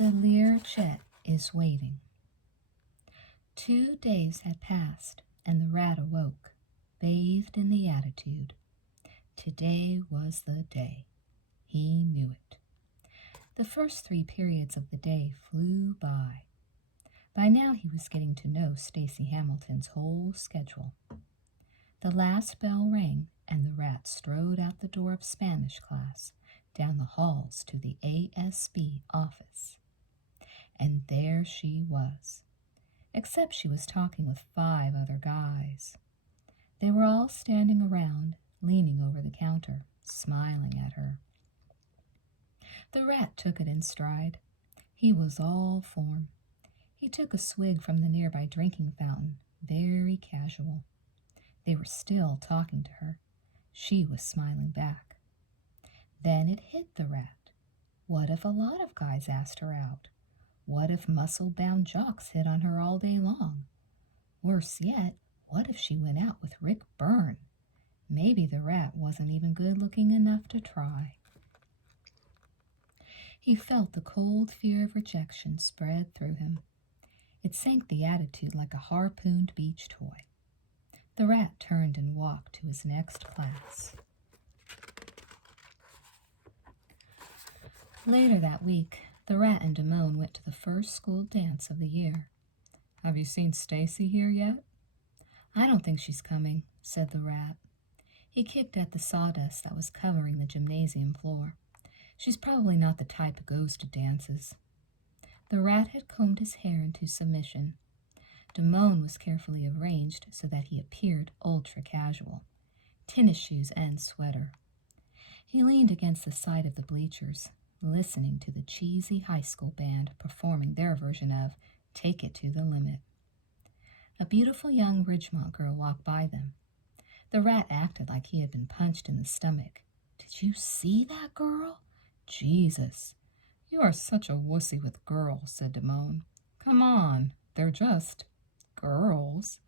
The Learjet is waiting. 2 days had passed, and the rat awoke, bathed in the attitude. Today was the day. He knew it. The first 3 periods of the day flew by. By now he was getting to know Stacy Hamilton's whole schedule. The last bell rang, and the rat strode out the door of Spanish class, down the halls to the ASB office. And there she was, except she was talking with 5 other guys. They were all standing around, leaning over the counter, smiling at her. The rat took it in stride. He was all form. He took a swig from the nearby drinking fountain, very casual. They were still talking to her. She was smiling back. Then it hit the rat. What if a lot of guys asked her out? What if muscle-bound jocks hit on her all day long? Worse yet, what if she went out with Rick Byrne? Maybe the rat wasn't even good-looking enough to try. He felt the cold fear of rejection spread through him. It sank the attitude like a harpooned beach toy. The rat turned and walked to his next class. Later that week, the rat and Damone went to the first school dance of the year. "Have you seen Stacy here yet?" "I don't think she's coming," said the rat. He kicked at the sawdust that was covering the gymnasium floor. "She's probably not the type who goes to dances." The rat had combed his hair into submission. Damone was carefully arranged so that he appeared ultra-casual, tennis shoes and sweater. He leaned against the side of the bleachers, listening to the cheesy high school band performing their version of Take It to the Limit. A beautiful young Ridgemont girl walked by them. The rat acted like he had been punched in the stomach. "Did you see that girl? Jesus." "You are such a wussy with girls," said Damone. "Come on, they're just girls."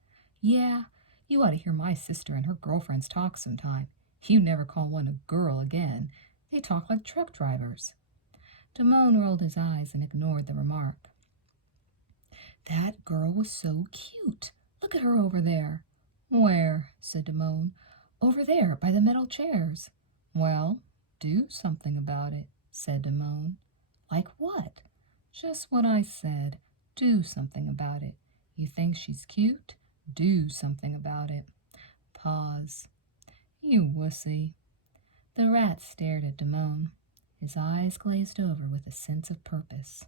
"Yeah, you ought to hear my sister and her girlfriends talk sometime. You never call one a girl again. They talk like truck drivers." Damone rolled his eyes and ignored the remark. "That girl was so cute. Look at her over there." "Where?" said Damone. "Over there, by the metal chairs." "Well, do something about it," said Damone. "Like what?" "Just what I said. Do something about it. You think she's cute? Do something about it." Pause. "You wussy." The rat stared at Damone. His eyes glazed over with a sense of purpose.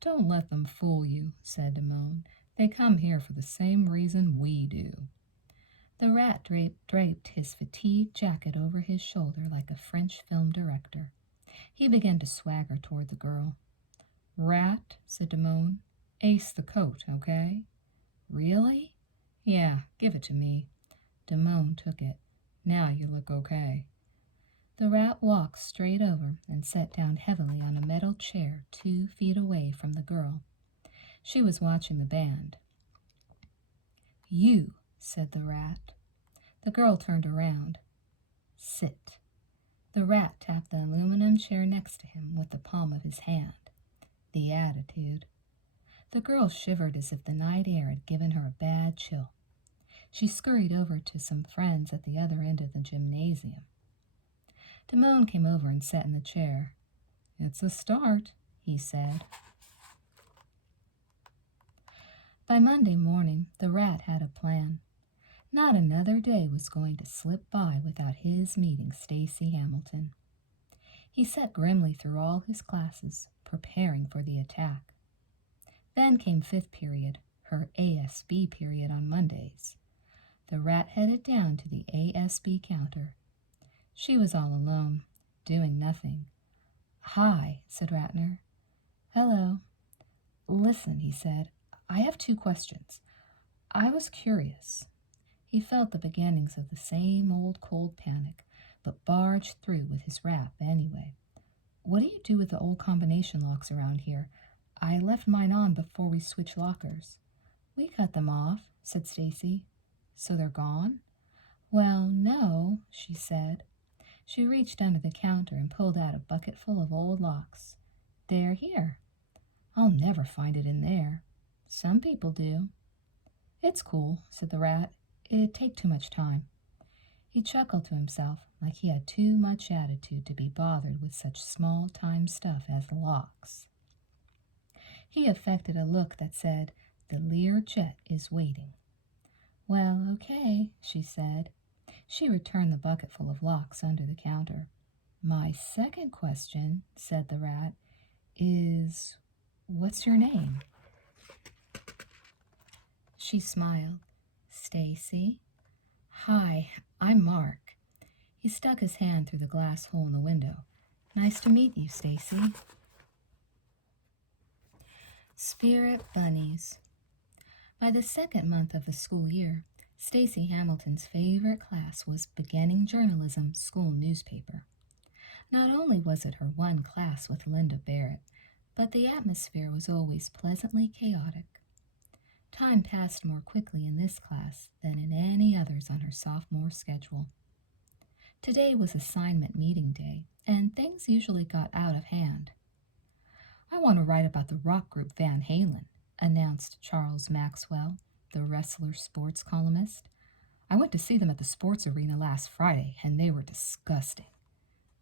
"Don't let them fool you," said Damone. "They come here for the same reason we do." The rat draped his fatigue jacket over his shoulder like a French film director. He began to swagger toward the girl. "Rat," said Damone, "ace the coat, okay?" "Really?" "Yeah, give it to me." Damone took it. "Now you look okay." The rat walked straight over and sat down heavily on a metal chair 2 feet away from the girl. She was watching the band. "You," said the rat. The girl turned around. "Sit." The rat tapped the aluminum chair next to him with the palm of his hand. The attitude. The girl shivered as if the night air had given her a bad chill. She scurried over to some friends at the other end of the gymnasium. Damone came over and sat in the chair. "It's a start," he said. By Monday morning, the rat had a plan. Not another day was going to slip by without his meeting Stacy Hamilton. He sat grimly through all his classes, preparing for the attack. Then came 5th period, her ASB period on Mondays. The rat headed down to the ASB counter. She was all alone, doing nothing. "Hi," said Ratner. "Hello." "Listen," he said, "I have 2 questions. I was curious." He felt the beginnings of the same old cold panic, but barged through with his rap anyway. "What do you do with the old combination locks around here? I left mine on before we switched lockers." "We cut them off," said Stacy. "So they're gone?" "Well, no," she said. She reached under the counter and pulled out a bucket full of old locks. "They're here." I'll never find it in there. Some people do. It's cool, said the rat. It'd take too much time. He chuckled to himself like he had too much attitude to be bothered with such small-time stuff as locks. He affected a look that said, "The Learjet is waiting." "Well, okay," she said. She returned the bucket full of locks under the counter. "My second question," said the rat, "is what's your name?" She smiled. "Stacy." "Hi, I'm Mark." He stuck his hand through the glass hole in the window. "Nice to meet you, Stacy." Spirit bunnies. By the second month of the school year, Stacy Hamilton's favorite class was Beginning Journalism School Newspaper. Not only was it her one class with Linda Barrett, but the atmosphere was always pleasantly chaotic. Time passed more quickly in this class than in any others on her sophomore schedule. Today was assignment meeting day, and things usually got out of hand. "I want to write about the rock group Van Halen," announced Charles Maxwell, the wrestler sports columnist. "I went to see them at the sports arena last Friday, and they were disgusting."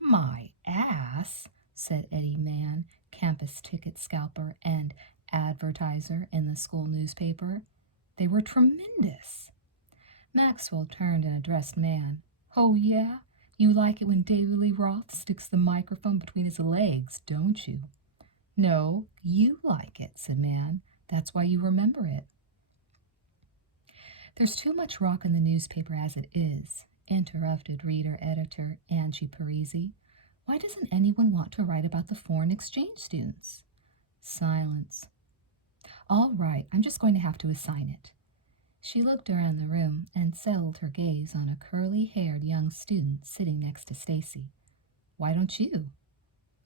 "My ass," said Eddie Mann, campus ticket scalper and advertiser in the school newspaper. "They were tremendous." Maxwell turned and addressed Mann. "Oh, yeah? You like it when David Lee Roth sticks the microphone between his legs, don't you?" "No, you like it," said Mann. "That's why you remember it." "There's too much rock in the newspaper as it is," interrupted reader-editor Angie Parisi. "Why doesn't anyone want to write about the foreign exchange students?" Silence. "All right, I'm just going to have to assign it." She looked around the room and settled her gaze on a curly-haired young student sitting next to Stacy. "Why don't you?"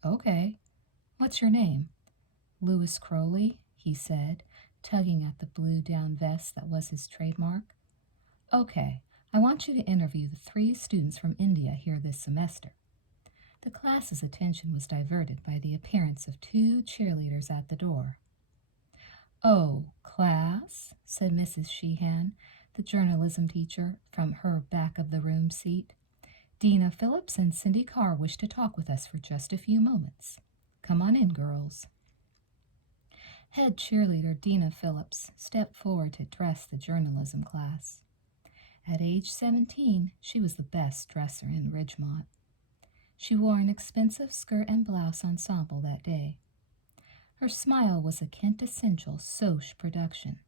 "Okay. What's your name?" "Louis Crowley," he said, tugging at the blue down vest that was his trademark. "Okay, I want you to interview the 3 students from India here this semester." The class's attention was diverted by the appearance of 2 cheerleaders at the door. "Oh, class," said Mrs. Sheehan, the journalism teacher, from her back-of-the-room seat. "Dina Phillips and Cindy Carr wish to talk with us for just a few moments. Come on in, girls." Head cheerleader Dina Phillips stepped forward to address the journalism class. At age 17, she was the best dresser in Ridgemont. She wore an expensive skirt and blouse ensemble that day. Her smile was a quintessential Soch production.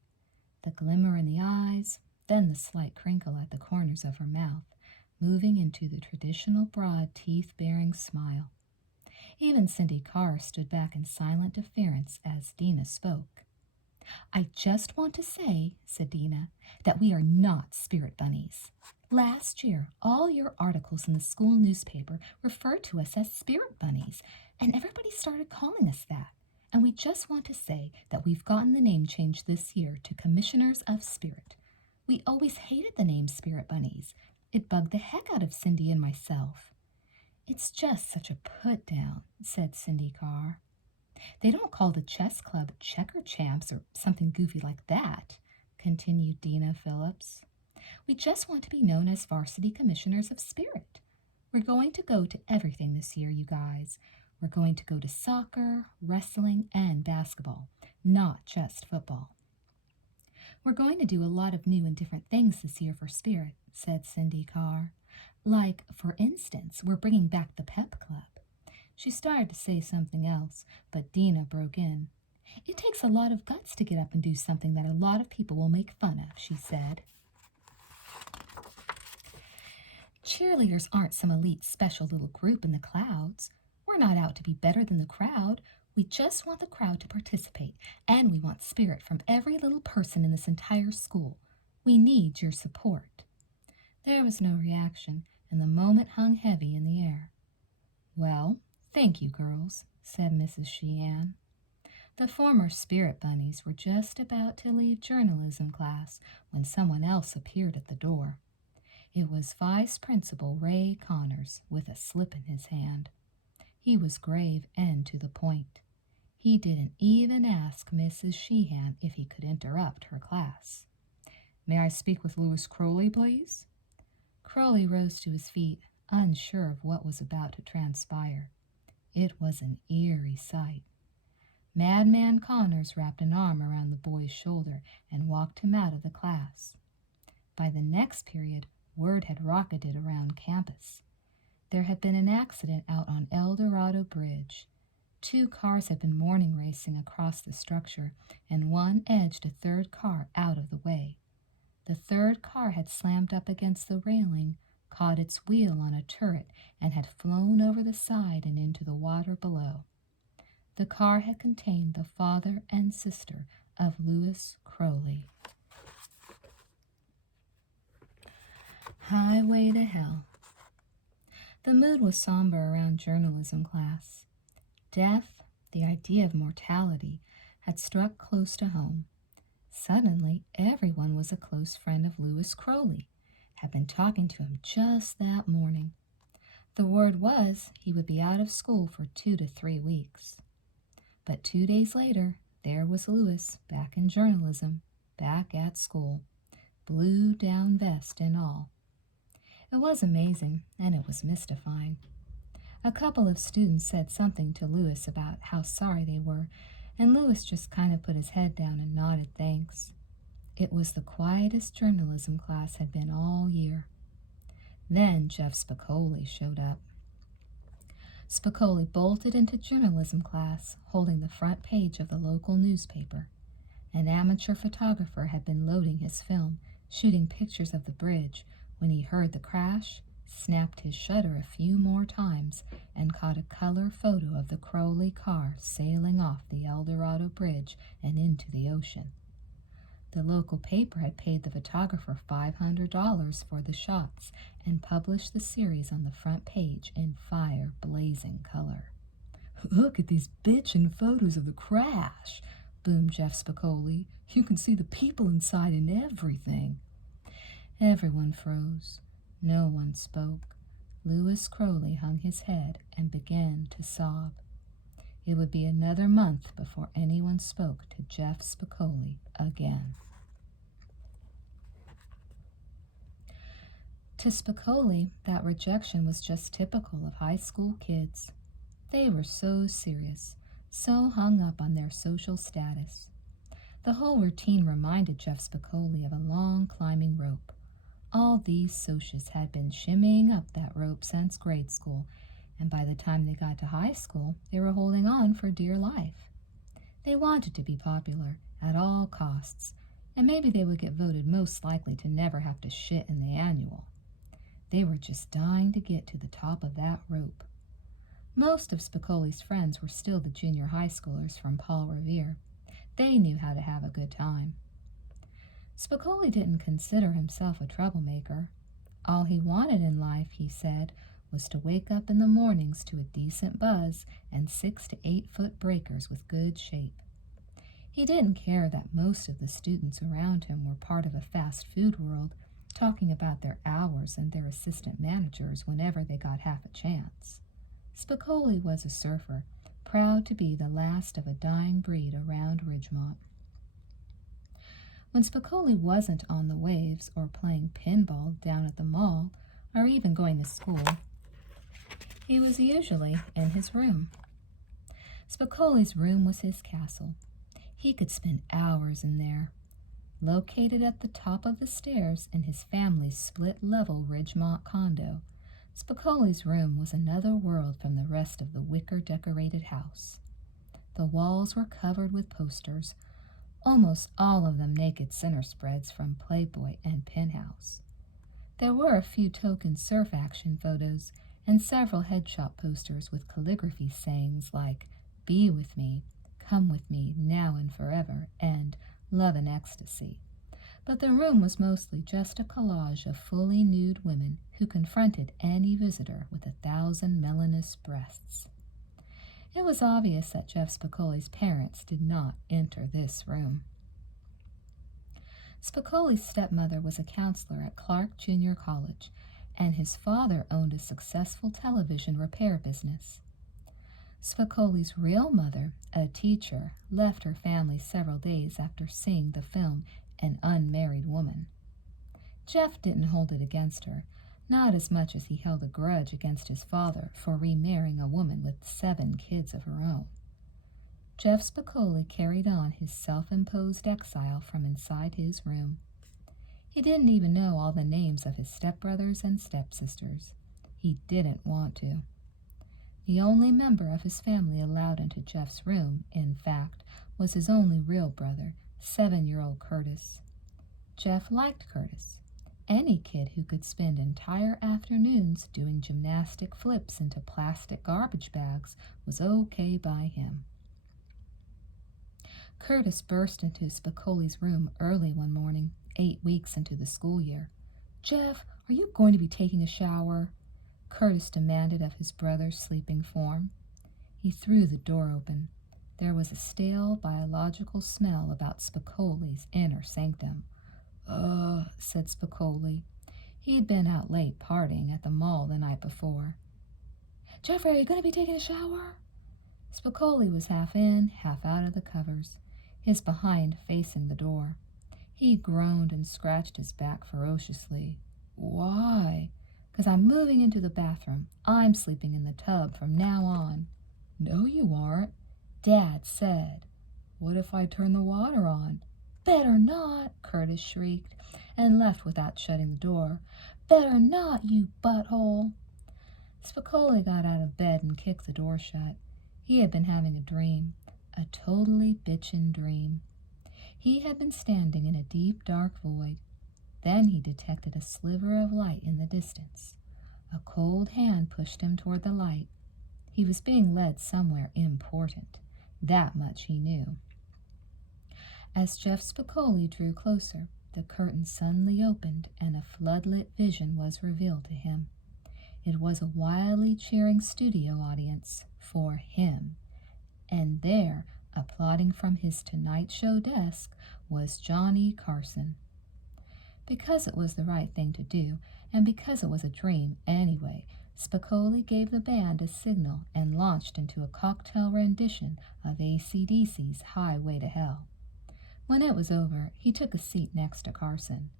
The glimmer in the eyes, then the slight crinkle at the corners of her mouth, moving into the traditional broad teeth-bearing smile. Even Cindy Carr stood back in silent deference as Dina spoke. "I just want to say," said Dina, "that we are not spirit bunnies. Last year, all your articles in the school newspaper referred to us as spirit bunnies, and everybody started calling us that. And we just want to say that we've gotten the name changed this year to Commissioners of Spirit. We always hated the name Spirit Bunnies. It bugged the heck out of Cindy and myself." "It's just such a put-down," said Cindy Carr. "They don't call the chess club Checker Champs or something goofy like that," continued Dina Phillips. "We just want to be known as Varsity Commissioners of Spirit. We're going to go to everything this year, you guys. We're going to go to soccer, wrestling, and basketball, not just football." "We're going to do a lot of new and different things this year for Spirit," said Cindy Carr. "Like, for instance, we're bringing back the Pep Club." She started to say something else, but Dina broke in. "It takes a lot of guts to get up and do something that a lot of people will make fun of," she said. "Cheerleaders aren't some elite special little group in the clouds. We're not out to be better than the crowd. We just want the crowd to participate, and we want spirit from every little person in this entire school. We need your support." There was no reaction, and the moment hung heavy in the air. "Well, thank you, girls," said Mrs. Sheehan. The former spirit bunnies were just about to leave journalism class when someone else appeared at the door. It was Vice Principal Ray Connors with a slip in his hand. He was grave and to the point. He He didn't even ask Mrs. Sheehan if he could interrupt her class. "May I speak with Louis Crowley, please?" Crowley rose to his feet, unsure of what was about to transpire. It was an eerie sight. Madman Connors wrapped an arm around the boy's shoulder and walked him out of the class. By the next period, word had rocketed around campus. There had been an accident out on El Dorado Bridge. 2 cars had been morning racing across the structure, and one edged a third car out of the way. The third car had slammed up against the railing, caught its wheel on a turret, and had flown over the side and into the water below. The car had contained the father and sister of Louis Crowley. Highway to Hell. The mood was somber around journalism class. Death, the idea of mortality, had struck close to home. Suddenly, everyone was a close friend of Louis Crowley, had been talking to him just that morning. The word was he would be out of school for 2 to 3 weeks. But 2 days later, there was Louis, back in journalism, back at school, blue down vest and all. It was amazing, and it was mystifying. A couple of students said something to Louis about how sorry they were, and Louis just kind of put his head down and nodded thanks. It was the quietest journalism class had been all year. Then Jeff Spicoli showed up. Spicoli bolted into journalism class, holding the front page of the local newspaper. An amateur photographer had been loading his film, shooting pictures of the bridge, when he heard the crash, snapped his shutter a few more times, and caught a color photo of the Crowley car sailing off the El Dorado Bridge and into the ocean. The local paper had paid the photographer $500 for the shots and published the series on the front page in fire-blazing color. "Look at these bitchin' photos of the crash," boomed Jeff Spicoli. "You can see the people inside and everything." Everyone froze. No one spoke. Louis Crowley hung his head and began to sob. It would be another month before anyone spoke to Jeff Spicoli again. To Spicoli, that rejection was just typical of high school kids. They were so serious, so hung up on their social status. The whole routine reminded Jeff Spicoli of a long climbing rope. All these socias had been shimmying up that rope since grade school, and by the time they got to high school, they were holding on for dear life. They wanted to be popular at all costs, and maybe they would get voted most likely to never have to shit in the annual. They were just dying to get to the top of that rope. Most of Spicoli's friends were still the junior high schoolers from Paul Revere. They knew how to have a good time. Spicoli didn't consider himself a troublemaker. All he wanted in life, he said, was to wake up in the mornings to a decent buzz and 6 to 8 foot breakers with good shape. He didn't care that most of the students around him were part of a fast food world, talking about their hours and their assistant managers whenever they got half a chance. Spicoli was a surfer, proud to be the last of a dying breed around Ridgemont. When Spicoli wasn't on the waves or playing pinball down at the mall or even going to school, he was usually in his room. Spicoli's room was his castle. He could spend hours in there. Located at the top of the stairs in his family's split-level Ridgemont condo, Spicoli's room was another world from the rest of the wicker-decorated house. The walls were covered with posters, almost all of them naked center spreads from Playboy and Penthouse. There were a few token surf action photos and several headshot posters with calligraphy sayings like "Be with me," "Come with me, now and forever," and "Love and ecstasy." But the room was mostly just a collage of fully nude women who confronted any visitor with 1,000 melanous breasts. It was obvious that Jeff Spicoli's parents did not enter this room. Spicoli's stepmother was a counselor at Clark Junior College, and his father owned a successful television repair business. Spicoli's real mother, a teacher, left her family several days after seeing the film An Unmarried Woman. Jeff didn't hold it against her, not as much as he held a grudge against his father for remarrying a woman with 7 kids of her own. Jeff Spicoli carried on his self-imposed exile from inside his room. He didn't even know all the names of his stepbrothers and stepsisters. He didn't want to. The only member of his family allowed into Jeff's room, in fact, was his only real brother, 7-year-old Curtis. Jeff liked Curtis. Any kid who could spend entire afternoons doing gymnastic flips into plastic garbage bags was okay by him. Curtis burst into Spicoli's room early one morning, 8 weeks into the school year. "Jeff, are you going to be taking a shower?" Curtis demanded of his brother's sleeping form. He threw the door open. There was a stale biological smell about Spicoli's inner sanctum. Said Spicoli. He had been out late partying at the mall the night before. "Jeffrey, are you going to be taking a shower?" Spicoli was half in, half out of the covers, his behind facing the door. He groaned and scratched his back ferociously. "Why?" "'Cause I'm moving into the bathroom. I'm sleeping in the tub from now on." "No, you aren't." "Dad said." "What if I turn the water on?" "Better not," Curtis shrieked, and left without shutting the door. "Better not, you butthole." Spicoli got out of bed and kicked the door shut. He had been having a dream, a totally bitchin' dream. He had been standing in a deep, dark void. Then he detected a sliver of light in the distance. A cold hand pushed him toward the light. He was being led somewhere important. That much he knew. As Jeff Spicoli drew closer, the curtain suddenly opened and a floodlit vision was revealed to him. It was a wildly cheering studio audience for him. And there, applauding from his Tonight Show desk, was Johnny Carson. Because it was the right thing to do, and because it was a dream anyway, Spicoli gave the band a signal and launched into a cocktail rendition of AC/DC's Highway to Hell. When it was over, he took a seat next to Carson.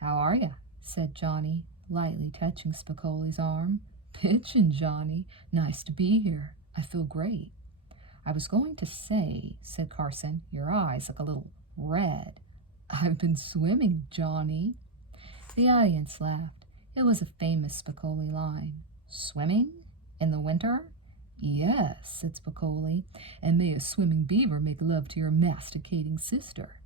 "How are ya?" said Johnny, lightly touching Spicoli's arm. "Pitchin', Johnny. Nice to be here. I feel great." "I was going to say," said Carson, "your eyes look a little red." "I've been swimming, Johnny." The audience laughed. It was a famous Spicoli line. "Swimming? In the winter?" "Yes," said Spicoli, "and may a swimming beaver make love to your masticating sister."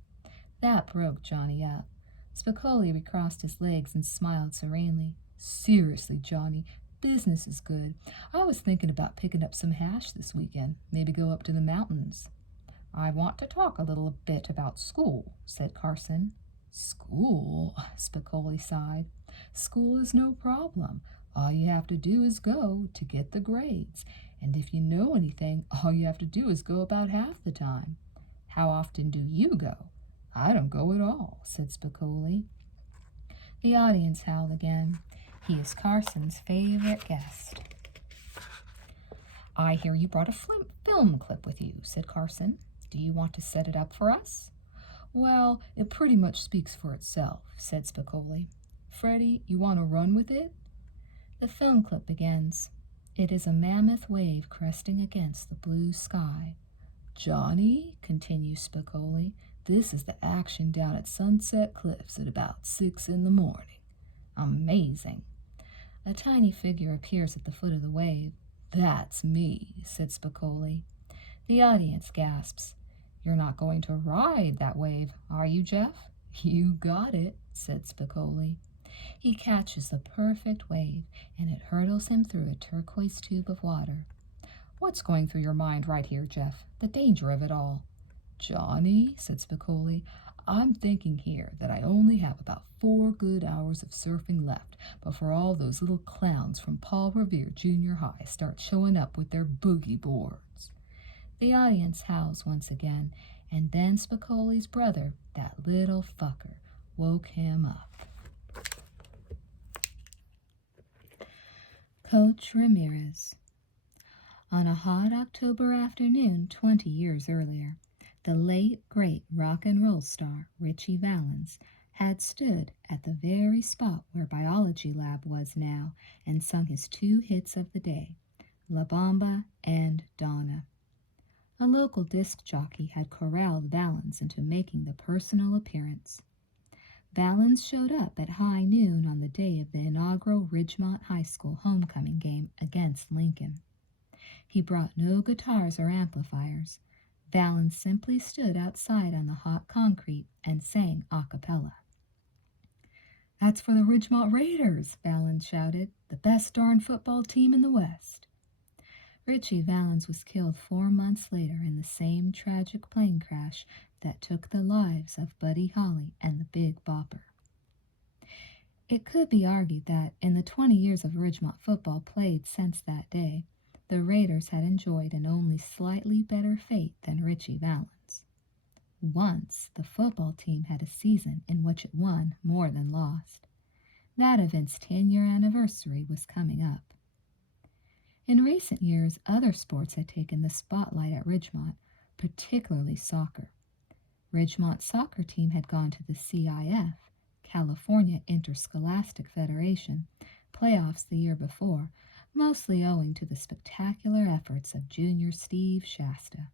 That broke Johnny up. Spicoli recrossed his legs and smiled serenely. "Seriously, Johnny, business is good. I was thinking about picking up some hash this weekend, maybe go up to the mountains." "I want to talk a little bit about school," said Carson. "School?" Spicoli sighed. "School is no problem. All you have to do is go to get the grades. And if you know anything, all you have to do is go about half the time." "How often do you go?" "I don't go at all," said Spicoli. The audience howled again. He is Carson's favorite guest. "I hear you brought a film clip with you," said Carson. "Do you want to set it up for us?" "Well, it pretty much speaks for itself," said Spicoli. "Freddie, you want to run with it?" The film clip begins. It is a mammoth wave cresting against the blue sky. "Johnny," continues Spicoli, "this is the action down at Sunset Cliffs at about 6 in the morning." Amazing. A tiny figure appears at the foot of the wave. "That's me," said Spicoli. The audience gasps. "You're not going to ride that wave, are you, Jeff?" "You got it," said Spicoli. He catches the perfect wave, and it hurtles him through a turquoise tube of water. "What's going through your mind right here, Jeff? The danger of it all." "Johnny," said Spicoli, "I'm thinking here that I only have about 4 good hours of surfing left before all those little clowns from Paul Revere Junior High start showing up with their boogie boards." The audience howls once again, and then Spicoli's brother, that little fucker, woke him up. Coach Ramirez. On a hot October afternoon 20 years earlier, the late, great rock and roll star Ritchie Valens had stood at the very spot where Biology Lab was now and sung his two hits of the day, La Bamba and Donna. A local disc jockey had corralled Valens into making the personal appearance. Valens showed up at high noon on the day of the inaugural Ridgemont High School homecoming game against Lincoln. He brought no guitars or amplifiers. Valens simply stood outside on the hot concrete and sang a cappella. "That's for the Ridgemont Raiders," Valens shouted, "the best darn football team in the West." Ritchie Valens was killed 4 months later in the same tragic plane crash that took the lives of Buddy Holly and the Big Bopper. It could be argued that in the 20 years of Ridgemont football played since that day, the Raiders had enjoyed an only slightly better fate than Ritchie Valens. Once, the football team had a season in which it won more than lost. That event's 10-year anniversary was coming up. In recent years, other sports had taken the spotlight at Ridgemont, particularly soccer. Ridgemont's soccer team had gone to the CIF, California Interscholastic Federation, playoffs the year before, mostly owing to the spectacular efforts of junior Steve Shasta.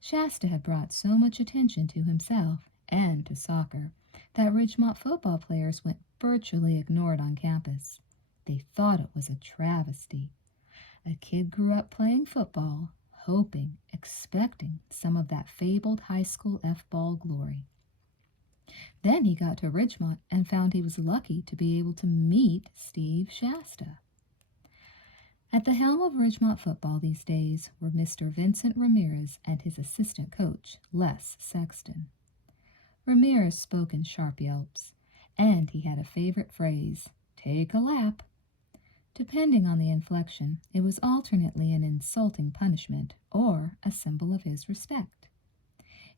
Shasta had brought so much attention to himself and to soccer that Ridgemont football players went virtually ignored on campus. They thought it was a travesty. A kid grew up playing football, hoping, expecting some of that fabled high school F-ball glory. Then he got to Ridgemont and found he was lucky to be able to meet Steve Shasta. At the helm of Ridgemont football these days were Mr. Vincent Ramirez and his assistant coach, Les Sexton. Ramirez spoke in sharp yelps, and he had a favorite phrase, "Take a lap." Depending on the inflection, it was alternately an insulting punishment or a symbol of his respect.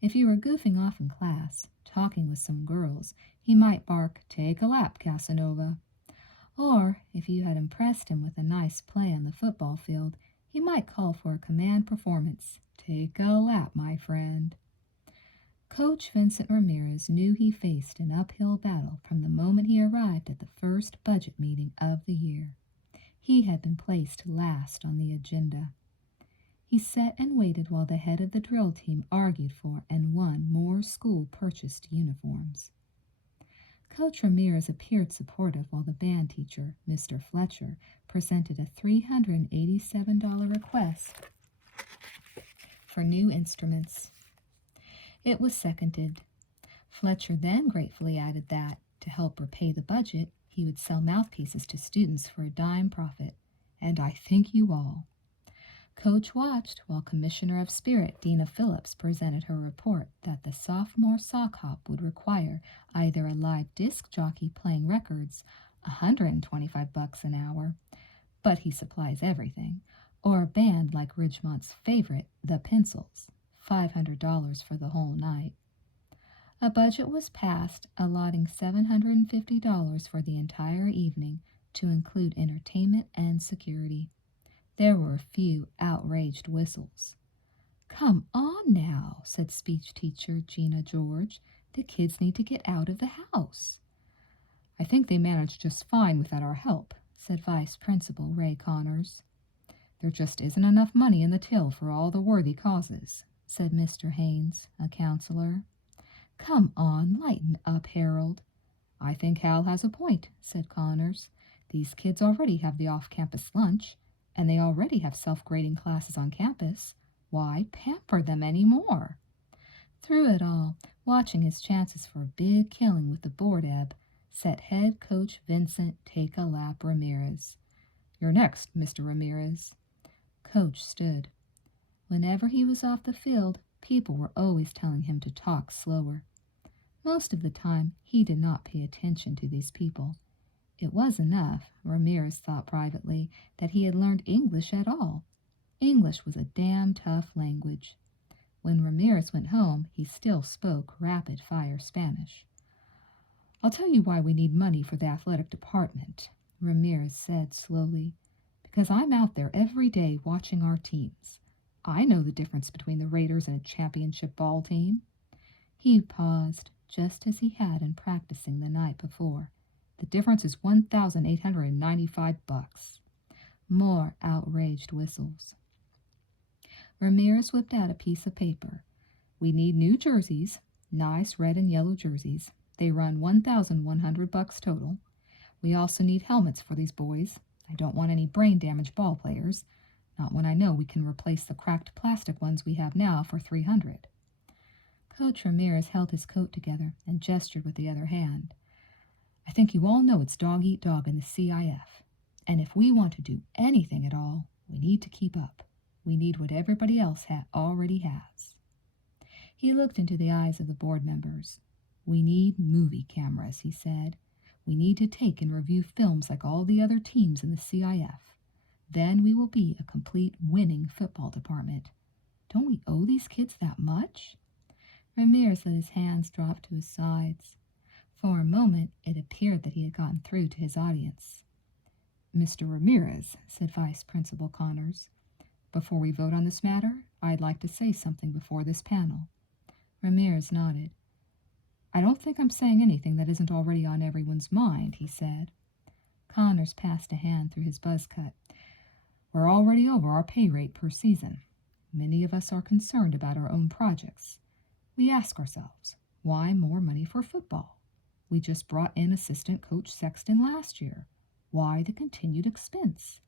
If you were goofing off in class, talking with some girls, he might bark, "Take a lap, Casanova." Or, if you had impressed him with a nice play on the football field, he might call for a command performance, "Take a lap, my friend." Coach Vincent Ramirez knew he faced an uphill battle from the moment he arrived at the first budget meeting of the year. He had been placed last on the agenda. He sat and waited while the head of the drill team argued for and won more school-purchased uniforms. Coach Ramirez appeared supportive while the band teacher, Mr. Fletcher, presented a $387 request for new instruments. It was seconded. Fletcher then gratefully added that, to help repay the budget, he would sell mouthpieces to students for a dime profit. And I thank you all. Coach watched while Commissioner of Spirit Dina Phillips presented her report that the sophomore sock hop would require either a live disc jockey playing records, $125 an hour, but he supplies everything, or a band like Ridgemont's favorite, the Pencils, $500 for the whole night. A budget was passed allotting $750 for the entire evening to include entertainment and security. There were a few outraged whistles. "Come on now," said speech teacher Gina George. "The kids need to get out of the house." "I think they managed just fine without our help," said Vice Principal Ray Connors. "There just isn't enough money in the till for all the worthy causes," said Mr. Haynes, a counselor. "Come on, lighten up, Harold." "I think Hal has a point," said Connors. "These kids already have the off-campus lunch, and they already have self-grading classes on campus. Why pamper them any more?" Through it all, watching his chances for a big killing with the board ebb, sat head coach Vincent Take-a-Lap Ramirez. "You're next, Mr. Ramirez." Coach stood. Whenever he was off the field, people were always telling him to talk slower. Most of the time, he did not pay attention to these people. It was enough, Ramirez thought privately, that he had learned English at all. English was a damn tough language. When Ramirez went home, he still spoke rapid-fire Spanish. "I'll tell you why we need money for the athletic department," Ramirez said slowly. because I'm out there every day watching our teams. I know the difference between the Raiders and a championship ball team." He paused, just as he had in practicing the night before. "The difference is $1,895. More outraged whistles. Ramirez whipped out a piece of paper. "We need new jerseys, nice red and yellow jerseys. They run $1,100 total. We also need helmets for these boys. I don't want any brain-damaged ball players, not when I know we can replace the cracked plastic ones we have now for $300. Coach Ramirez held his coat together and gestured with the other hand. "I think you all know it's dog-eat-dog in the CIF. And if we want to do anything at all, we need to keep up. We need what everybody else already has." He looked into the eyes of the board members. "We need movie cameras," he said. "We need to take and review films like all the other teams in the CIF. Then we will be a complete winning football department. Don't we owe these kids that much?" Ramirez let his hands drop to his sides. For a moment, it appeared that he had gotten through to his audience. "Mr. Ramirez," said Vice Principal Connors, "before we vote on this matter, I'd like to say something before this panel." Ramirez nodded. "I don't think I'm saying anything that isn't already on everyone's mind," he said. Connors passed a hand through his buzz cut. "We're already over our pay rate per season. Many of us are concerned about our own projects. We ask ourselves, why more money for football? We just brought in assistant coach Sexton last year. Why the continued expense?"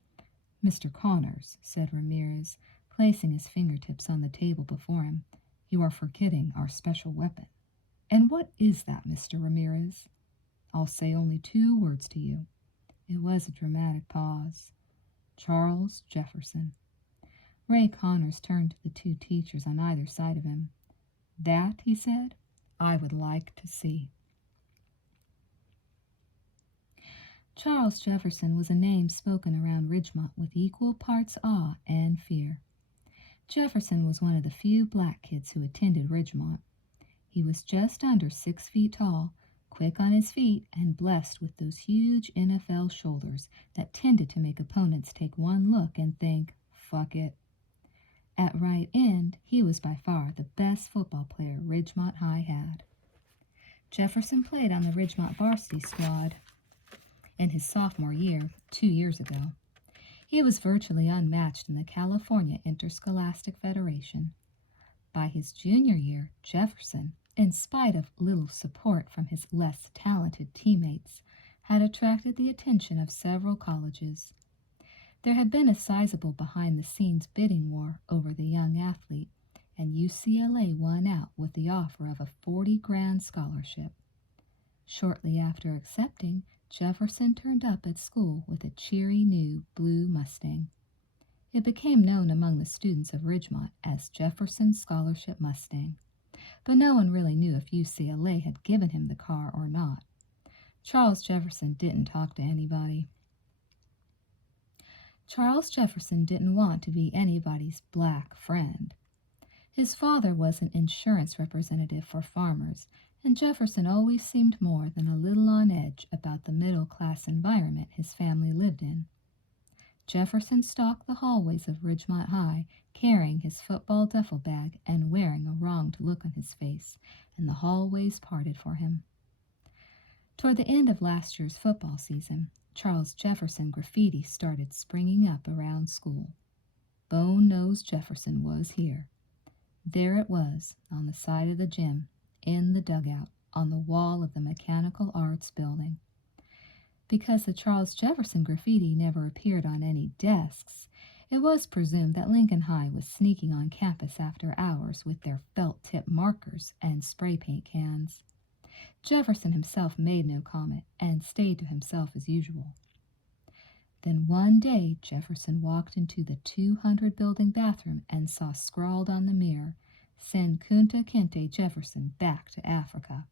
"Mr. Connors," said Ramirez, placing his fingertips on the table before him, "you are forgetting our special weapon." "And what is that, Mr. Ramirez?" "I'll say only 2 words to you." It was a dramatic pause. "Charles Jefferson." Ray Connors turned to the 2 teachers on either side of him. "That," he said, "I would like to see." Charles Jefferson was a name spoken around Ridgemont with equal parts awe and fear. Jefferson was one of the few black kids who attended Ridgemont. He was just under 6 feet tall, quick on his feet, and blessed with those huge NFL shoulders that tended to make opponents take one look and think, "Fuck it." At right end, he was by far the best football player Ridgemont High had. Jefferson played on the Ridgemont varsity squad in his sophomore year, 2 years ago. He was virtually unmatched in the California Interscholastic Federation. By his junior year, Jefferson, in spite of little support from his less talented teammates, had attracted the attention of several colleges. There had been a sizable behind-the-scenes bidding war over the young athlete, and UCLA won out with the offer of a $40,000 scholarship. Shortly after accepting, Jefferson turned up at school with a cheery new blue Mustang. It became known among the students of Ridgemont as Jefferson's Scholarship Mustang, but no one really knew if UCLA had given him the car or not. Charles Jefferson didn't talk to anybody. Charles Jefferson didn't want to be anybody's black friend. His father was an insurance representative for farmers, and Jefferson always seemed more than a little on edge about the middle-class environment his family lived in. Jefferson stalked the hallways of Ridgemont High, carrying his football duffel bag and wearing a wronged look on his face, and the hallways parted for him. Toward the end of last year's football season, Charles Jefferson graffiti started springing up around school. Bone-Nosed Jefferson was here. There it was, on the side of the gym, in the dugout, on the wall of the Mechanical Arts building. Because the Charles Jefferson graffiti never appeared on any desks, it was presumed that Lincoln High was sneaking on campus after hours with their felt-tip markers and spray paint cans. Jefferson himself made no comment and stayed to himself as usual. Then one day Jefferson walked into the 200-building bathroom and saw scrawled on the mirror, "Send Kunta Kinte Jefferson back to Africa."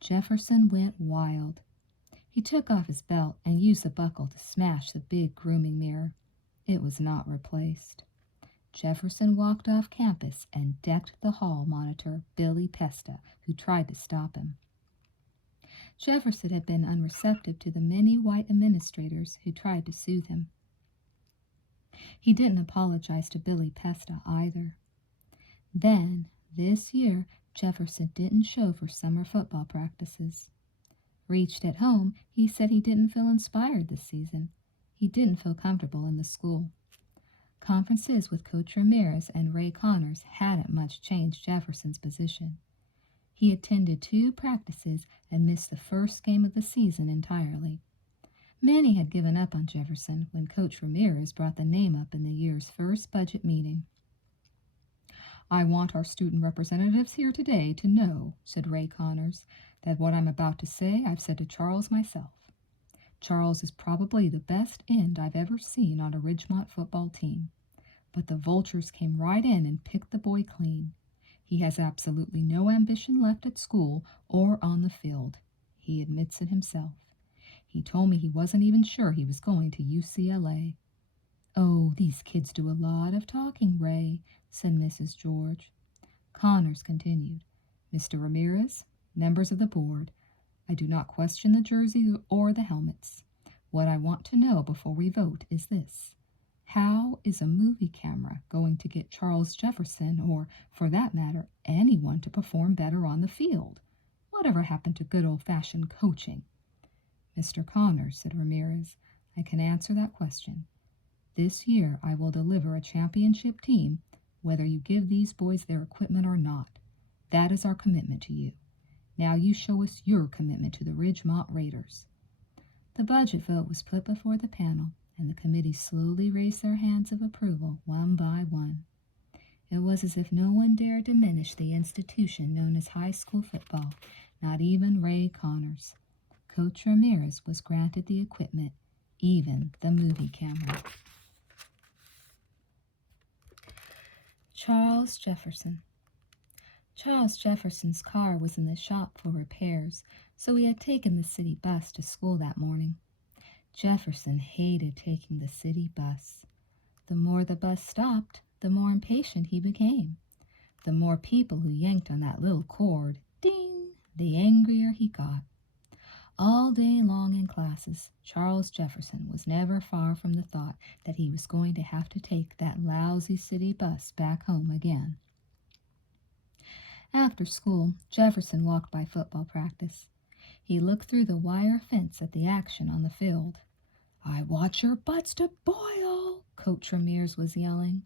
Jefferson went wild. He took off his belt and used the buckle to smash the big grooming mirror. It was not replaced. Jefferson walked off campus and decked the hall monitor, Billy Pesta, who tried to stop him. Jefferson had been unreceptive to the many white administrators who tried to soothe him. He didn't apologize to Billy Pesta either. Then, this year, Jefferson didn't show for summer football practices. Reached at home, he said he didn't feel inspired this season. He didn't feel comfortable in the school. Conferences with Coach Ramirez and Ray Connors hadn't much changed Jefferson's position. He attended 2 practices and missed the first game of the season entirely. Many had given up on Jefferson when Coach Ramirez brought the name up in the year's first budget meeting. "I want our student representatives here today to know," said Ray Connors, "that what I'm about to say I've said to Charles myself. Charles is probably the best end I've ever seen on a Ridgemont football team. But the vultures came right in and picked the boy clean. He has absolutely no ambition left at school or on the field. He admits it himself. He told me he wasn't even sure he was going to UCLA. "Oh, these kids do a lot of talking, Ray," said Mrs. George. Connors continued, "Mr. Ramirez, members of the board, I do not question the jersey or the helmets. What I want to know before we vote is this. How is a movie camera going to get Charles Jefferson, or, for that matter, anyone to perform better on the field? Whatever happened to good old-fashioned coaching?" "Mr. Connors," said Ramirez, "I can answer that question. This year I will deliver a championship team, whether you give these boys their equipment or not. That is our commitment to you. Now you show us your commitment to the Ridgemont Raiders." The budget vote was put before the panel, and the committee slowly raised their hands of approval one by one. It was as if no one dared diminish the institution known as high school football, not even Ray Connors. Coach Ramirez was granted the equipment, even the movie camera. Charles Jefferson. Charles Jefferson's car was in the shop for repairs, so he had taken the city bus to school that morning. Jefferson hated taking the city bus. The more the bus stopped, the more impatient he became. The more people who yanked on that little cord, ding, the angrier he got. All day long in classes, Charles Jefferson was never far from the thought that he was going to have to take that lousy city bus back home again. After school, Jefferson walked by football practice. He looked through the wire fence at the action on the field. "I want your butts to boil," Coach Ramirez was yelling.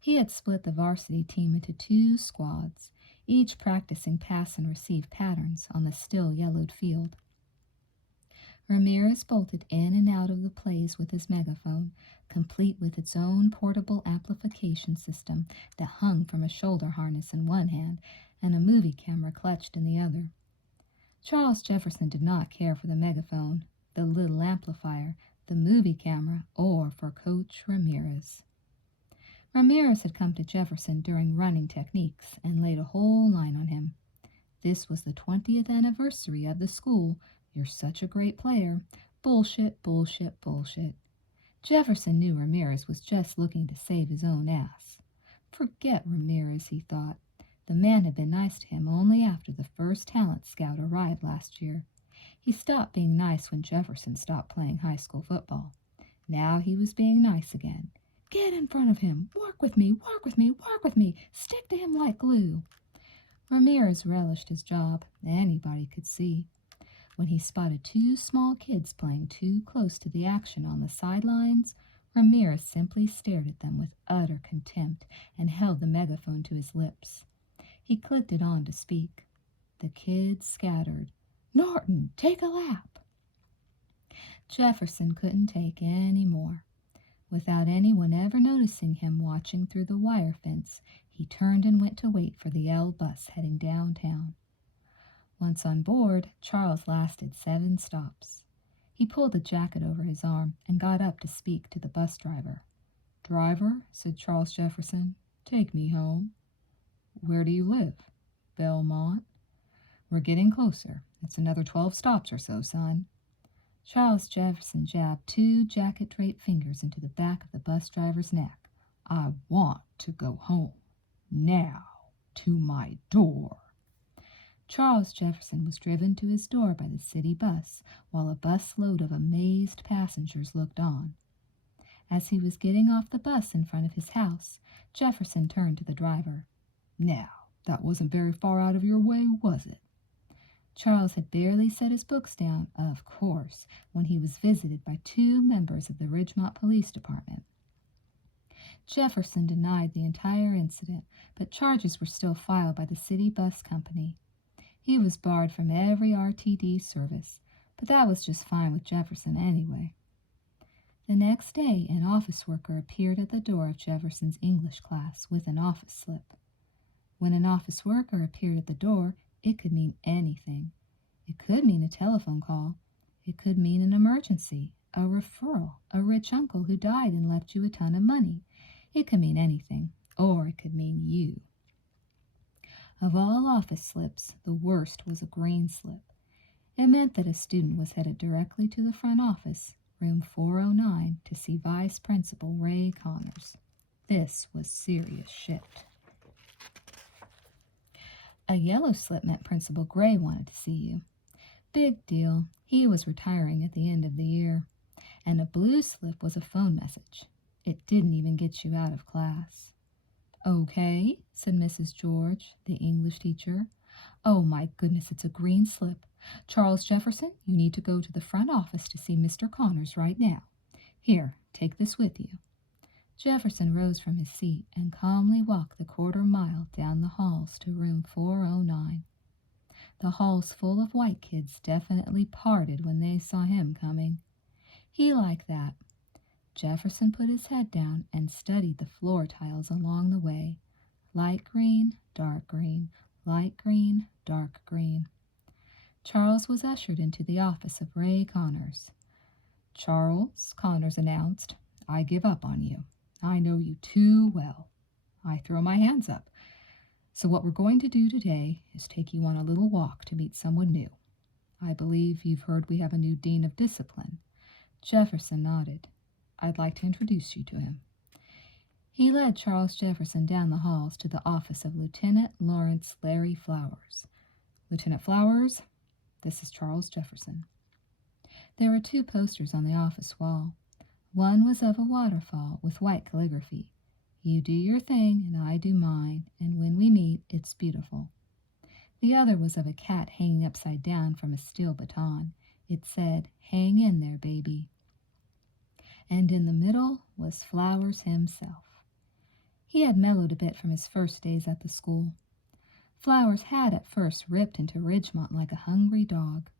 He had split the varsity team into 2 squads, each practicing pass and receive patterns on the still yellowed field. Ramirez bolted in and out of the plays with his megaphone, complete with its own portable amplification system that hung from a shoulder harness in one hand and a movie camera clutched in the other. Charles Jefferson did not care for the megaphone, the little amplifier, the movie camera, or for Coach Ramirez. Ramirez had come to Jefferson during running techniques and laid a whole line on him. This was the 20th anniversary of the school. You're such a great player. Bullshit, bullshit, bullshit. Jefferson knew Ramirez was just looking to save his own ass. Forget Ramirez, he thought. The man had been nice to him only after the first talent scout arrived last year. He stopped being nice when Jefferson stopped playing high school football. Now he was being nice again. Get in front of him. Work with me, work with me, work with me. Stick to him like glue. Ramirez relished his job, anybody could see. When he spotted 2 small kids playing too close to the action on the sidelines, Ramirez simply stared at them with utter contempt and held the megaphone to his lips. He clicked it on to speak. The kids scattered. "Norton, take a lap." Jefferson couldn't take any more. Without anyone ever noticing him watching through the wire fence, he turned and went to wait for the L bus heading downtown. Once on board, Charles lasted 7 stops. He pulled the jacket over his arm and got up to speak to the bus driver. "Driver," said Charles Jefferson, "take me home." "Where do you live?" "Belmont." "We're getting closer. It's another 12 stops or so, son." Charles Jefferson jabbed 2 jacket-draped fingers into the back of the bus driver's neck. "I want to go home. Now, to my door." Charles Jefferson was driven to his door by the city bus, while a busload of amazed passengers looked on. As he was getting off the bus in front of his house, Jefferson turned to the driver. "Now, that wasn't very far out of your way, was it?" Charles had barely set his books down, of course, when he was visited by two members of the Ridgemont Police Department. Jefferson denied the entire incident, but charges were still filed by the city bus company. He was barred from every RTD service, but that was just fine with Jefferson anyway. The next day, an office worker appeared at the door of Jefferson's English class with an office slip. When an office worker appeared at the door, it could mean anything. It could mean a telephone call. It could mean an emergency, a referral, a rich uncle who died and left you a ton of money. It could mean anything, or it could mean you. Of all office slips, the worst was a green slip. It meant that a student was headed directly to the front office, room 409, to see Vice Principal Ray Connors. This was serious shit. A yellow slip meant Principal Gray wanted to see you. Big deal. He was retiring at the end of the year. And a blue slip was a phone message. It didn't even get you out of class. "Okay," said Mrs. George, the English teacher. "Oh my goodness, it's a green slip. Charles Jefferson, you need to go to the front office to see Mr. Connors right now. Here, take this with you." Jefferson rose from his seat and calmly walked the quarter-mile down the halls to room 409. The halls full of white kids definitely parted when they saw him coming. He liked that. Jefferson put his head down and studied the floor tiles along the way. Light green, dark green, light green, dark green. Charles was ushered into the office of Ray Connors. "Charles," Connors announced, "I give up on you. I know you too well. I throw my hands up. So what we're going to do today is take you on a little walk to meet someone new. I believe you've heard we have a new Dean of Discipline." Jefferson nodded. "I'd like to introduce you to him." He led Charles Jefferson down the halls to the office of Lieutenant Lawrence Larry Flowers. "Lieutenant Flowers, this is Charles Jefferson." There were two posters on the office wall. One was of a waterfall with white calligraphy. "You do your thing and I do mine, and when we meet, it's beautiful." The other was of a cat hanging upside down from a steel baton. It said, "Hang in there, baby." And in the middle was Flowers himself. He had mellowed a bit from his first days at the school. Flowers had at first ripped into Ridgemont like a hungry dog.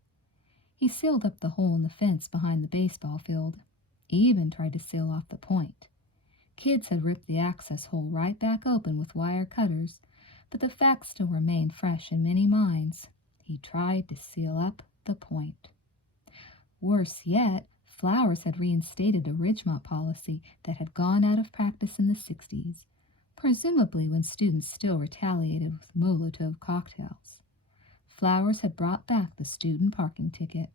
He sealed up the hole in the fence behind the baseball field. He even tried to seal off the point. Kids had ripped the access hole right back open with wire cutters, but the fact still remained fresh in many minds. He tried to seal up the point. Worse yet, Flowers had reinstated a Ridgemont policy that had gone out of practice in the 60s, presumably when students still retaliated with Molotov cocktails. Flowers had brought back the student parking ticket.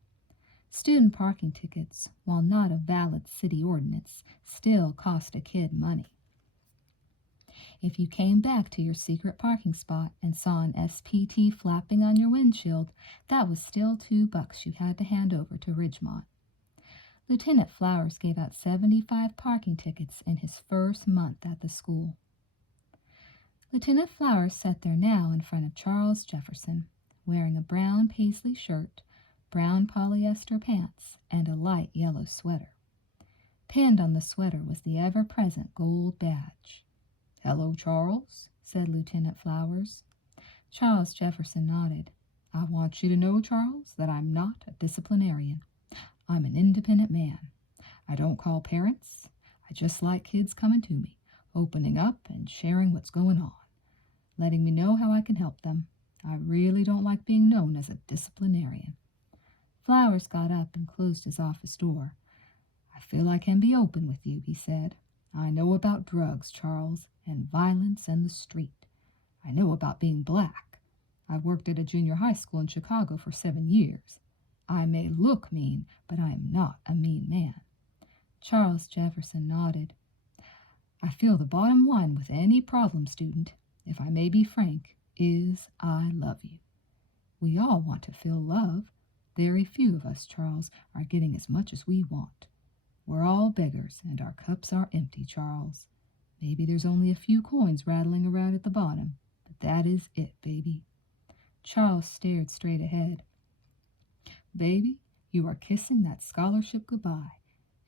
Student parking tickets, while not a valid city ordinance, still cost a kid money. If you came back to your secret parking spot and saw an SPT flapping on your windshield, that was still $2 you had to hand over to Ridgemont. Lieutenant Flowers gave out 75 parking tickets in his first month at the school. Lieutenant Flowers sat there now in front of Charles Jefferson, wearing a brown paisley shirt, brown polyester pants, and a light yellow sweater. Pinned on the sweater was the ever-present gold badge. "Hello, Charles," said Lieutenant Flowers. Charles Jefferson nodded. "I want you to know, Charles, that I'm not a disciplinarian. I'm an independent man. I don't call parents. I just like kids coming to me, opening up and sharing what's going on, letting me know how I can help them. I really don't like being known as a disciplinarian." Flowers got up and closed his office door. "I feel I can be open with you," he said. "I know about drugs, Charles, and violence and the street. I know about being black. I worked at a junior high school in Chicago for 7 years. I may look mean, but I am not a mean man." Charles Jefferson nodded. "I feel the bottom line with any problem student, if I may be frank, is I love you. We all want to feel love. Very few of us, Charles, are getting as much as we want. We're all beggars, and our cups are empty, Charles. Maybe there's only a few coins rattling around at the bottom, but that is it, baby." Charles stared straight ahead. "Baby, you are kissing that scholarship goodbye.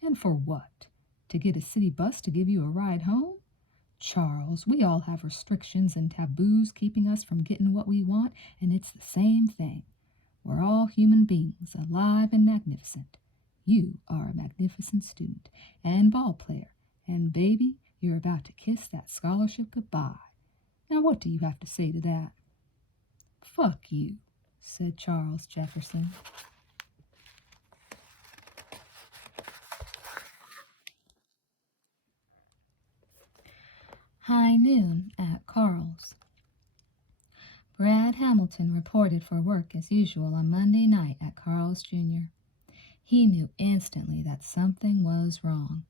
And for what? To get a city bus to give you a ride home? Charles, we all have restrictions and taboos keeping us from getting what we want, and it's the same thing. We're all human beings, alive and magnificent. You are a magnificent student and ball player, and baby, you're about to kiss that scholarship goodbye. Now what do you have to say to that?" "Fuck you," said Charles Jefferson. High noon at Carl's. Brad Hamilton reported for work as usual on Monday night at Carl's Jr. He knew instantly that something was wrong.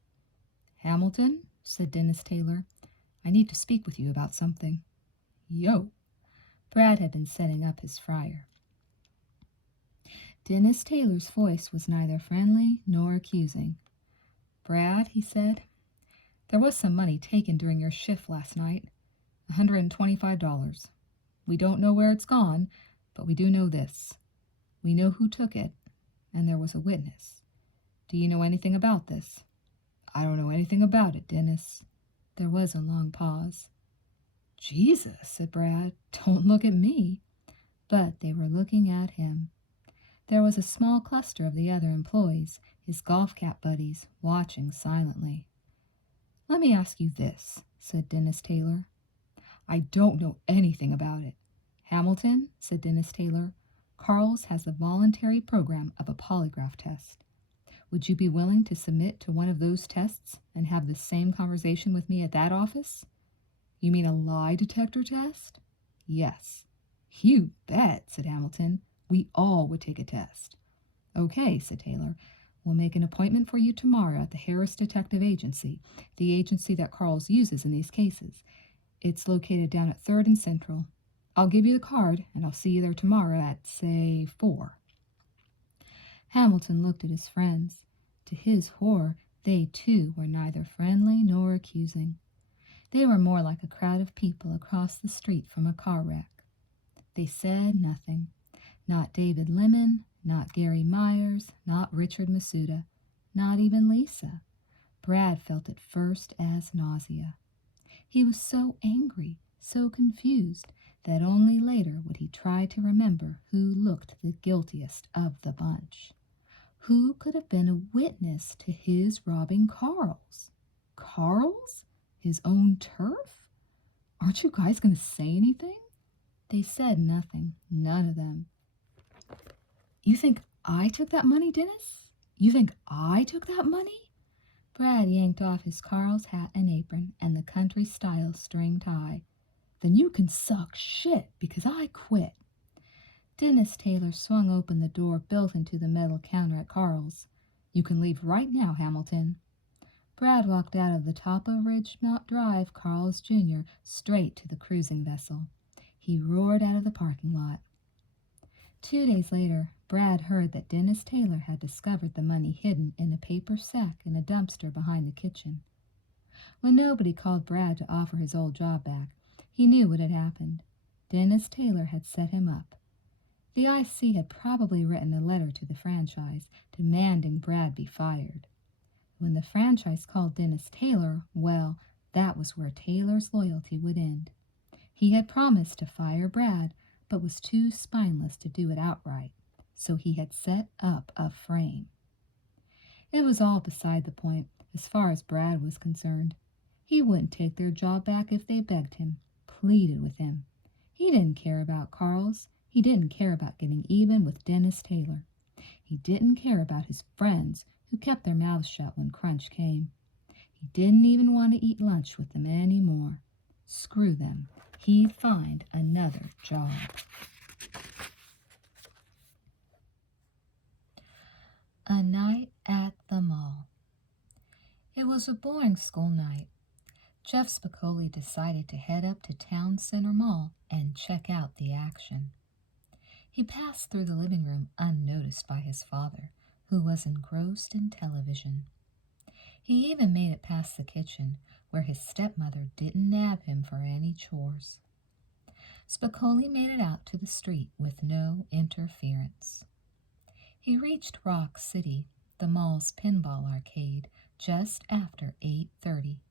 "Hamilton," said Dennis Taylor, "I need to speak with you about something." "Yo." Brad had been setting up his fryer. Dennis Taylor's voice was neither friendly nor accusing. "Brad," he said, "there was some money taken during your shift last night. $125. We don't know where it's gone, but we do know this. We know who took it, and there was a witness. Do you know anything about this?" "I don't know anything about it, Dennis." There was a long pause. "Jesus," said Brad, "don't look at me." But they were looking at him. There was a small cluster of the other employees, his golf cap buddies, watching silently. "Let me ask you this," said Dennis Taylor. "I don't know anything about it." "Hamilton," said Dennis Taylor, "Carl's has a voluntary program of a polygraph test. Would you be willing to submit to one of those tests and have the same conversation with me at that office?" "You mean a lie detector test?" "Yes." "You bet," said Hamilton. "We all would take a test." "Okay," said Taylor. "We'll make an appointment for you tomorrow at the Harris Detective Agency, the agency that Carl's uses in these cases. It's located down at 3rd and Central. I'll give you the card, and I'll see you there tomorrow at, say, 4. Hamilton looked at his friends. To his horror, they too were neither friendly nor accusing. They were more like a crowd of people across the street from a car wreck. They said nothing. Not David Lemon, not Gary Myers, not Richard Masuda, not even Lisa. Brad felt it first as nausea. He was so angry, so confused, that only later would he try to remember who looked the guiltiest of the bunch. Who could have been a witness to his robbing Carl's? Carl's? His own turf? "Aren't you guys going to say anything?" They said nothing, none of them. "You think I took that money, Dennis? You think I took that money?" Brad yanked off his Carl's hat and apron and the country-style string tie. "Then you can suck shit, because I quit." Dennis Taylor swung open the door built into the metal counter at Carl's. "You can leave right now, Hamilton." Brad walked out of the top of Ridgemont Drive, Carl's Jr., straight to the cruising vessel. He roared out of the parking lot. 2 days later, Brad heard that Dennis Taylor had discovered the money hidden in a paper sack in a dumpster behind the kitchen. When nobody called Brad to offer his old job back, he knew what had happened. Dennis Taylor had set him up. The IC had probably written a letter to the franchise demanding Brad be fired. When the franchise called Dennis Taylor, well, that was where Taylor's loyalty would end. He had promised to fire Brad, but was too spineless to do it outright, so he had set up a frame. It was all beside the point as far as Brad was concerned. He wouldn't take their job back if they begged him, pleaded with him. He didn't care about Carl's. He didn't care about getting even with Dennis Taylor. He didn't care about his friends who kept their mouths shut when crunch came. He didn't even want to eat lunch with them anymore. Screw them. He'd find another job. A night at the mall. It was a boring school night. Jeff Spicoli decided to head up to Town Center Mall and check out the action. He passed through the living room unnoticed by his father, who was engrossed in television. He even made it past the kitchen, where his stepmother didn't nab him for any chores. Spicoli made it out to the street with no interference. He reached Rock City, the mall's pinball arcade, just after 8:30.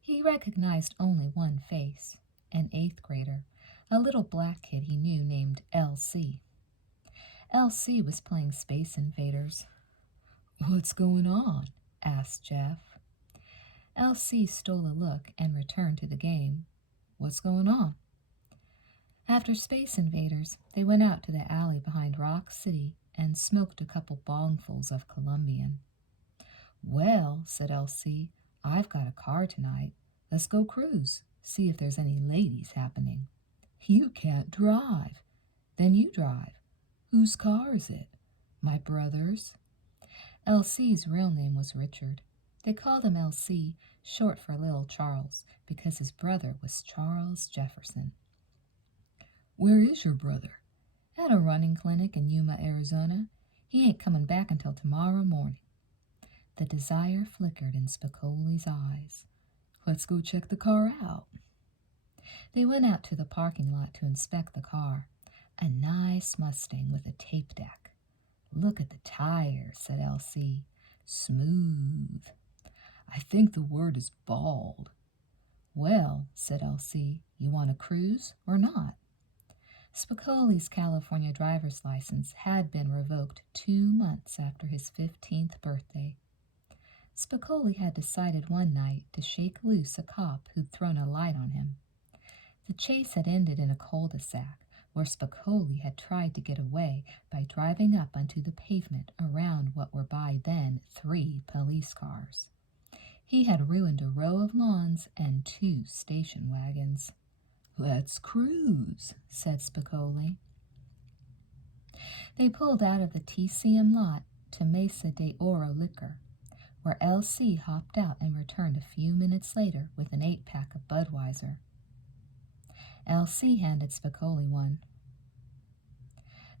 He recognized only one face, an eighth grader, a little black kid he knew named L.C. L.C. was playing Space Invaders. "What's going on?" asked Jeff. L.C. stole a look and returned to the game. "What's going on?" After Space Invaders, they went out to the alley behind Rock City and smoked a couple bongfuls of Colombian. "Well," said L.C., "I've got a car tonight. Let's go cruise, see if there's any ladies happening." "You can't drive." "Then you drive." "Whose car is it?" "My brother's." L.C.'s real name was Richard. They called him L.C., short for Little Charles, because his brother was Charles Jefferson. "Where is your brother?" "At a running clinic in Yuma, Arizona. He ain't coming back until tomorrow morning." The desire flickered in Spicoli's eyes. "Let's go check the car out." They went out to the parking lot to inspect the car, a nice Mustang with a tape deck. "Look at the tires," said L.C. "Smooth." "I think the word is bald." "Well," said L.C., "you want to cruise or not?" Spicoli's California driver's license had been revoked 2 months after his 15th birthday. Spicoli had decided one night to shake loose a cop who'd thrown a light on him. The chase had ended in a cul-de-sac, where Spicoli had tried to get away by driving up onto the pavement around what were by then 3 police cars. He had ruined a row of lawns and 2 station wagons. "Let's cruise," said Spicoli. They pulled out of the TCM lot to Mesa de Oro Liquor, where L.C. hopped out and returned a few minutes later with an 8-pack of Budweiser. L.C. handed Spicoli one.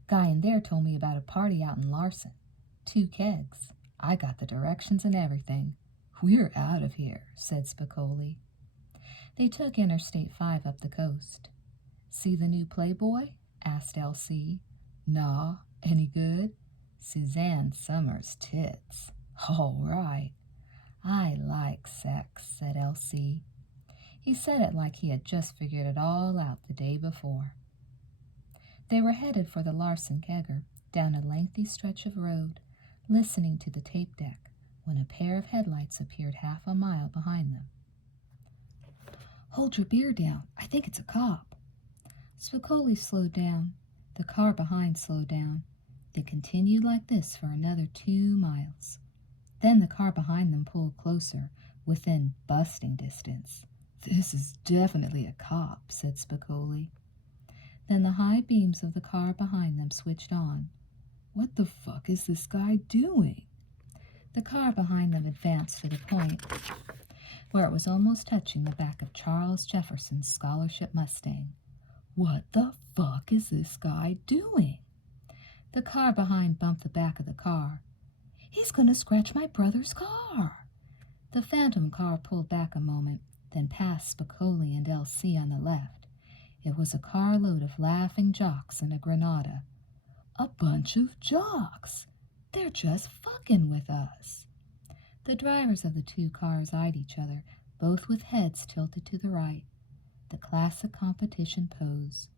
"Guy in there told me about a party out in Larson. 2 kegs. I got the directions and everything." "We're out of here," said Spicoli. They took Interstate 5 up the coast. "See the new Playboy?" asked L.C. "Nah, any good?" "Suzanne Summers' tits." "All right." "I like sex," said L.C. He said it like he had just figured it all out the day before. They were headed for the Larson kegger, down a lengthy stretch of road, listening to the tape deck, when a pair of headlights appeared half a mile behind them. "Hold your beer down. I think it's a cop." Spicoli slowed down. The car behind slowed down. They continued like this for another 2 miles. Then the car behind them pulled closer, within busting distance. "This is definitely a cop," said Spicoli. Then the high beams of the car behind them switched on. "What the fuck is this guy doing?" The car behind them advanced to the point where it was almost touching the back of Charles Jefferson's scholarship Mustang. "What the fuck is this guy doing?" The car behind bumped the back of the car. "He's going to scratch my brother's car." The phantom car pulled back a moment, then passed Spicoli and L.C. on the left. It was a carload of laughing jocks in a Granada. "A bunch of jocks! They're just fucking with us." The drivers of the 2 cars eyed each other, both with heads tilted to the right, the classic competition pose.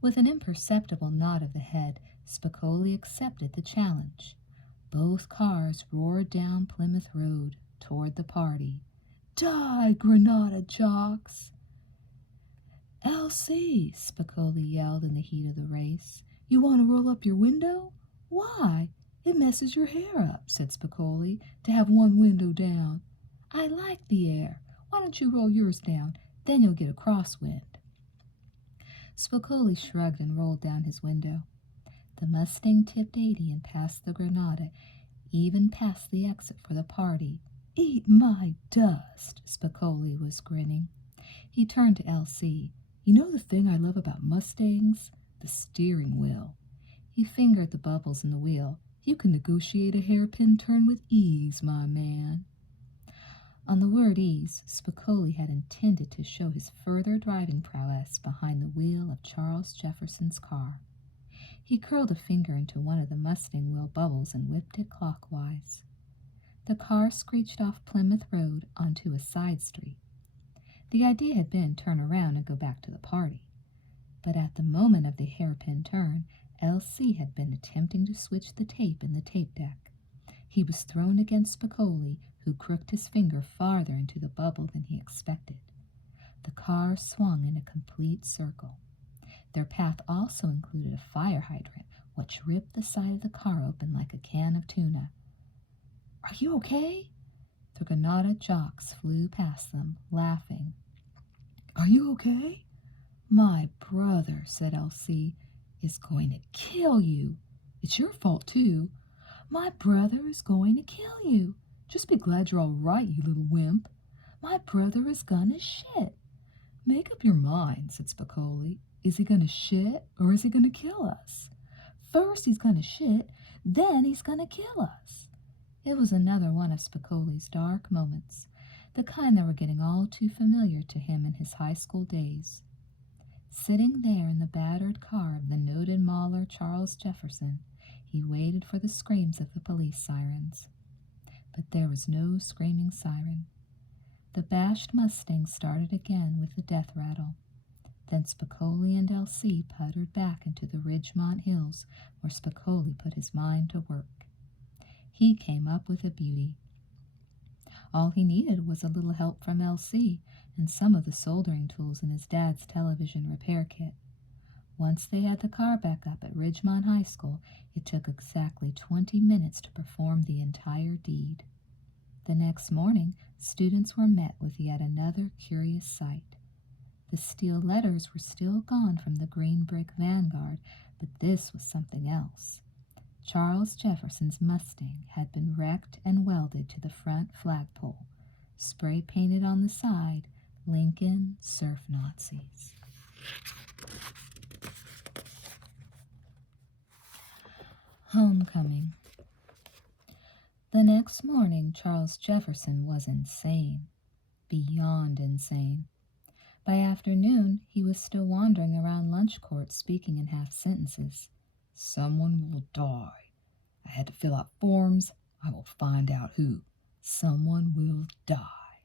With an imperceptible nod of the head, Spicoli accepted the challenge. Both cars roared down Plymouth Road toward the party. "Die, Granada jocks!" "L.C.," Spicoli yelled in the heat of the race, "you want to roll up your window?" "Why? It messes your hair up," said Spicoli, "to have one window down." "I like the air. Why don't you roll yours down? Then you'll get a crosswind." Spicoli shrugged and rolled down his window. The Mustang tipped 80 and passed the Granada, even past the exit for the party. "Eat my dust," Spicoli was grinning. He turned to L.C. "You know the thing I love about Mustangs? The steering wheel." He fingered the bubbles in the wheel. "You can negotiate a hairpin turn with ease, my man." On the word ease, Spicoli had intended to show his further driving prowess behind the wheel of Charles Jefferson's car. He curled a finger into one of the Mustang wheel bubbles and whipped it clockwise. The car screeched off Plymouth Road onto a side street. The idea had been turn around and go back to the party. But at the moment of the hairpin turn, L.C. had been attempting to switch the tape in the tape deck. He was thrown against Spicoli, who crooked his finger farther into the bubble than he expected. The car swung in a complete circle. Their path also included a fire hydrant, which ripped the side of the car open like a can of tuna. "Are you okay?" The Granada jocks flew past them, laughing. "Are you okay?" "My brother," said L.C., "is going to kill you. It's your fault, too. My brother is going to kill you. Just be glad you're all right, you little wimp. My brother is gonna shit." "Make up your mind," said Spicoli. "Is he gonna shit or is he gonna kill us?" "First he's gonna shit, then he's gonna kill us." It was another one of Spicoli's dark moments, the kind that were getting all too familiar to him in his high school days. Sitting there in the battered car of the noted mauler Charles Jefferson, he waited for the screams of the police sirens. But there was no screaming siren. The bashed Mustang started again with the death rattle. Then Spicoli and L.C. puttered back into the Ridgemont hills, where Spicoli put his mind to work. He came up with a beauty. All he needed was a little help from L.C. and some of the soldering tools in his dad's television repair kit. Once they had the car back up at Ridgemont High School, it took exactly 20 minutes to perform the entire deed. The next morning, students were met with yet another curious sight. The steel letters were still gone from the green brick vanguard, but this was something else. Charles Jefferson's Mustang had been wrecked and welded to the front flagpole. Spray painted on the side, "Lincoln Surf Nazis." Homecoming. The next morning, Charles Jefferson was insane. Beyond insane. By afternoon, he was still wandering around lunch court speaking in half sentences. "Someone will die. I had to fill out forms. I will find out who. Someone will die."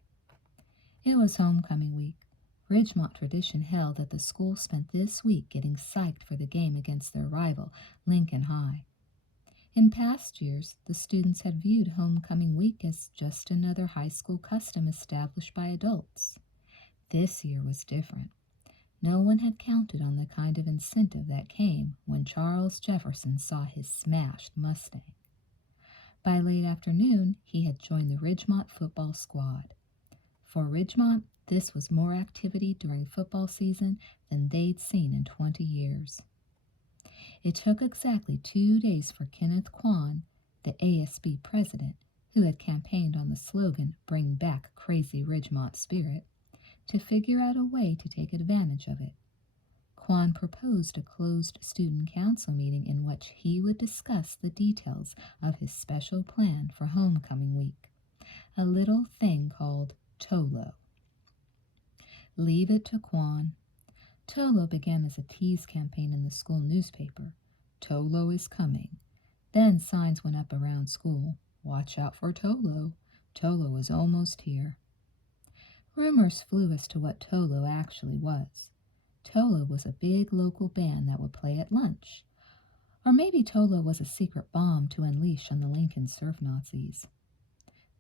It was homecoming week. Ridgemont tradition held that the school spent this week getting psyched for the game against their rival, Lincoln High. In past years, the students had viewed homecoming week as just another high school custom established by adults. This year was different. No one had counted on the kind of incentive that came when Charles Jefferson saw his smashed Mustang. By late afternoon, he had joined the Ridgemont football squad. For Ridgemont, this was more activity during football season than they'd seen in 20 years. It took exactly 2 days for Kenneth Quan, the ASB president, who had campaigned on the slogan, "Bring back crazy Ridgemont spirit," to figure out a way to take advantage of it. Quan proposed a closed student council meeting in which he would discuss the details of his special plan for homecoming week, a little thing called Tolo. Leave it to Quan. Tolo began as a tease campaign in the school newspaper. "Tolo is coming." Then signs went up around school. "Watch out for Tolo. Tolo is almost here." Rumors flew as to what Tolo actually was. Tolo was a big local band that would play at lunch. Or maybe Tolo was a secret bomb to unleash on the Lincoln Surf Nazis.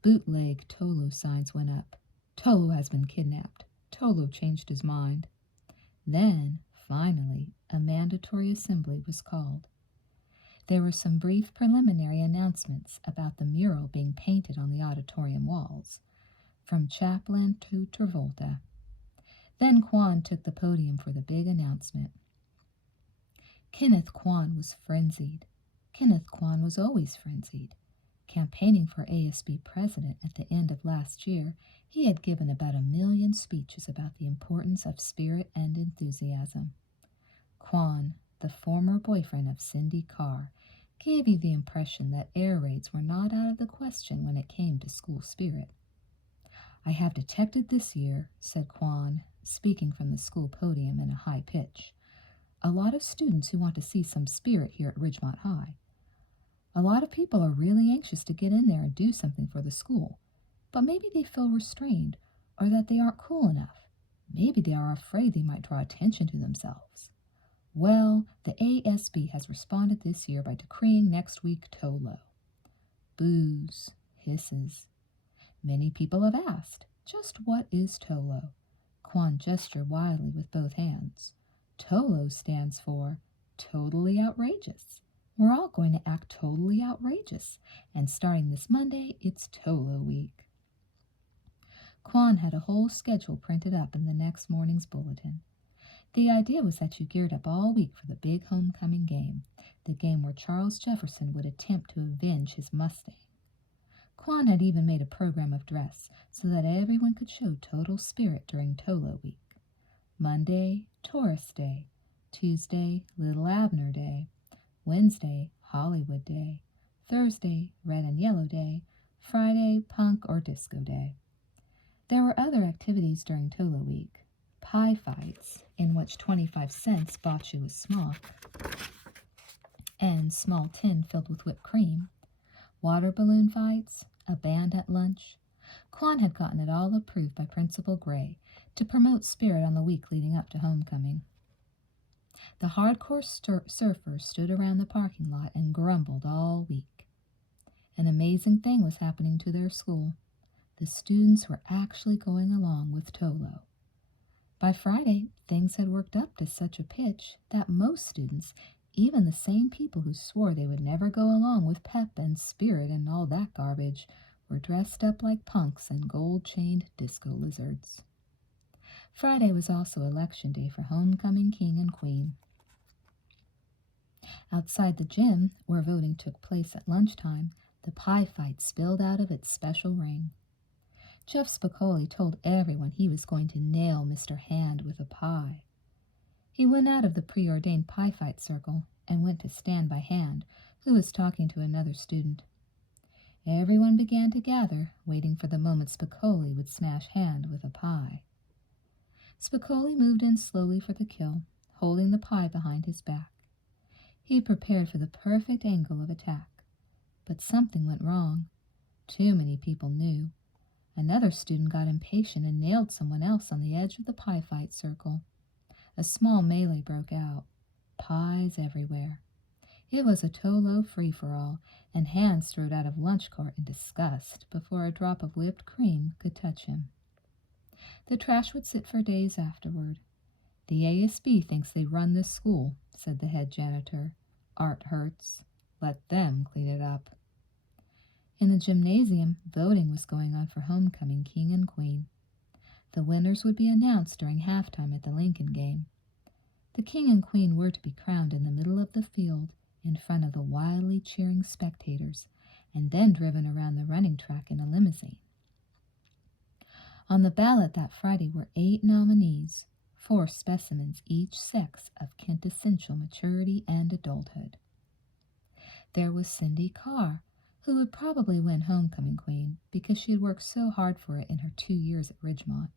Bootleg Tolo signs went up. "Tolo has been kidnapped. Tolo changed his mind." Then, finally, a mandatory assembly was called. There were some brief preliminary announcements about the mural being painted on the auditorium walls, from Chaplin to Travolta. Then Quan took the podium for the big announcement. Kenneth Quan was frenzied. Kenneth Quan was always frenzied. Campaigning for ASB president at the end of last year, he had given about 1 million speeches about the importance of spirit and enthusiasm. Quan, the former boyfriend of Cindy Carr, gave you the impression that air raids were not out of the question when it came to school spirit. I have detected this year, said Quan, speaking from the school podium in a high pitch, a lot of students who want to see some spirit here at Ridgemont High. A lot of people are really anxious to get in there and do something for the school, but maybe they feel restrained or that they aren't cool enough. Maybe they are afraid they might draw attention to themselves. Well, the ASB has responded this year by decreeing next week Tolo. Boos, hisses. Many people have asked, just what is Tolo? Quan gestured wildly with both hands. Tolo stands for totally outrageous. We're all going to act totally outrageous, and starting this Monday, it's Tolo week. Quan had a whole schedule printed up in the next morning's bulletin. The idea was that you geared up all week for the big homecoming game, the game where Charles Jefferson would attempt to avenge his Mustang. Quan had even made a program of dress so that everyone could show total spirit during Tolo week. Monday, Taurus Day. Tuesday, Little Abner Day. Wednesday, Hollywood Day. Thursday, Red and Yellow Day. Friday, Punk or Disco Day. There were other activities during Tolo week. Pie fights, in which 25 cents bought you a smock and small tin filled with whipped cream. Water balloon fights, a band at lunch. Quan had gotten it all approved by Principal Gray to promote spirit on the week leading up to homecoming. The hardcore surfers stood around the parking lot and grumbled all week. An amazing thing was happening to their school. The students were actually going along with Tolo. By Friday, things had worked up to such a pitch that most students, even the same people who swore they would never go along with pep and spirit and all that garbage, were dressed up like punks and gold-chained disco lizards. Friday was also election day for homecoming king and queen. Outside the gym, where voting took place at lunchtime, the pie fight spilled out of its special ring. Jeff Spicoli told everyone he was going to nail Mr. Hand with a pie. He went out of the preordained pie fight circle and went to stand by Hand, who was talking to another student. Everyone began to gather, waiting for the moment Spicoli would smash Hand with a pie. Spicoli moved in slowly for the kill, holding the pie behind his back. He prepared for the perfect angle of attack. But something went wrong. Too many people knew. Another student got impatient and nailed someone else on the edge of the pie fight circle. A small melee broke out. Pies everywhere. It was a Tolo free-for-all, and Hand strode out of lunch cart in disgust before a drop of whipped cream could touch him. The trash would sit for days afterward. The ASB thinks they run this school, said the head janitor. Art hurts. Let them clean it up. In the gymnasium, voting was going on for homecoming king and queen. The winners would be announced during halftime at the Lincoln game. The king and queen were to be crowned in the middle of the field in front of the wildly cheering spectators, and then driven around the running track in a limousine. On the ballot that Friday were 8 nominees, 4 specimens each sex of quintessential maturity and adulthood. There was Cindy Carr, who would probably win homecoming queen because she had worked so hard for it in her 2 years at Ridgemont.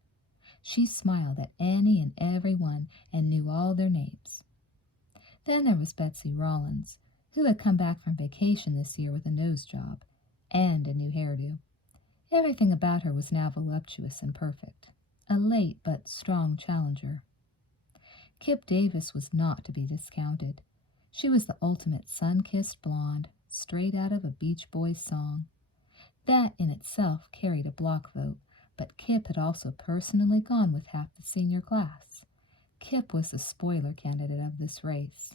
She smiled at any and every one and knew all their names. Then there was Betsy Rollins, who had come back from vacation this year with a nose job and a new hairdo. Everything about her was now voluptuous and perfect, a late but strong challenger. Kip Davis was not to be discounted. She was the ultimate sun-kissed blonde, straight out of a Beach Boys song. That in itself carried a block vote, but Kip had also personally gone with half the senior class. Kip was the spoiler candidate of this race.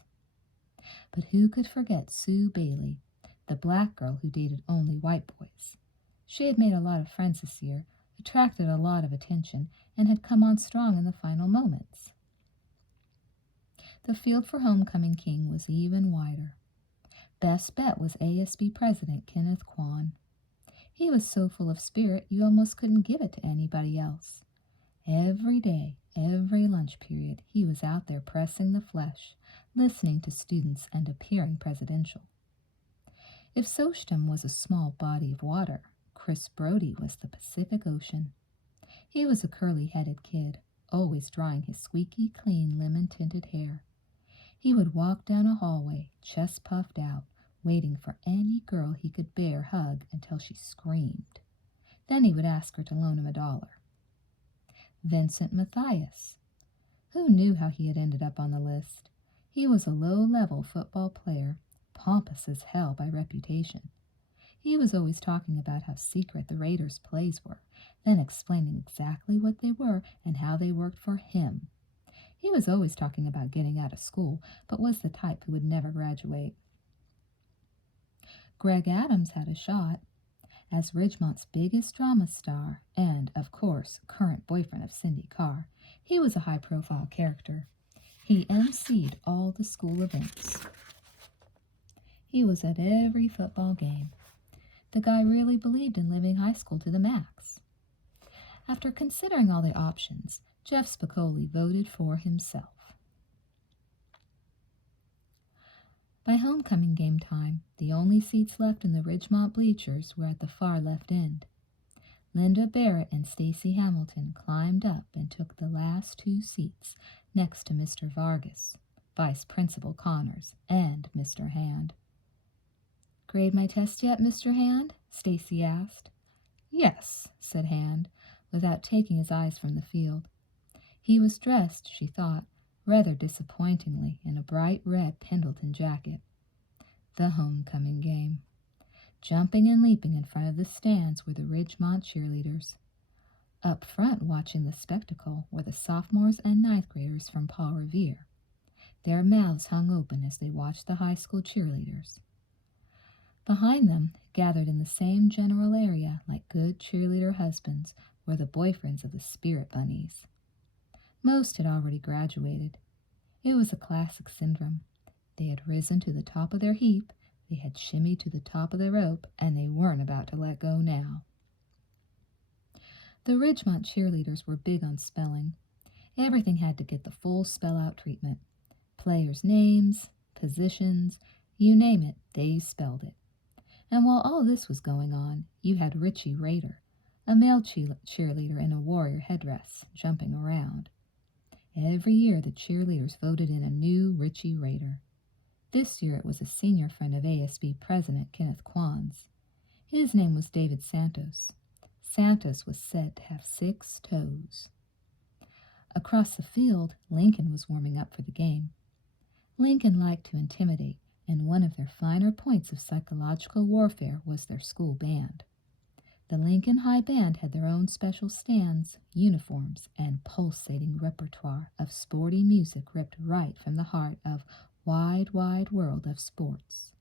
But who could forget Sue Bailey, the black girl who dated only white boys? She had made a lot of friends this year, attracted a lot of attention, and had come on strong in the final moments. The field for homecoming king was even wider. Best bet was ASB President Kenneth Quan. He was so full of spirit you almost couldn't give it to anybody else. Every day, every lunch period, he was out there pressing the flesh, listening to students and appearing presidential. If Sociedom was a small body of water, Chris Brody was the Pacific Ocean. He was a curly-headed kid, always drying his squeaky clean lemon-tinted hair. He would walk down a hallway, chest puffed out, waiting for any girl he could bear hug until she screamed. Then he would ask her to loan him $1. Vincent Matthias. Who knew how he had ended up on the list? He was a low-level football player, pompous as hell by reputation. He was always talking about how secret the Raiders' plays were, then explaining exactly what they were and how they worked for him. He was always talking about getting out of school, but was the type who would never graduate. Greg Adams had a shot. As Ridgemont's biggest drama star and, of course, current boyfriend of Cindy Carr, he was a high-profile character. He emceed all the school events. He was at every football game. The guy really believed in living high school to the max. After considering all the options, Jeff Spicoli voted for himself. By homecoming game time, the only seats left in the Ridgemont bleachers were at the far left end. Linda Barrett and Stacy Hamilton climbed up and took the last 2 seats next to Mr. Vargas, Vice Principal Connors, and Mr. Hand. "Grade my test yet, Mr. Hand?" Stacy asked. "Yes," said Hand, without taking his eyes from the field. He was dressed, she thought, rather disappointingly in a bright red Pendleton jacket. The homecoming game. Jumping and leaping in front of the stands were the Ridgemont cheerleaders. Up front watching the spectacle were the sophomores and 9th graders from Paul Revere. Their mouths hung open as they watched the high school cheerleaders. Behind them, gathered in the same general area like good cheerleader husbands, were the boyfriends of the Spirit Bunnies. Most had already graduated. It was a classic syndrome. They had risen to the top of their heap, they had shimmied to the top of the rope, and they weren't about to let go now. The Ridgemont cheerleaders were big on spelling. Everything had to get the full spell-out treatment. Players' names, positions, you name it, they spelled it. And while all this was going on, you had Richie Raider, a male cheerleader in a warrior headdress, jumping around. Every year the cheerleaders voted in a new Richie Raider. This year it was a senior friend of ASB President Kenneth Quan's. His name was David Santos. Santos was said to have 6 toes. Across the field, Lincoln was warming up for the game. Lincoln liked to intimidate, and one of their finer points of psychological warfare was their school band. The Lincoln High Band had their own special stands, uniforms, and pulsating repertoire of sporty music ripped right from the heart of wide, wide world of sports.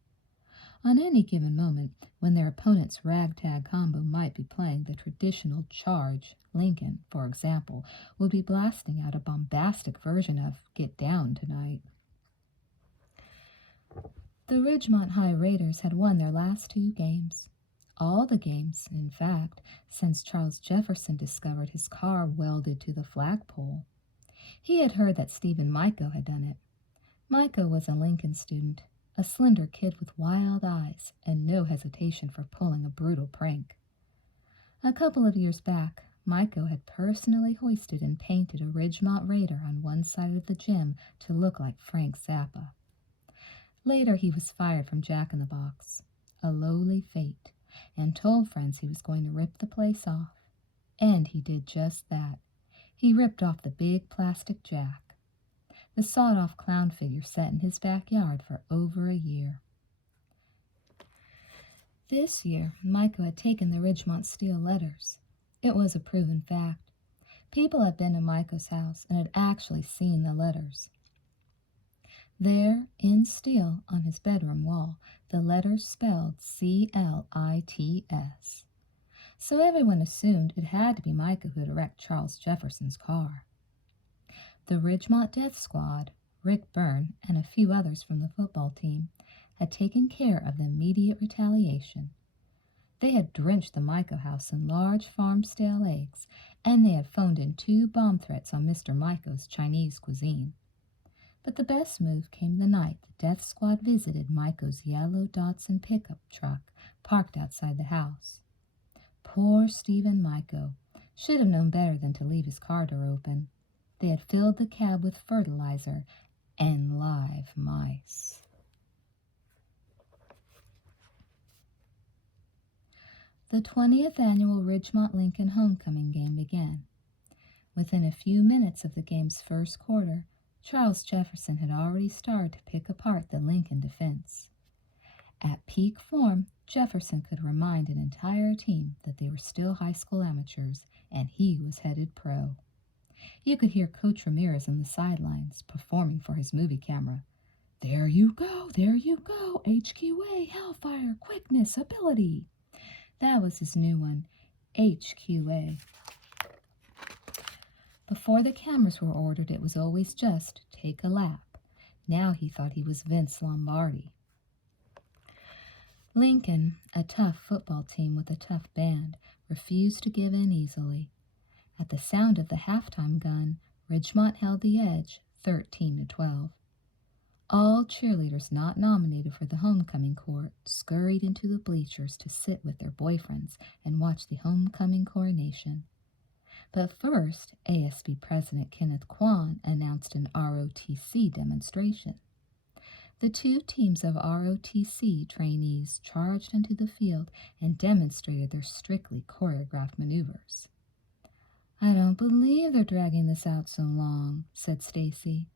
On any given moment, when their opponent's ragtag combo might be playing the traditional charge, Lincoln, for example, would be blasting out a bombastic version of Get Down Tonight. The Ridgemont High Raiders had won their last 2 games. All the games, in fact, since Charles Jefferson discovered his car welded to the flagpole. He had heard that Stephen Myco had done it. Myco was a Lincoln student, a slender kid with wild eyes and no hesitation for pulling a brutal prank. A couple of years back, Myco had personally hoisted and painted a Ridgemont Raider on one side of the gym to look like Frank Zappa. Later he was fired from Jack in the Box, a lowly fate, and told friends he was going to rip the place off. And he did just that. He ripped off the big plastic Jack. The sawed-off clown figure sat in his backyard for over a year. This year, Myco had taken the Ridgemont steel letters. It was a proven fact. People had been to Myco's house and had actually seen the letters. There, in steel, on his bedroom wall, the letters spelled CLITS. So everyone assumed it had to be Myco who had wrecked Charles Jefferson's car. The Ridgemont Death Squad, Rick Byrne, and a few others from the football team, had taken care of the immediate retaliation. They had drenched the Myco house in large farm-stale eggs, and they had phoned in 2 bomb threats on Mr. Myco's Chinese cuisine. But the best move came the night the Death Squad visited Myco's yellow Datsun pickup truck parked outside the house. Poor Stephen Myco, Should have known better than to leave his car door open. They had filled the cab with fertilizer and live mice. The 20th annual Ridgemont Lincoln homecoming game began. Within a few minutes of the game's first quarter, Charles Jefferson had already started to pick apart the Lincoln defense. At peak form, Jefferson could remind an entire team that they were still high school amateurs and he was headed pro. You could hear Coach Ramirez on the sidelines performing for his movie camera. There you go, HQA, hellfire, quickness, ability. That was his new one, HQA. Before the cameras were ordered, it was always just take a lap. Now he thought he was Vince Lombardi. Lincoln, a tough football team with a tough band, refused to give in easily. At the sound of the halftime gun, Ridgemont held the edge, 13-12. All cheerleaders not nominated for the homecoming court scurried into the bleachers to sit with their boyfriends and watch the homecoming coronation. But first, ASB President Kenneth Kwan announced an ROTC demonstration. The two teams of ROTC trainees charged onto the field and demonstrated their strictly choreographed maneuvers. I don't believe they're dragging this out so long, said Stacy.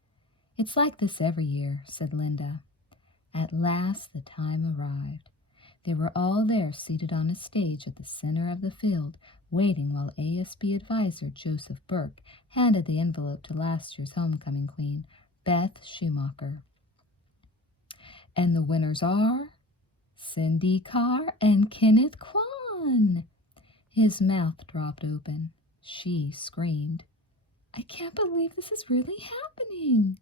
It's like this every year, said Linda. At last the time arrived. They were all there seated on a stage at the center of the field, waiting while ASB advisor Joseph Burke handed the envelope to last year's homecoming queen, Beth Schumacher. And the winners are Cindy Carr and Kenneth Kwan. His mouth dropped open. She screamed. I can't believe this is really happening.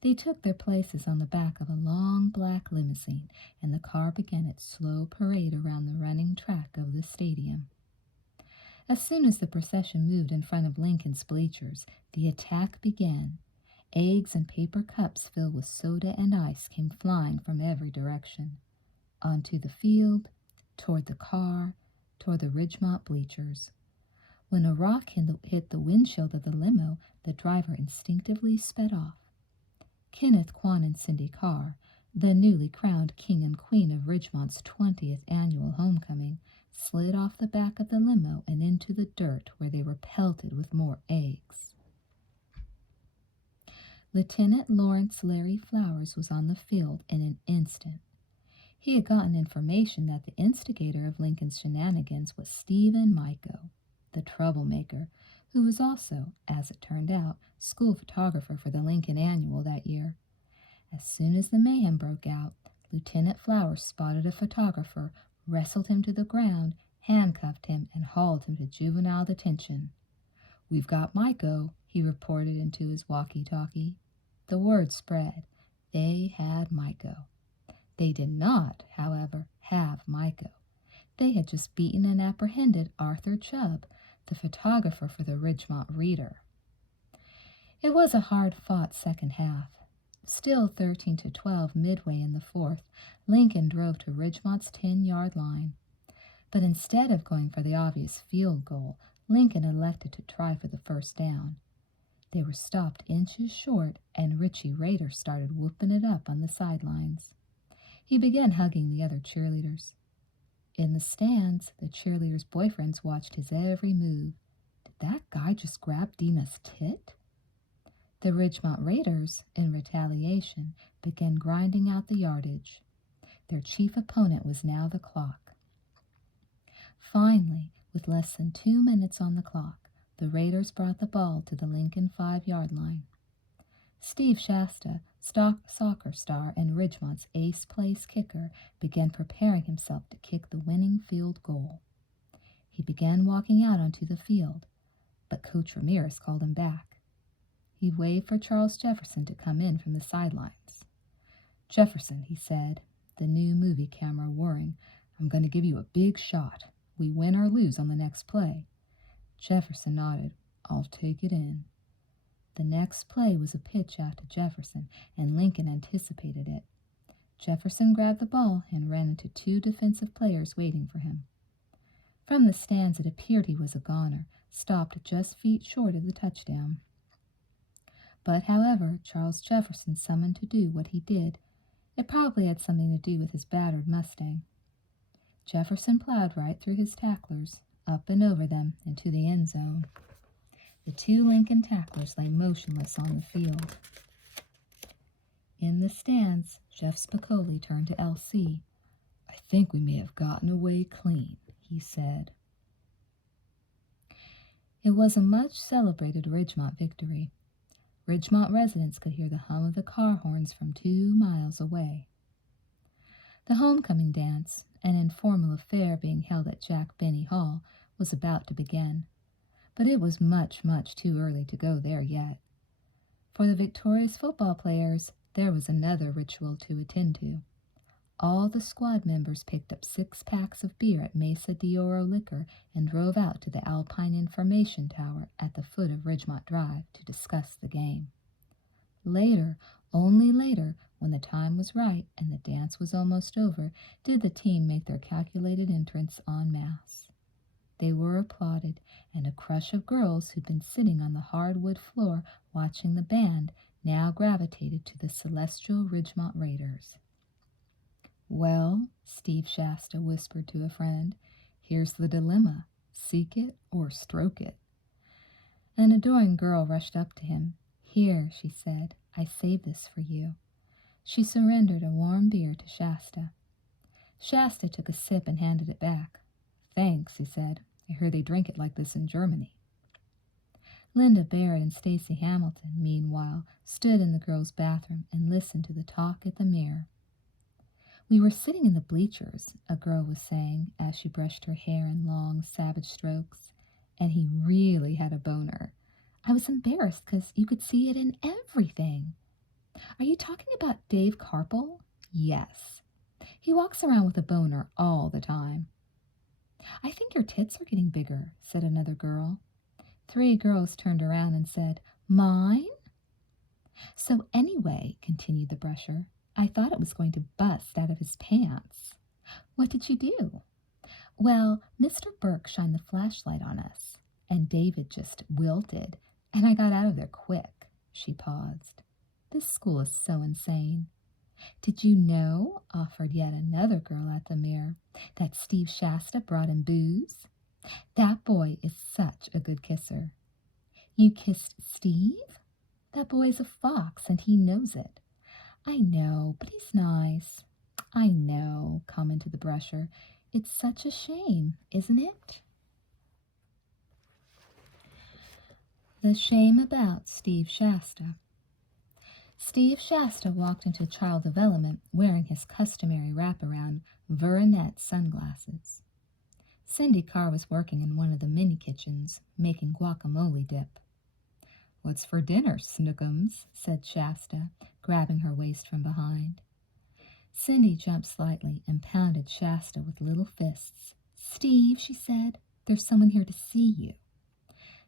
They took their places on the back of a long black limousine, and the car began its slow parade around the running track of the stadium. As soon as the procession moved in front of Lincoln's bleachers, the attack began. Eggs and paper cups filled with soda and ice came flying from every direction. Onto the field, toward the car, toward the Ridgemont bleachers. When a rock hit the windshield of the limo, the driver instinctively sped off. Kenneth Kwan and Cindy Carr, the newly crowned king and queen of Ridgemont's 20th annual homecoming, slid off the back of the limo and into the dirt where they were pelted with more eggs. Lieutenant Lawrence Larry Flowers was on the field in an instant. He had gotten information that the instigator of Lincoln's shenanigans was Stephen Myko, the troublemaker, who was also, as it turned out, school photographer for the Lincoln Annual that year. As soon as the mayhem broke out, Lieutenant Flowers spotted a photographer, wrestled him to the ground, handcuffed him, and hauled him to juvenile detention. We've got Myko, he reported into his walkie-talkie. The word spread. They had Myko. They did not, however, have Myko. They had just beaten and apprehended Arthur Chubb, the photographer for the Ridgemont Reader. It was a hard-fought second half. Still 13-12 midway in the fourth, Lincoln drove to Ridgemont's 10-yard line. But instead of going for the obvious field goal, Lincoln elected to try for the first down. They were stopped inches short, and Richie Rader started whooping it up on the sidelines. He began hugging the other cheerleaders. In the stands, the cheerleaders' boyfriends watched his every move. Did that guy just grab Dina's tit? The Ridgemont Raiders, in retaliation, began grinding out the yardage. Their chief opponent was now the clock. Finally, with less than 2 minutes on the clock, the Raiders brought the ball to the Lincoln 5-yard line. Steve Shasta, soccer star and Ridgemont's ace-place kicker, began preparing himself to kick the winning field goal. He began walking out onto the field, but Coach Ramirez called him back. He waved for Charles Jefferson to come in from the sidelines. Jefferson, he said, the new movie camera whirring, I'm going to give you a big shot. We win or lose on the next play. Jefferson nodded. I'll take it in. The next play was a pitch out to Jefferson, and Lincoln anticipated it. Jefferson grabbed the ball and ran into 2 defensive players waiting for him. From the stands it appeared he was a goner, stopped just feet short of the touchdown. But, however, Charles Jefferson summoned to do what he did, it probably had something to do with his battered Mustang. Jefferson plowed right through his tacklers, up and over them, into the end zone. The two Lincoln tacklers lay motionless on the field. In the stands, Jeff Spicoli turned to L.C. "I think we may have gotten away clean," he said. It was a much celebrated Ridgemont victory. Ridgemont residents could hear the hum of the car horns from 2 miles away. The homecoming dance, an informal affair being held at Jack Benny Hall, was about to begin, but it was much, much too early to go there yet. For the victorious football players, there was another ritual to attend to. All the squad members picked up 6 packs of beer at Mesa de Oro Liquor and drove out to the Alpine Information Tower at the foot of Ridgemont Drive to discuss the game. Later, only later, when the time was right and the dance was almost over, did the team make their calculated entrance en masse. They were applauded, and a crush of girls who'd been sitting on the hardwood floor watching the band now gravitated to the celestial Ridgemont Raiders. "Well," Steve Shasta whispered to a friend, "here's the dilemma. Seek it or stroke it." An adoring girl rushed up to him. "Here," she said, "I saved this for you." She surrendered a warm beer to Shasta. Shasta took a sip and handed it back. "Thanks," he said. "I hear they drink it like this in Germany." Linda Barrett and Stacy Hamilton, meanwhile, stood in the girls' bathroom and listened to the talk at the mirror. "We were sitting in the bleachers," a girl was saying as she brushed her hair in long, savage strokes, "and he really had a boner. I was embarrassed because you could see it in everything." "Are you talking about Dave Carpel?" "Yes. He walks around with a boner all the time." "I think your tits are getting bigger," said another girl. 3 girls turned around and said, "Mine?" "So anyway," continued the brusher, "I thought it was going to bust out of his pants." "What did you do?" "Well, Mr. Burke shined the flashlight on us, and David just wilted, and I got out of there quick." She paused. "This school is so insane." "Did you know," offered yet another girl at the mirror, "that Steve Shasta brought him booze? That boy is such a good kisser." "You kissed Steve? That boy's a fox, and he knows it." "I know, but he's nice." "I know," commented the brusher. "It's such a shame, isn't it?" The shame about Steve Shasta. Steve Shasta walked into child development wearing his customary wraparound Vuranette sunglasses. Cindy Carr was working in one of the mini kitchens, making guacamole dip. "What's for dinner, Snookums?" said Shasta, grabbing her waist from behind. Cindy jumped slightly and pounded Shasta with little fists. "Steve," she said, "there's someone here to see you."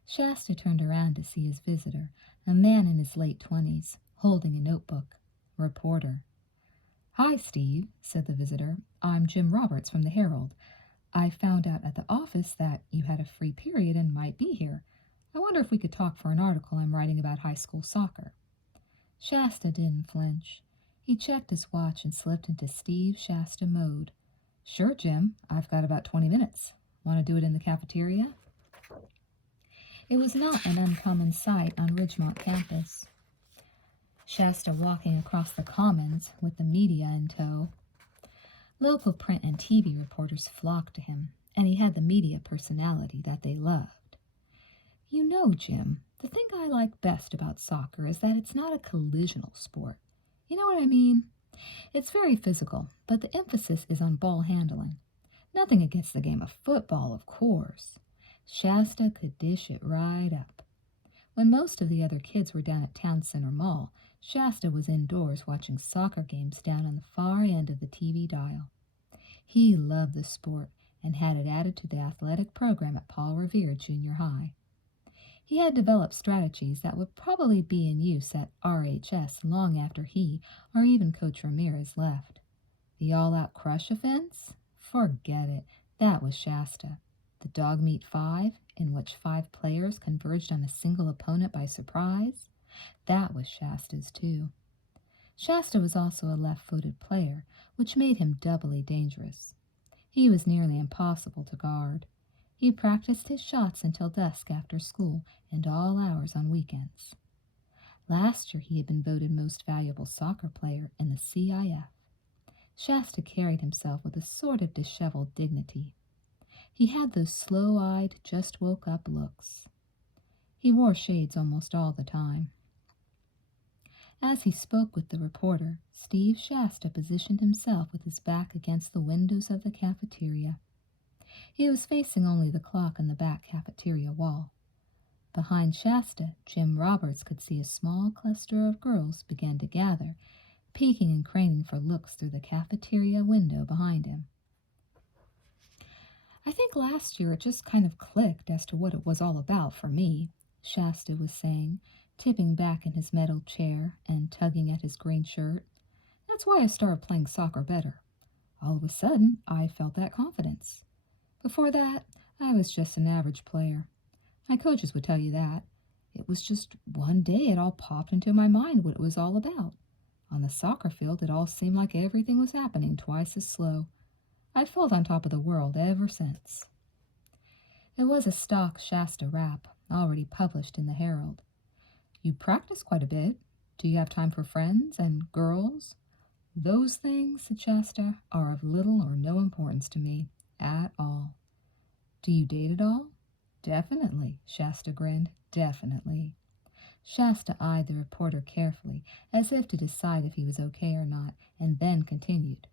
Shasta turned around to see his visitor, a man in his late 20s, holding a notebook. Reporter. "Hi, Steve," said the visitor. "I'm Jim Roberts from the Herald. I found out at the office that you had a free period and might be here. I wonder if we could talk for an article I'm writing about high school soccer." Shasta didn't flinch. He checked his watch and slipped into Steve Shasta mode. "Sure, Jim. I've got about 20 minutes. Want to do it in the cafeteria?" It was not an uncommon sight on Ridgemont campus. Shasta walking across the commons with the media in tow. Local print and TV reporters flocked to him, and he had the media personality that they loved. "You know, Jim, the thing I like best about soccer is that it's not a collisional sport. You know what I mean? It's very physical, but the emphasis is on ball handling. Nothing against the game of football, of course." Shasta could dish it right up. When most of the other kids were down at Town Center Mall, Shasta was indoors watching soccer games down on the far end of the TV dial. He loved the sport and had it added to the athletic program at Paul Revere Junior High. He had developed strategies that would probably be in use at RHS long after he or even Coach Ramirez left. The all-out crush offense? Forget it. That was Shasta. The dog meat 5, in which 5 players converged on a single opponent by surprise, that was Shasta's too. Shasta was also a left-footed player, which made him doubly dangerous. He was nearly impossible to guard. He practiced his shots until dusk after school and all hours on weekends. Last year he had been voted most valuable soccer player in the CIF. Shasta carried himself with a sort of disheveled dignity. He had those slow-eyed, just-woke-up looks. He wore shades almost all the time. As he spoke with the reporter, Steve Shasta positioned himself with his back against the windows of the cafeteria. He was facing only the clock on the back cafeteria wall. Behind Shasta, Jim Roberts could see a small cluster of girls begin to gather, peeking and craning for looks through the cafeteria window behind him. I think last year it just kind of clicked as to what it was all about for me, Shasta was saying, tipping back in his metal chair and tugging at his green shirt. That's why I started playing soccer better. All of a sudden, I felt that confidence. Before that, I was just an average player. My coaches would tell you that. It was just one day it all popped into my mind what it was all about. On the soccer field, it all seemed like everything was happening twice as slow. I felt on top of the world ever since. It was a stock Shasta rap, already published in the Herald. You practice quite a bit. Do you have time for friends and girls? Those things, said Shasta, are of little or no importance to me at all. Do you date at all? Definitely, Shasta grinned. Definitely. Shasta eyed the reporter carefully, as if to decide if he was okay or not, and then continued.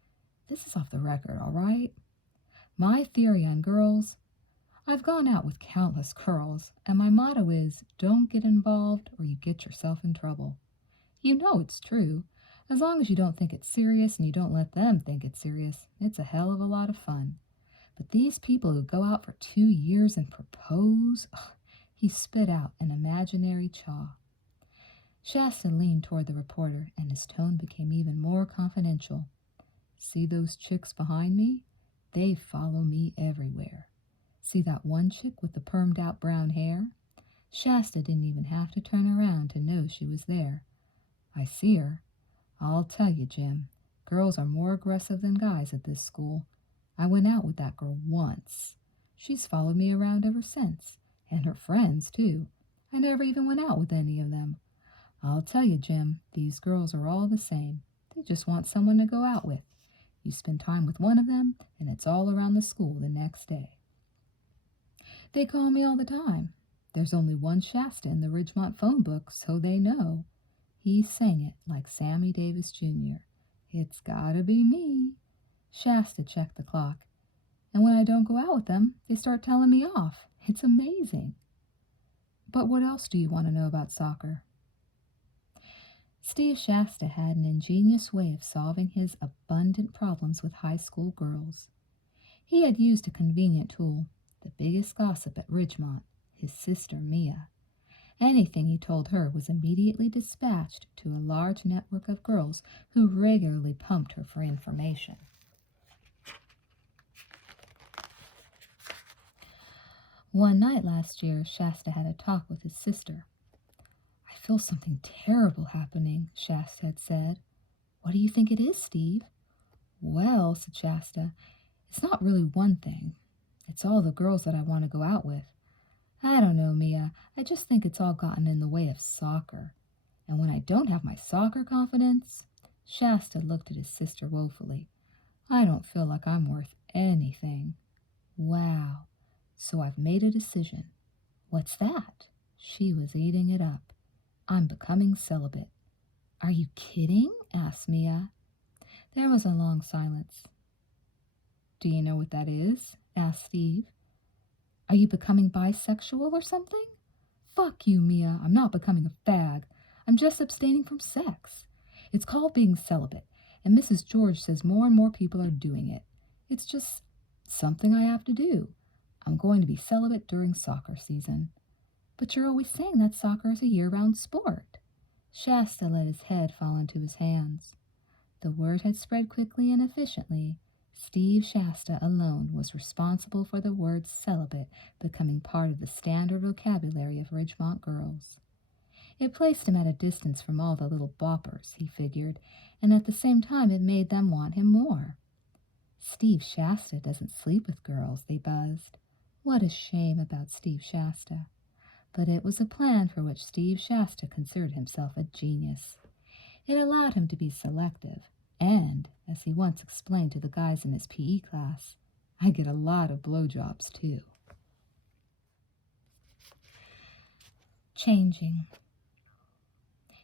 This is off the record, all right? My theory on girls, I've gone out with countless girls, and my motto is, don't get involved or you get yourself in trouble. You know it's true. As long as you don't think it's serious and you don't let them think it's serious, it's a hell of a lot of fun. But these people who go out for 2 years and propose, he spit out an imaginary chaw. Shasta leaned toward the reporter, and his tone became even more confidential. See those chicks behind me? They follow me everywhere. See that one chick with the permed-out brown hair? Shasta didn't even have to turn around to know she was there. I see her. I'll tell you, Jim, girls are more aggressive than guys at this school. I went out with that girl once. She's followed me around ever since, and her friends, too. I never even went out with any of them. I'll tell you, Jim, these girls are all the same. They just want someone to go out with. You spend time with one of them, and it's all around the school the next day. They call me all the time. There's only one Shasta in the Ridgemont phone book, so they know. He sang it like Sammy Davis Jr. It's gotta be me. Shasta checked the clock. And when I don't go out with them, they start telling me off. It's amazing. But what else do you want to know about soccer? Steve Shasta had an ingenious way of solving his abundant problems with high school girls. He had used a convenient tool, the biggest gossip at Ridgemont, his sister Mia. Anything he told her was immediately dispatched to a large network of girls who regularly pumped her for information. One night last year, Shasta had a talk with his sister. I feel something terrible happening, Shasta had said. What do you think it is, Steve? Well, said Shasta, it's not really one thing. It's all the girls that I want to go out with. I don't know, Mia. I just think it's all gotten in the way of soccer. And when I don't have my soccer confidence, Shasta looked at his sister woefully. I don't feel like I'm worth anything. Wow. So I've made a decision. What's that? She was eating it up. I'm becoming celibate. Are you kidding? Asked Mia. There was a long silence. Do you know what that is? Asked Steve. Are you becoming bisexual or something? Fuck you, Mia. I'm not becoming a fag. I'm just abstaining from sex. It's called being celibate, and Mrs. George says more and more people are doing it. It's just something I have to do. I'm going to be celibate during soccer season. But you're always saying that soccer is a year-round sport. Shasta let his head fall into his hands. The word had spread quickly and efficiently. Steve Shasta alone was responsible for the word celibate becoming part of the standard vocabulary of Ridgemont girls. It placed him at a distance from all the little boppers, he figured, and at the same time it made them want him more. Steve Shasta doesn't sleep with girls, they buzzed. What a shame about Steve Shasta. But it was a plan for which Steve Shasta considered himself a genius. It allowed him to be selective, and, as he once explained to the guys in his PE class, I get a lot of blowjobs too. Changing.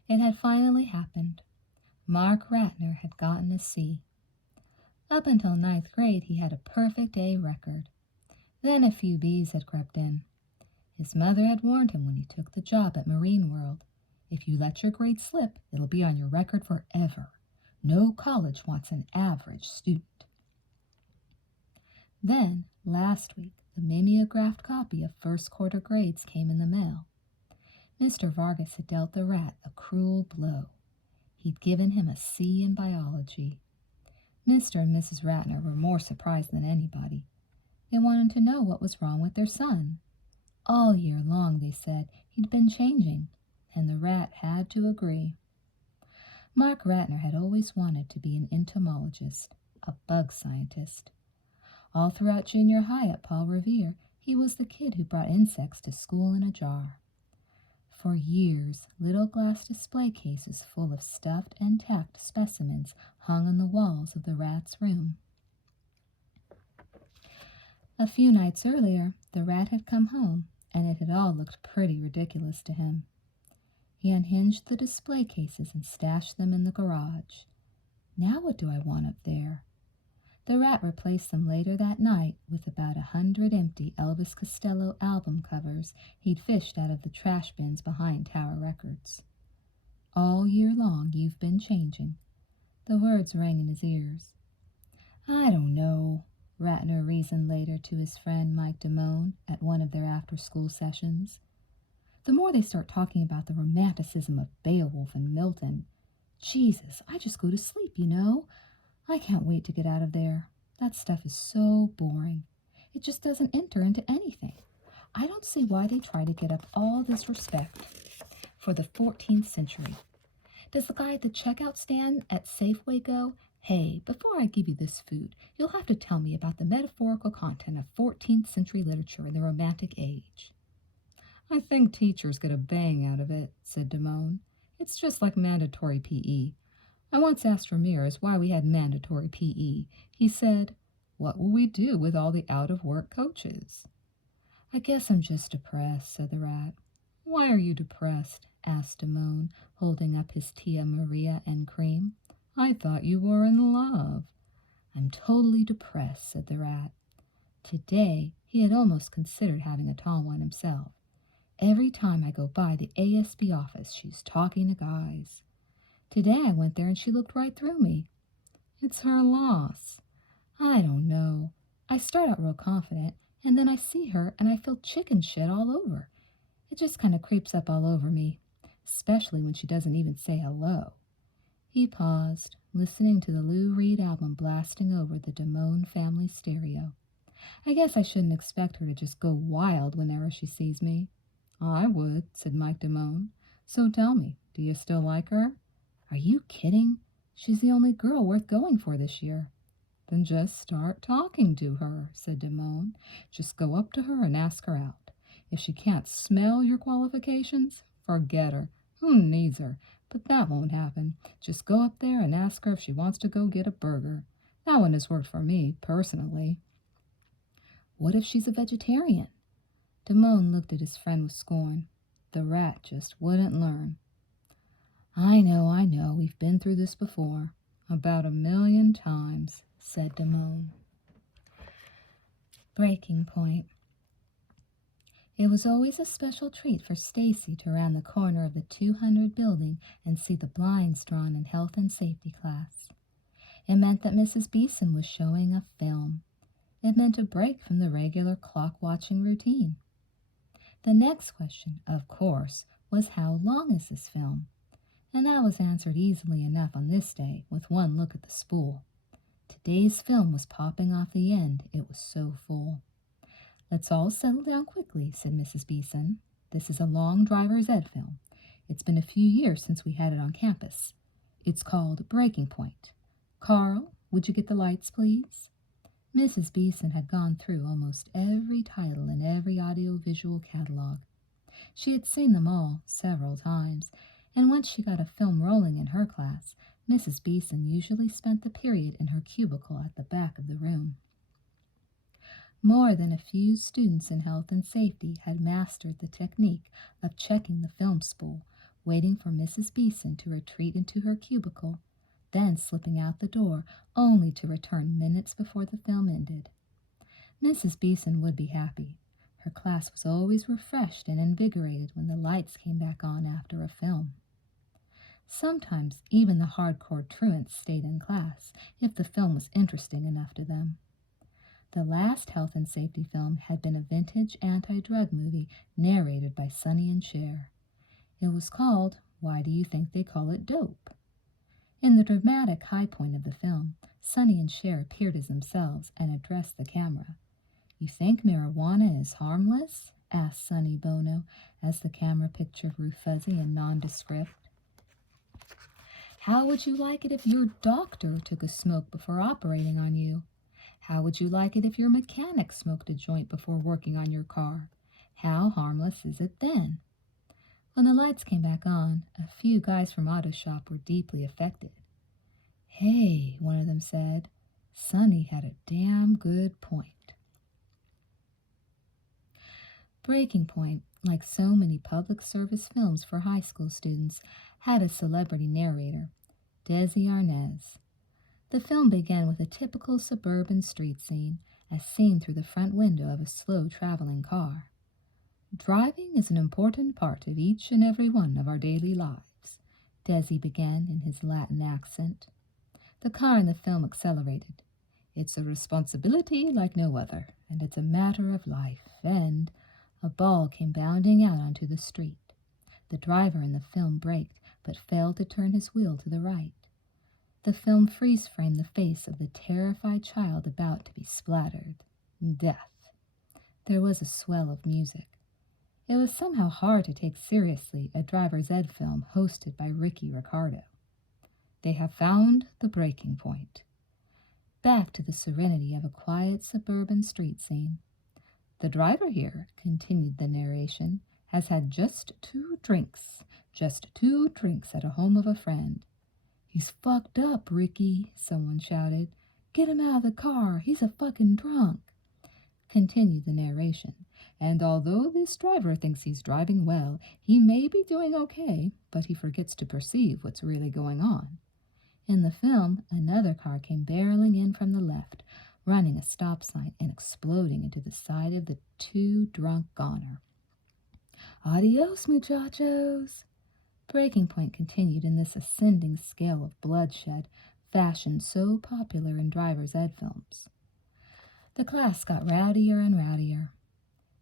It had finally happened. Mark Ratner had gotten a C. Up until 9th grade, he had a perfect A record. Then a few B's had crept in. His mother had warned him when he took the job at Marine World. If you let your grade slip, it'll be on your record forever. No college wants an average student. Then, last week, the mimeographed copy of first quarter grades came in the mail. Mr. Vargas had dealt the rat a cruel blow. He'd given him a C in biology. Mr. and Mrs. Ratner were more surprised than anybody. They wanted to know what was wrong with their son. All year long, they said, he'd been changing, and the rat had to agree. Mark Ratner had always wanted to be an entomologist, a bug scientist. All throughout junior high at Paul Revere, he was the kid who brought insects to school in a jar. For years, little glass display cases full of stuffed and tacked specimens hung on the walls of the rat's room. A few nights earlier, the rat had come home, and it had all looked pretty ridiculous to him. He unhinged the display cases and stashed them in the garage. Now what do I want up there? The rat replaced them later that night with about 100 empty Elvis Costello album covers he'd fished out of the trash bins behind Tower Records. All year long you've been changing. The words rang in his ears. I don't know, Ratner reasoned later to his friend Mike Damone at one of their after-school sessions. The more they start talking about the romanticism of Beowulf and Milton, Jesus, I just go to sleep, you know. I can't wait to get out of there. That stuff is so boring. It just doesn't enter into anything. I don't see why they try to get up all this respect for the 14th century. Does the guy at the checkout stand at Safeway go, hey, before I give you this food, you'll have to tell me about the metaphorical content of 14th century literature in the Romantic Age? I think teachers get a bang out of it, said Damone. It's just like mandatory PE. I once asked Ramirez why we had mandatory PE. He said, what will we do with all the out-of-work coaches? I guess I'm just depressed, said the rat. Why are you depressed? Asked Damone, holding up his Tia Maria and cream. I thought you were in love. I'm totally depressed, said the rat. Today, he had almost considered having a tall one himself. Every time I go by the ASB office, she's talking to guys. Today I went there and she looked right through me. It's her loss. I don't know. I start out real confident, and then I see her and I feel chicken shit all over. It just kind of creeps up all over me, especially when she doesn't even say hello. He paused, listening to the Lou Reed album blasting over the Damone family stereo. I guess I shouldn't expect her to just go wild whenever she sees me. I would, said Mike Damone. So tell me, do you still like her? Are you kidding? She's the only girl worth going for this year. Then just start talking to her, said Damone. Just go up to her and ask her out. If she can't smell your qualifications, forget her. Who needs her? But that won't happen. Just go up there and ask her if she wants to go get a burger. That one has worked for me, personally. What if she's a vegetarian? Damone looked at his friend with scorn. The rat just wouldn't learn. I know, we've been through this before. About 1,000,000 times, said Damone. Breaking point. It was always a special treat for Stacy to round the corner of the 200 building and see the blinds drawn in health and safety class. It meant that Mrs. Beeson was showing a film. It meant a break from the regular clock-watching routine. The next question, of course, was how long is this film? And that was answered easily enough on this day with one look at the spool. day's film was popping off the end. It was so full. "Let's all settle down quickly," said Mrs. Beeson. "This is a long driver's ed film. It's been a few years since we had it on campus. It's called Breaking Point. Carl, would you get the lights, please?" Mrs. Beeson had gone through almost every title in every audiovisual catalog. She had seen them all several times, and once she got a film rolling in her class, Mrs. Beeson usually spent the period in her cubicle at the back of the room. More than a few students in health and safety had mastered the technique of checking the film spool, waiting for Mrs. Beeson to retreat into her cubicle, then slipping out the door only to return minutes before the film ended. Mrs. Beeson would be happy. Her class was always refreshed and invigorated when the lights came back on after a film. Sometimes even the hardcore truants stayed in class if the film was interesting enough to them. The last health and safety film had been a vintage anti-drug movie narrated by Sonny and Cher. It was called Why Do You Think They Call It Dope? In the dramatic high point of the film, Sonny and Cher appeared as themselves and addressed the camera. "You think marijuana is harmless?" asked Sonny Bono as the camera picture grew fuzzy and nondescript. "How would you like it if your doctor took a smoke before operating on you? How would you like it if your mechanic smoked a joint before working on your car? How harmless is it then?" When the lights came back on, a few guys from Auto Shop were deeply affected. "Hey," one of them said, "Sonny had a damn good point." Breaking Point, like so many public service films for high school students, had a celebrity narrator, Desi Arnaz. The film began with a typical suburban street scene, as seen through the front window of a slow-traveling car. "Driving is an important part of each and every one of our daily lives," Desi began in his Latin accent. The car in the film accelerated. "It's a responsibility like no other, and it's a matter of life, and—" A ball came bounding out onto the street. The driver in the film braked, but failed to turn his wheel to the right. The film freeze-framed the face of the terrified child about to be splattered. Death. There was a swell of music. It was somehow hard to take seriously a driver's ed film hosted by Ricky Ricardo. "They have found the breaking point." Back to the serenity of a quiet suburban street scene. "The driver here," continued the narration, "has had just two drinks at a home of a friend." "He's fucked up, Ricky," someone shouted. "Get him out of the car, he's a fucking drunk." Continued the narration. "And although this driver thinks he's driving well, he may be doing okay, but he forgets to perceive what's really going on." In the film, another car came barreling in from the left, running a stop sign and exploding into the side of the too drunk goner. "Adios, muchachos." Breaking Point continued in this ascending scale of bloodshed, fashion so popular in driver's ed films. The class got rowdier and rowdier.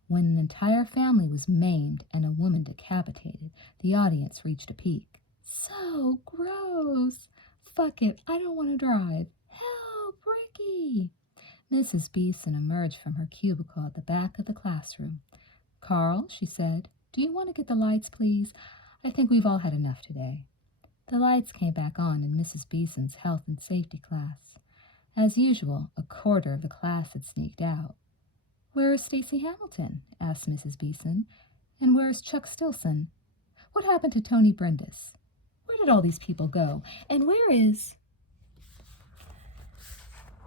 When an entire family was maimed and a woman decapitated, the audience reached a peak. "So gross! Fuck it, I don't want to drive. Help, Ricky!" Mrs. Beeson emerged from her cubicle at the back of the classroom. "Carl," she said, "do you want to get the lights, please? I think we've all had enough today." The lights came back on in Mrs. Beeson's health and safety class. As usual, a quarter of the class had sneaked out. "Where is Stacy Hamilton?" asked Mrs. Beeson. "And where is Chuck Stilson? What happened to Tony Brindis? Where did all these people go? And where is—"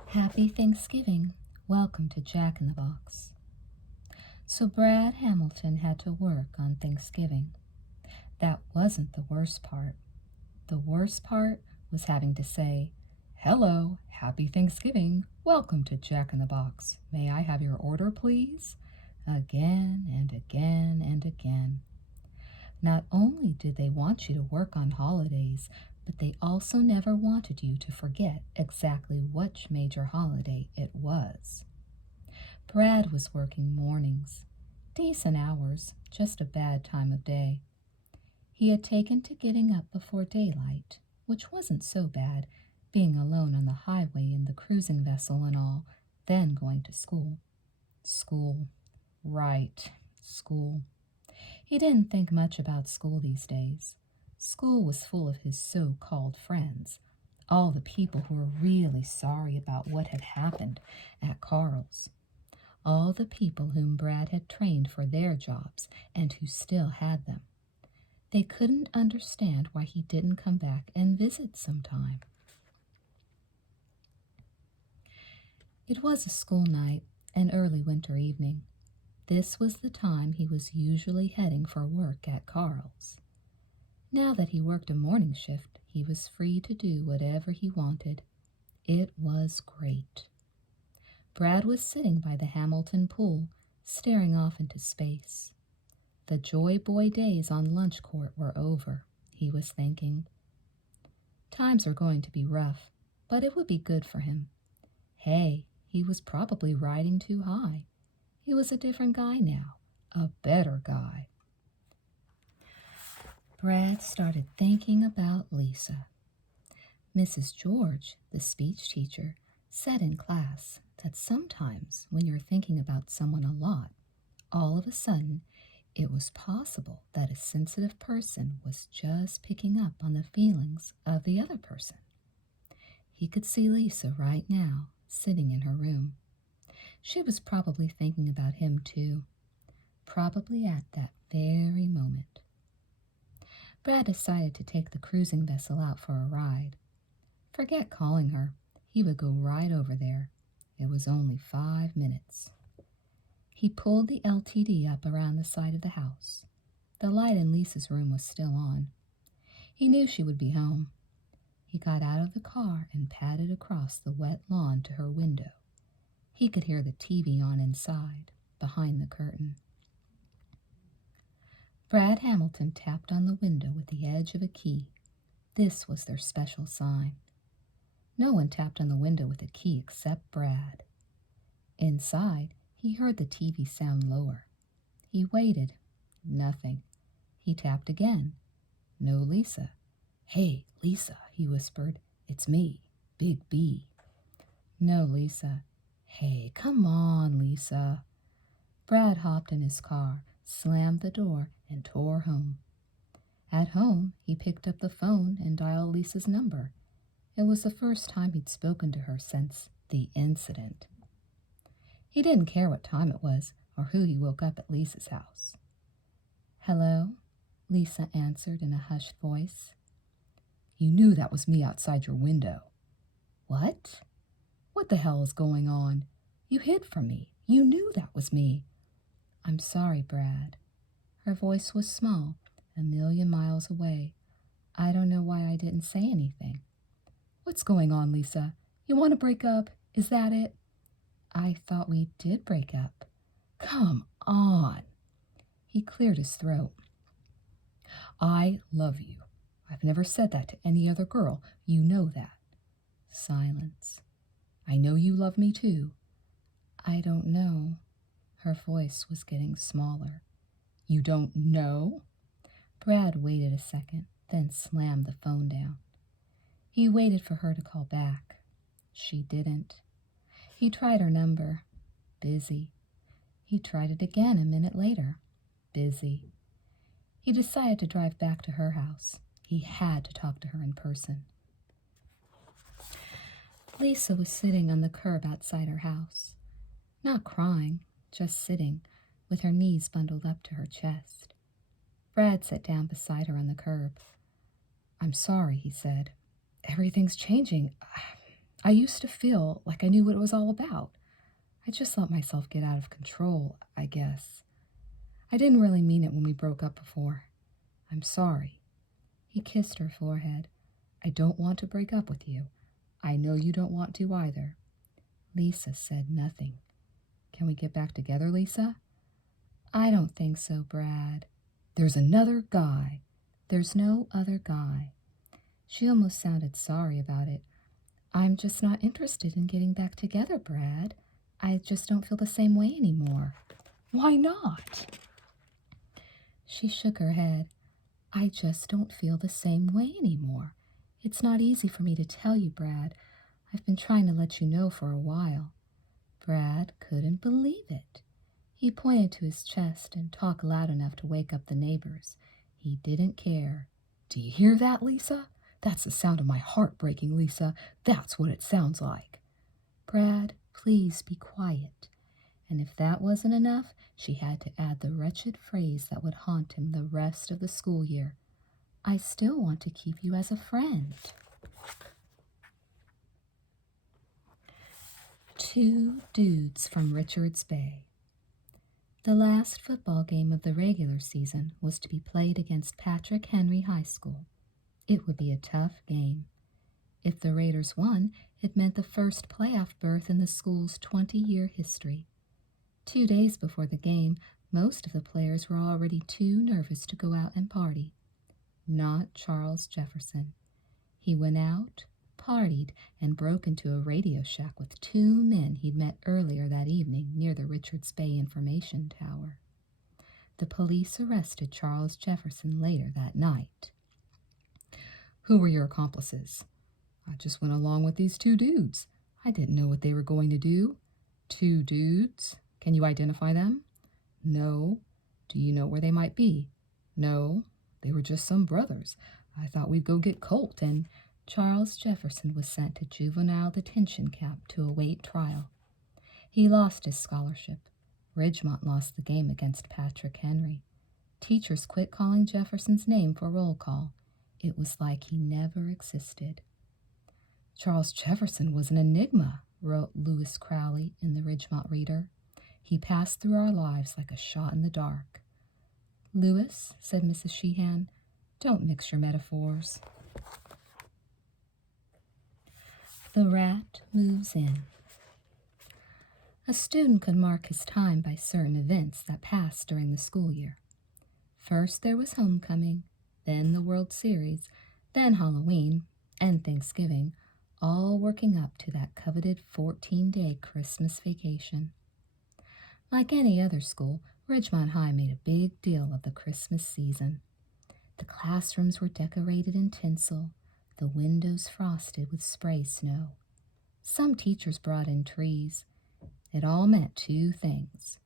Happy Thanksgiving. Welcome to Jack in the Box. So Brad Hamilton had to work on Thanksgiving. That wasn't the worst part. The worst part was having to say, "Hello, happy Thanksgiving. Welcome to Jack in the Box. May I have your order, please?" Again and again and again. Not only did they want you to work on holidays, but they also never wanted you to forget exactly which major holiday it was. Brad was working mornings. Decent hours, just a bad time of day. He had taken to getting up before daylight, which wasn't so bad. being alone on the highway in the cruising vessel and all, then going to school. School. Right. School. He didn't think much about school these days. School was full of his so-called friends, all the people who were really sorry about what had happened at Carl's, all the people whom Brad had trained for their jobs and who still had them. They couldn't understand why he didn't come back and visit sometime. It was a school night, an early winter evening. This was the time he was usually heading for work at Carl's. Now that he worked a morning shift, he was free to do whatever he wanted. It was great. Brad was sitting by the Hamilton pool, staring off into space. The Joy Boy days on lunch court were over, he was thinking. Times are going to be rough, but it would be good for him. Hey, he was probably riding too high. He was a different guy now, a better guy. Brad started thinking about Lisa. Mrs. George, the speech teacher, said in class that sometimes when you're thinking about someone a lot, all of a sudden it was possible that a sensitive person was just picking up on the feelings of the other person. He could see Lisa right now, sitting in her room. She was probably thinking about him too, probably at that very moment. Brad decided to take the cruising vessel out for a ride. Forget calling her. He would go right over there. It was only 5 minutes. He pulled the LTD up around the side of the house. The light in Lisa's room was still on. He knew she would be home. He got out of the car and padded across the wet lawn to her window. He could hear the TV on inside, behind the curtain. Brad Hamilton tapped on the window with the edge of a key. This was their special sign. No one tapped on the window with a key except Brad. Inside, he heard the TV sound lower. He waited. Nothing. He tapped again. No Lisa. "Hey, Lisa," he whispered. "It's me, Big B." No Lisa. "Hey, come on, Lisa." Brad hopped in his car, slammed the door, and tore home. At home, he picked up the phone and dialed Lisa's number. It was the first time he'd spoken to her since the incident. He didn't care what time it was or who he woke up at Lisa's house. "Hello?" Lisa answered in a hushed voice. "You knew that was me outside your window." "What? What the hell is going on? You hid from me. You knew that was me." "I'm sorry, Brad." Her voice was small, a million miles away. "I don't know why I didn't say anything." "What's going on, Lisa? You want to break up? Is that it?" "I thought we did break up." "Come on." He cleared his throat. "I love you. I've never said that to any other girl. You know that." Silence. "I know you love me too." "I don't know." Her voice was getting smaller. "You don't know?" Brad waited a second, then slammed the phone down. He waited for her to call back. She didn't. He tried her number. Busy. He tried it again a minute later. Busy. He decided to drive back to her house. He had to talk to her in person. Lisa was sitting on the curb outside her house. Not crying, just sitting, with her knees bundled up to her chest. Brad sat down beside her on the curb. "I'm sorry," he said. "Everything's changing. I used to feel like I knew what it was all about. I just let myself get out of control, I guess. I didn't really mean it when we broke up before. I'm sorry." He kissed her forehead. "I don't want to break up with you. I know you don't want to either." Lisa said nothing. "Can we get back together, Lisa?" "I don't think so, Brad." "There's another guy." "There's no other guy." She almost sounded sorry about it. "I'm just not interested in getting back together, Brad. I just don't feel the same way anymore." "Why not?" She shook her head. "I just don't feel the same way anymore. It's not easy for me to tell you, Brad. I've been trying to let you know for a while." Brad couldn't believe it. He pointed to his chest and talked loud enough to wake up the neighbors. He didn't care. "Do you hear that, Lisa? That's the sound of my heart breaking, Lisa. That's what it sounds like." "Brad, please be quiet." And if that wasn't enough, she had to add the wretched phrase that would haunt him the rest of the school year. "I still want to keep you as a friend." Two Dudes from Richards Bay. The last football game of the regular season was to be played against Patrick Henry High School. It would be a tough game. If the Raiders won, it meant the first playoff berth in the school's 20-year history. 2 days before the game, most of the players were already too nervous to go out and party. Not Charles Jefferson. He went out, partied, and broke into a Radio Shack with 2 men he'd met earlier that evening near the Richards Bay Information Tower. The police arrested Charles Jefferson later that night. "Who were your accomplices?" "I just went along with these 2 dudes. I didn't know what they were going to do." "2 dudes? Can you identify them?" "No." "Do you know where they might be?" "No. They were just some brothers. I thought we'd go get Colt," and Charles Jefferson was sent to juvenile detention camp to await trial. He lost his scholarship. Ridgemont lost the game against Patrick Henry. Teachers quit calling Jefferson's name for roll call. It was like he never existed. "Charles Jefferson was an enigma," wrote Lewis Crowley in the Ridgemont Reader. "He passed through our lives like a shot in the dark." "Lewis," said Mrs. Sheehan, "don't mix your metaphors." The Rat Moves In. A student could mark his time by certain events that passed during the school year. First there was homecoming, then the World Series, then Halloween, and Thanksgiving, all working up to that coveted 14-day Christmas vacation. Like any other school, Ridgemont High made a big deal of the Christmas season. The classrooms were decorated in tinsel, the windows frosted with spray snow. Some teachers brought in trees. It all meant 2 things.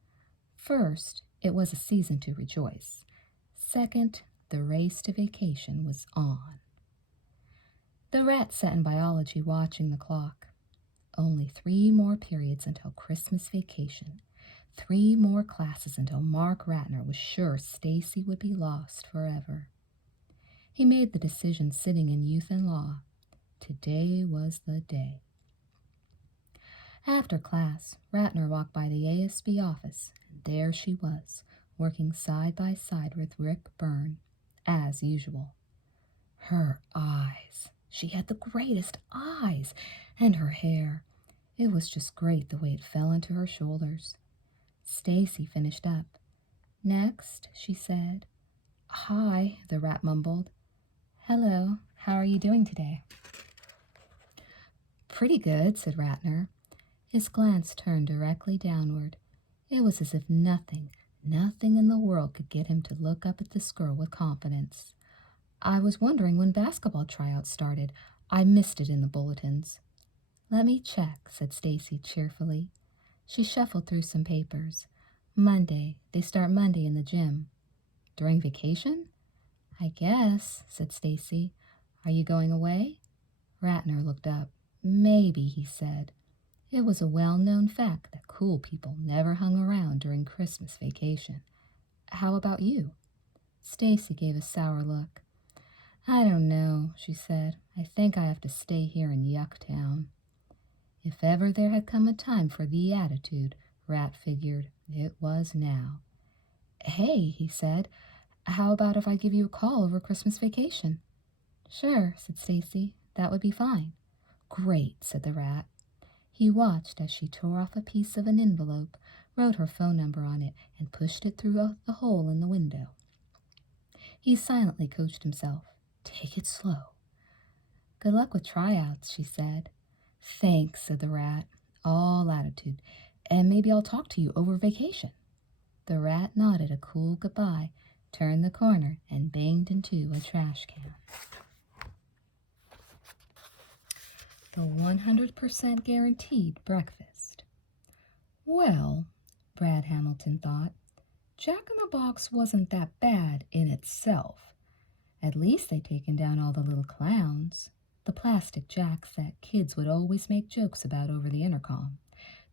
First, it was a season to rejoice. Second, the race to vacation was on. The Rat sat in biology watching the clock. Only 3 more periods until Christmas vacation. 3 more classes until Mark Ratner was sure Stacy would be lost forever. He made the decision sitting in youth and law. Today was the day. After class, Ratner walked by the ASB office, and there she was, working side by side with Rick Byrne, as usual. Her eyes. She had the greatest eyes, and her hair. It was just great the way it fell into her shoulders. Stacy finished up. "Next," she said. "Hi," the Rat mumbled. "Hello, how are you doing today?" "Pretty good," said Ratner. His glance turned directly downward. It was as if nothing in the world could get him to look up at this girl with confidence. "I was wondering when basketball tryouts started. I missed it in the bulletins." "Let me check," said Stacy cheerfully. She shuffled through some papers. "Monday. They start Monday in the gym." "During vacation?" "I guess," said Stacy. "Are you going away?" Ratner looked up. "Maybe," he said. It was a well-known fact that cool people never hung around during Christmas vacation. "How about you?" Stacy gave a sour look. "I don't know," she said. "I think I have to stay here in Yucktown." If ever there had come a time for the attitude, Rat figured, it was now. "Hey," he said, "how about if I give you a call over Christmas vacation?" "Sure," said Stacy. "That would be fine." "Great," said the Rat. He watched as she tore off a piece of an envelope, wrote her phone number on it, and pushed it through the hole in the window. He silently coached himself. "Take it slow." "Good luck with tryouts," she said. "Thanks," said the Rat, all attitude, "and maybe I'll talk to you over vacation." The Rat nodded a cool goodbye, turned the corner, and banged into a trash can. The 100% guaranteed breakfast. Well, Brad Hamilton thought, Jack in the Box wasn't that bad in itself. At least they'd taken down all the little clowns, the plastic jacks that kids would always make jokes about over the intercom.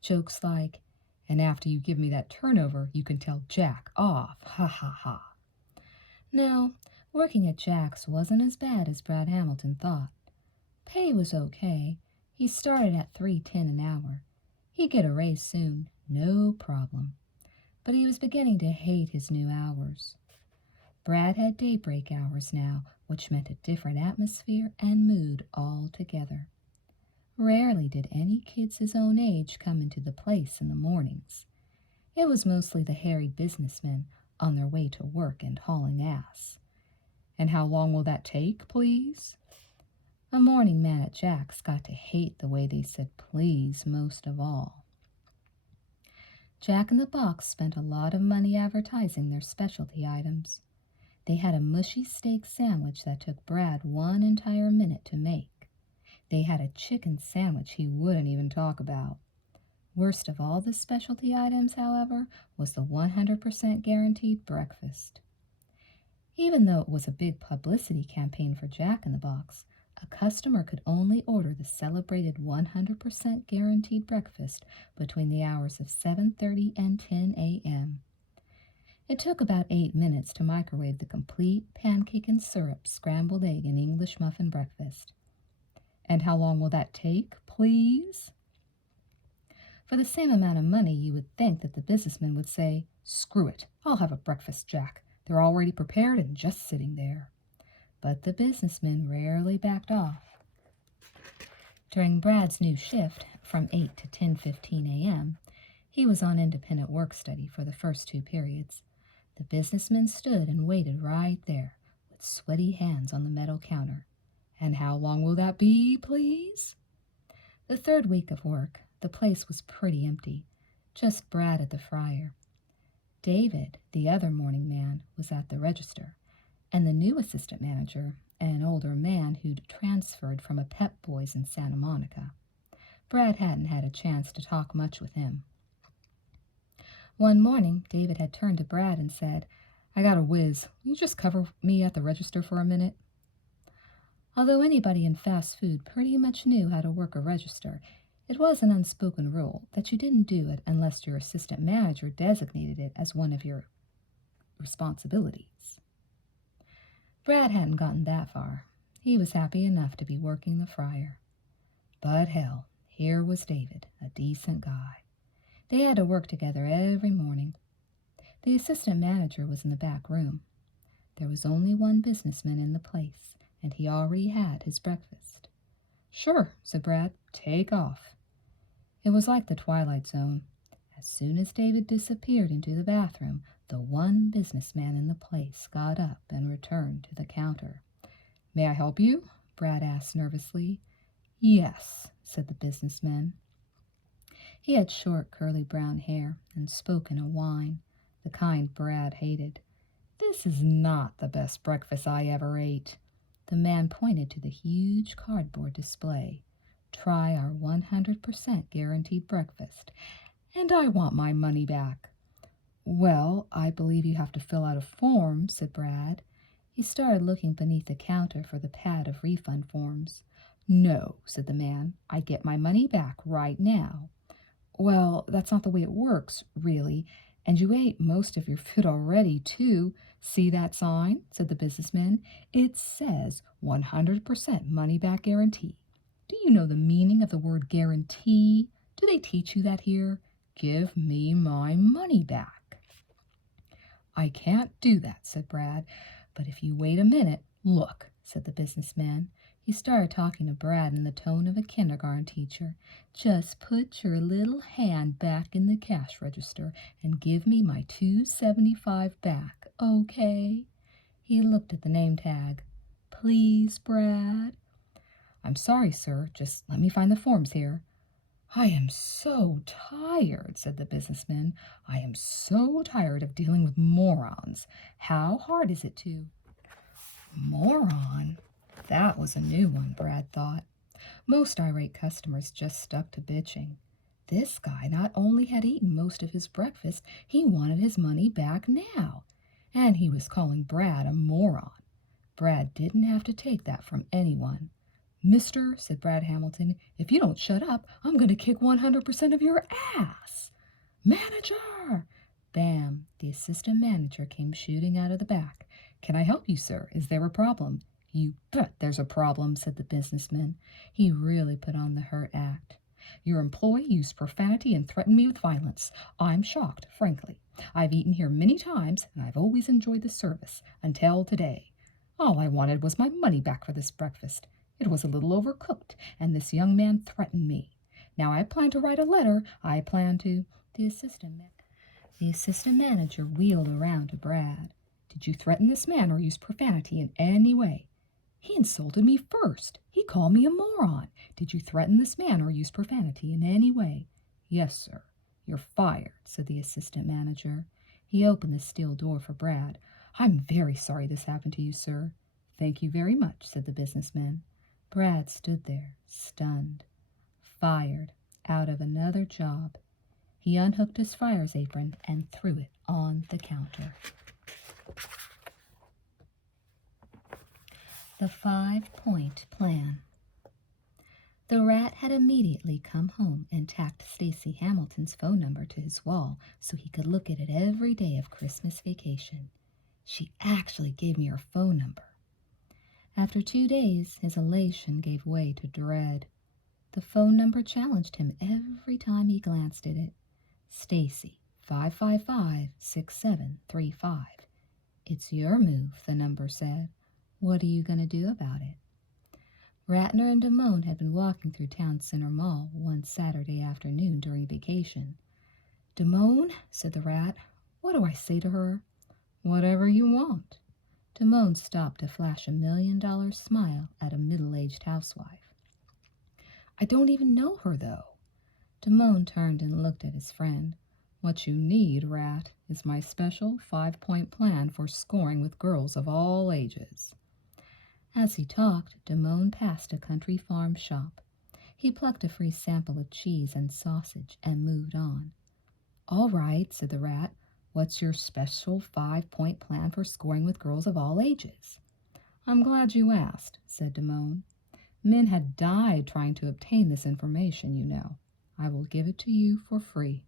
Jokes like, and after you give me that turnover, you can tell Jack off, ha ha ha. Now, working at Jack's wasn't as bad as Brad Hamilton thought. Pay was okay. He started at $3.10 an hour. He'd get a raise soon, no problem. But he was beginning to hate his new hours. Brad had daybreak hours now, which meant a different atmosphere and mood altogether. Rarely did any kids his own age come into the place in the mornings. It was mostly the harried businessmen on their way to work and hauling ass. And how long will that take, please? A morning man at Jack's got to hate the way they said please most of all. Jack in the Box spent a lot of money advertising their specialty items. They had a mushy steak sandwich that took Brad 1 entire minute to make. They had a chicken sandwich he wouldn't even talk about. Worst of all the specialty items, however, was the 100% guaranteed breakfast. Even though it was a big publicity campaign for Jack in the Box, a customer could only order the celebrated 100% guaranteed breakfast between the hours of 7:30 and 10 a.m. It took about 8 minutes to microwave the complete pancake and syrup, scrambled egg, and English muffin breakfast. And how long will that take, please? For the same amount of money, you would think that the businessman would say, "Screw it, I'll have a breakfast, Jack. They're already prepared and just sitting there." But the businessman rarely backed off. During Brad's new shift, from 8 to 10:15 a.m., he was on independent work study for the first 2 periods. The businessman stood and waited right there, with sweaty hands on the metal counter. And how long will that be, please? The 3rd week of work, the place was pretty empty, just Brad at the fryer. David, the other morning man, was at the register, and the new assistant manager, an older man who'd transferred from a Pep Boys in Santa Monica. Brad hadn't had a chance to talk much with him. One morning, David had turned to Brad and said, "I got a whiz. Will you just cover me at the register for a minute?" Although anybody in fast food pretty much knew how to work a register, it was an unspoken rule that you didn't do it unless your assistant manager designated it as one of your responsibilities. Brad hadn't gotten that far. He was happy enough to be working the fryer. But hell, here was David, a decent guy. They had to work together every morning. The assistant manager was in the back room. There was only one businessman in the place, and he already had his breakfast. "Sure," said Brad. "Take off." It was like the Twilight Zone. As soon as David disappeared into the bathroom, the one businessman in the place got up and returned to the counter. "May I help you?" Brad asked nervously. "Yes," said the businessman. He had short, curly brown hair and spoke in a whine, the kind Brad hated. "This is not the best breakfast I ever ate." The man pointed to the huge cardboard display. "Try our 100% guaranteed breakfast, and I want my money back." "Well, I believe you have to fill out a form," said Brad. He started looking beneath the counter for the pad of refund forms. "No," said the man. "I get my money back right now." "Well, that's not the way it works, really. And you ate most of your food already, too. See that sign?" said the businessman. "It says 100% money-back guarantee. Do you know the meaning of the word guarantee? Do they teach you that here? Give me my money back." "I can't do that," said Brad. "But if you wait a minute, look," said the businessman. He started talking to Brad in the tone of a kindergarten teacher. "Just put your little hand back in the cash register and give me my $2.75 back, okay?" He looked at the name tag. "Please, Brad." "I'm sorry, sir. Just let me find the forms here." "I am so tired," said the businessman. "I am so tired of dealing with morons. How hard is it to—" Moron? That was a new one, Brad thought. Most irate customers just stuck to bitching. This guy not only had eaten most of his breakfast, he wanted his money back now. And he was calling Brad a moron. Brad didn't have to take that from anyone. "Mister," said Brad Hamilton, "if you don't shut up, I'm going to kick 100% of your ass." "Manager!" Bam! The assistant manager came shooting out of the back. "Can I help you, sir? Is there a problem?" "You bet there's a problem," said the businessman. He really put on the hurt act. "Your employee used profanity and threatened me with violence. I'm shocked, frankly. I've eaten here many times, and I've always enjoyed the service, until today. All I wanted was my money back for this breakfast. It was a little overcooked, and this young man threatened me. Now I plan to write a letter. I plan to—" The assistant manager wheeled around to Brad. "Did you threaten this man or use profanity in any way?" "He insulted me first. He called me a moron. Did you threaten this man or use profanity in any way?" "Yes, sir." "You're fired," said the assistant manager. He opened the steel door for Brad. "I'm very sorry this happened to you, sir." "Thank you very much," said the businessman. Brad stood there, stunned. Fired, out of another job. He unhooked his friar's apron and threw it on the counter. The 5-point plan. The rat had immediately come home and tacked Stacy Hamilton's phone number to his wall so he could look at it every day of Christmas vacation. She actually gave me her phone number. After 2 days, his elation gave way to dread. The phone number challenged him every time he glanced at it. "Stacy, 555-6735. "It's your move," the number said. "What are you going to do about it?" Ratner and Damone had been walking through Town Center Mall one Saturday afternoon during vacation. "Damone," said the rat, "what do I say to her?" "Whatever you want." Damone stopped to flash a $1 million smile at a middle-aged housewife. "I don't even know her, though." Damone turned and looked at his friend. "What you need, rat, is my special 5-point plan for scoring with girls of all ages." As he talked, Damone passed a country farm shop. He plucked a free sample of cheese and sausage and moved on. "All right," said the rat. "What's your special 5-point plan for scoring with girls of all ages?" "I'm glad you asked," said Damone. "Men had died trying to obtain this information, you know. I will give it to you for free."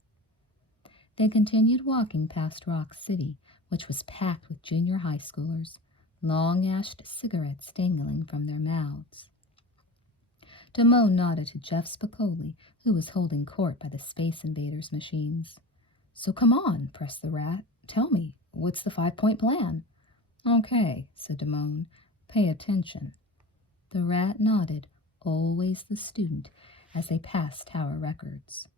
They continued walking past Rock City, which was packed with junior high schoolers, long-ashed cigarettes dangling from their mouths. Damone nodded to Jeff Spicoli, who was holding court by the Space Invaders machines. "So come on," pressed the rat. "Tell me, what's the 5-point plan?" "Okay," said Damone. "Pay attention." The rat nodded, always the student, as they passed Tower Records.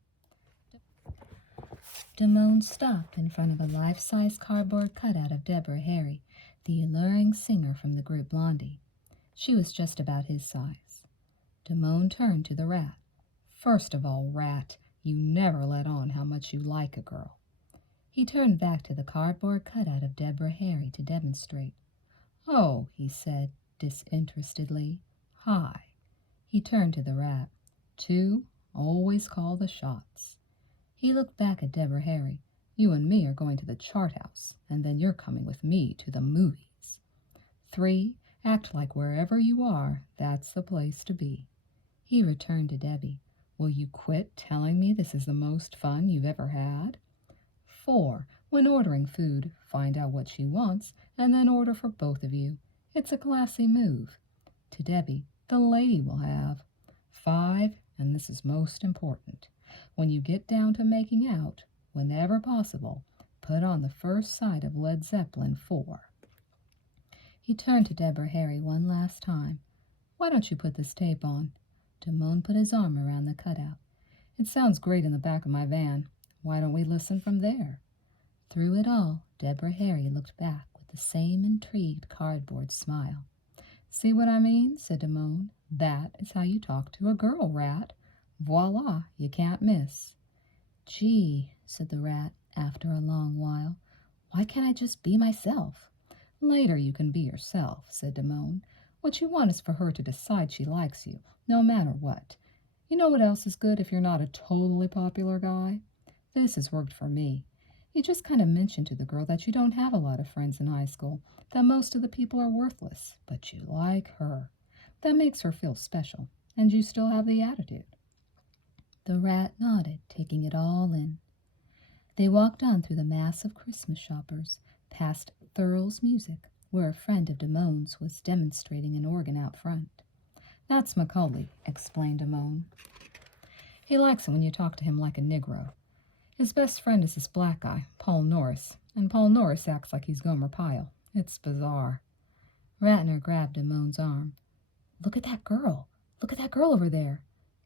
Damone stopped in front of a life-size cardboard cutout of Deborah Harry, the alluring singer from the group Blondie. She was just about his size. Damone turned to the rat. "First of all, rat, you never let on how much you like a girl." He turned back to the cardboard cutout of Deborah Harry to demonstrate. "Oh," he said disinterestedly. "Hi." He turned to the rat. "2, always call the shots." He looked back at Deborah Harry. "You and me are going to the chart house, and then you're coming with me to the movies. 3, act like wherever you are, that's the place to be." He returned to Debbie. "Will you quit telling me this is the most fun you've ever had? 4, when ordering food, find out what she wants, and then order for both of you. It's a classy move." To Debbie, "The lady will have." 5, and this is most important, when you get down to making out, whenever possible, put on the first side of Led Zeppelin 4. He turned to Deborah Harry one last time. "Why don't you put this tape on?" Damone put his arm around the cutout. "It sounds great in the back of my van. Why don't we listen from there?" Through it all, Deborah Harry looked back with the same intrigued cardboard smile. "See what I mean?" said Damone. "That is how you talk to a girl, rat. Voila, you can't miss." "Gee," said the rat after a long while, "why can't I just be myself?" "Later you can be yourself," said Damone. What you want is for her to decide she likes you, no matter what. You know what else is good if you're not a totally popular guy? This has worked for me. You just kind of mention to the girl that you don't have a lot of friends in high school, that most of the people are worthless, but you like her. That makes her feel special, and you still have the attitude. The rat nodded, taking it all in. They walked on through the mass of Christmas shoppers, past Thurl's Music, where a friend of Damone's was demonstrating an organ out front. That's Macaulay, explained Damone. He likes it when you talk to him like a Negro. His best friend is this black guy, Paul Norris, and Paul Norris acts like he's Gomer Pyle. It's bizarre. Ratner grabbed Damone's arm. Look at that girl. Look at that girl over there.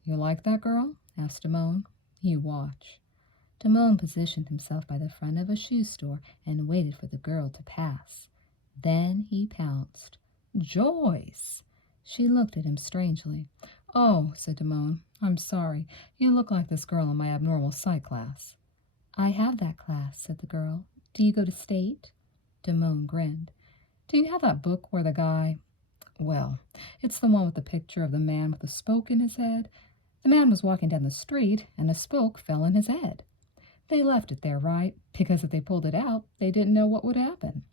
You like that girl? Asked Damone. You watch. Damone positioned himself by the front of a shoe store and waited for the girl to pass. Then he pounced. Joyce! She looked at him strangely. Oh, said Damone, I'm sorry. You look like this girl in my abnormal sight class. I have that class, said the girl. Do you go to state? Damone grinned. Do you have that book where the guy... Well, it's the one with the picture of the man with a spoke in his head. The man was walking down the street, and a spoke fell in his head. They left it there, right? Because if they pulled it out, they didn't know what would happen.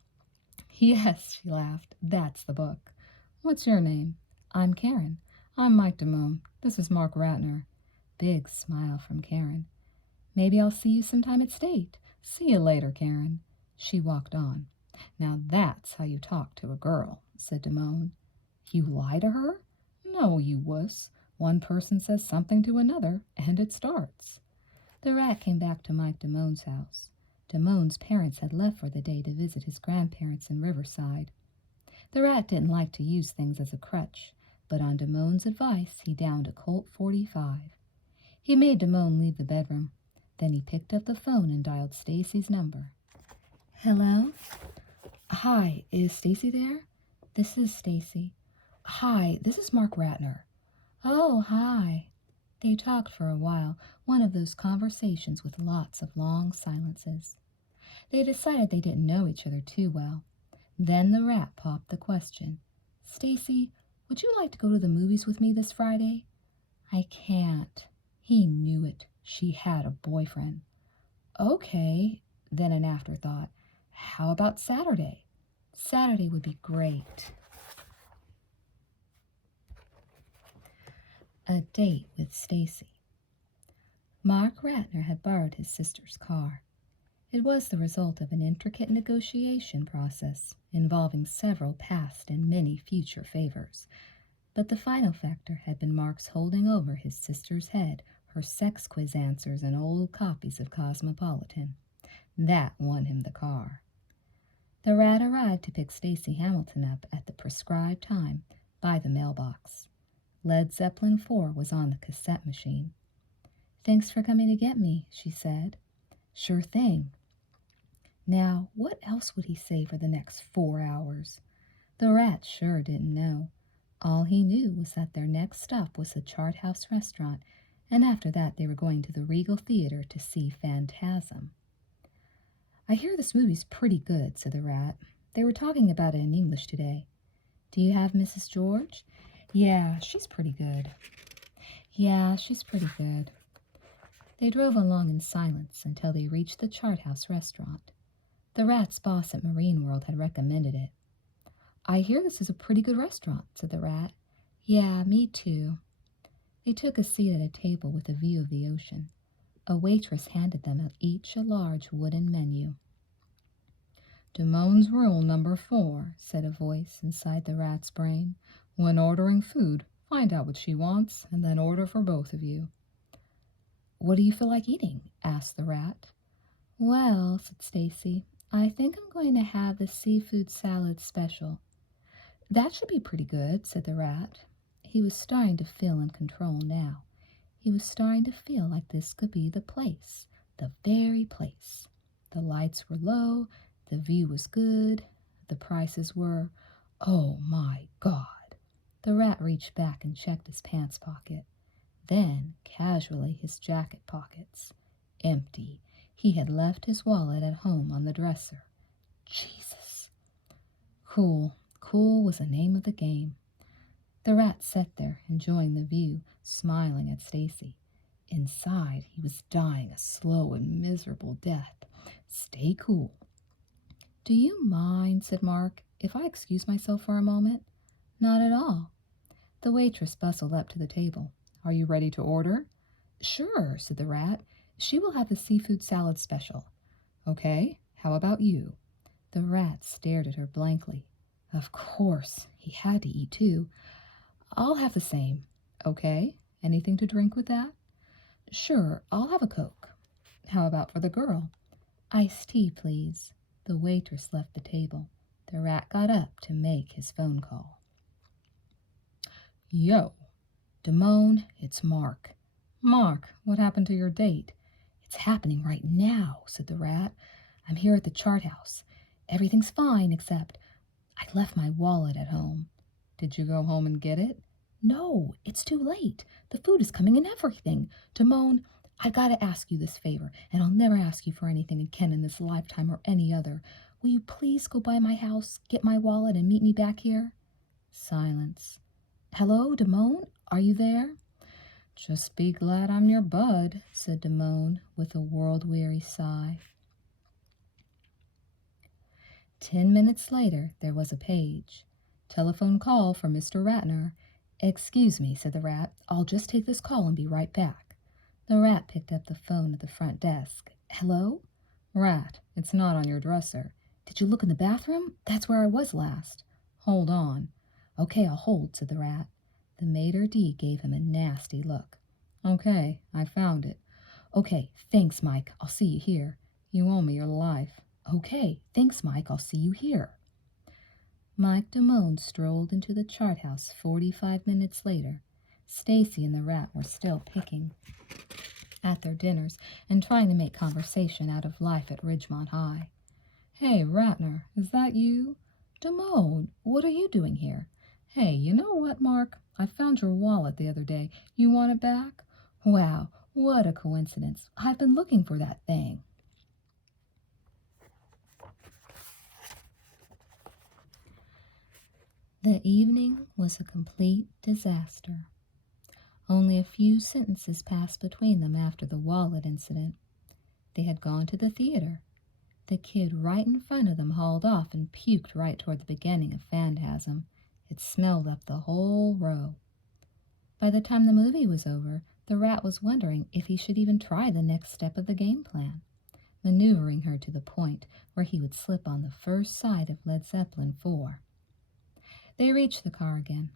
Yes, she laughed. That's the book. What's your name? I'm Karen. I'm Mike Damone. This is Mark Ratner. Big smile from Karen. Maybe I'll see you sometime at state. See you later, Karen. She walked on. Now that's how you talk to a girl, said Damone. You lie to her? No, you wuss. One person says something to another, and it starts. The rat came back to Mike Damone's house. Damone's parents had left for the day to visit his grandparents in Riverside. The rat didn't like to use things as a crutch, but on Damone's advice, he downed a Colt 45. He made Damone leave the bedroom. Then he picked up the phone and dialed Stacy's number. Hello? Hi, is Stacy there? This is Stacy. Hi, this is Mark Ratner. Oh, hi. They talked for a while, one of those conversations with lots of long silences. They decided they didn't know each other too well. Then the rat popped the question. Stacy, would you like to go to the movies with me this Friday? I can't. He knew it. She had a boyfriend. Okay. Then an afterthought. How about Saturday? Saturday would be great. A date with Stacy. Mark Ratner had borrowed his sister's car. It was the result of an intricate negotiation process involving several past and many future favors. But the final factor had been Mark's holding over his sister's head her sex quiz answers and old copies of Cosmopolitan. That won him the car. The rat arrived to pick Stacy Hamilton up at the prescribed time by the mailbox. Led Zeppelin IV was on the cassette machine. Thanks for coming to get me, she said. Sure thing. Now, what else would he say for the next 4 hours? The rat sure didn't know. All he knew was that their next stop was the Chart House restaurant, and after that they were going to the Regal Theater to see Phantasm. I hear this movie's pretty good, said the rat. They were talking about it in English today. Do you have Mrs. George? Yeah, she's pretty good. Yeah, she's pretty good. They drove along in silence until they reached the Chart House restaurant. The rat's boss at Marine World had recommended it. I hear this is a pretty good restaurant, said the rat. Yeah, me too. They took a seat at a table with a view of the ocean. A waitress handed them each a large wooden menu. Damone's rule number 4, said a voice inside the rat's brain. When ordering food, find out what she wants and then order for both of you. What do you feel like eating? Asked the rat. Well, said Stacy, I think I'm going to have the seafood salad special. That should be pretty good, said the rat. He was starting to feel in control now. He was starting to feel like this could be the place, the very place. The lights were low, the view was good, the prices were, oh my God. The rat reached back and checked his pants pocket. Then, casually, his jacket pockets. Empty. He had left his wallet at home on the dresser. Jesus. Cool. Cool was the name of the game. The rat sat there, enjoying the view, smiling at Stacy. Inside, he was dying a slow and miserable death. Stay cool. Do you mind, said Mark, if I excuse myself for a moment? Not at all. The waitress bustled up to the table. Are you ready to order? Sure, said the rat. She will have the seafood salad special. Okay, how about you? The rat stared at her blankly. Of course, he had to eat too. I'll have the same. Okay, anything to drink with that? Sure, I'll have a Coke. How about for the girl? Iced tea, please. The waitress left the table. The rat got up to make his phone call. Yo, Damone, it's Mark. Mark, what happened to your date? It's happening right now, said the rat. I'm here at the chart house. Everything's fine except I left my wallet at home. Did you go home and get it? No, it's too late. The food is coming and everything. Damone, I've got to ask you this favor, and I'll never ask you for anything again in this lifetime or any other. Will you please go by my house, get my wallet, and meet me back here? Silence. Hello, Damone? Are you there? Just be glad I'm your bud, said Damone with a world-weary sigh. 10 minutes later, there was a page. Telephone call for Mr. Ratner. Excuse me, said the rat. I'll just take this call and be right back. The rat picked up the phone at the front desk. Hello? Rat, it's not on your dresser. Did you look in the bathroom? That's where I was last. Hold on. Okay, I'll hold, said the rat. The maitre d' gave him a nasty look. Okay, I found it. Okay, thanks, Mike. I'll see you here. You owe me your life. Okay, thanks, Mike. I'll see you here. Mike Damone strolled into the chart house 45 minutes later. Stacy and the rat were still picking at their dinners and trying to make conversation out of life at Ridgemont High. Hey, Ratner, is that you? Damone, what are you doing here? Hey, you know what, Mark? I found your wallet the other day. You want it back? Wow, what a coincidence. I've been looking for that thing. The evening was a complete disaster. Only a few sentences passed between them after the wallet incident. They had gone to the theater. The kid right in front of them hauled off and puked right toward the beginning of Phantasm. It smelled up the whole row. By the time the movie was over, the rat was wondering if he should even try the next step of the game plan, maneuvering her to the point where he would slip on the first side of Led Zeppelin 4. They reached the car again.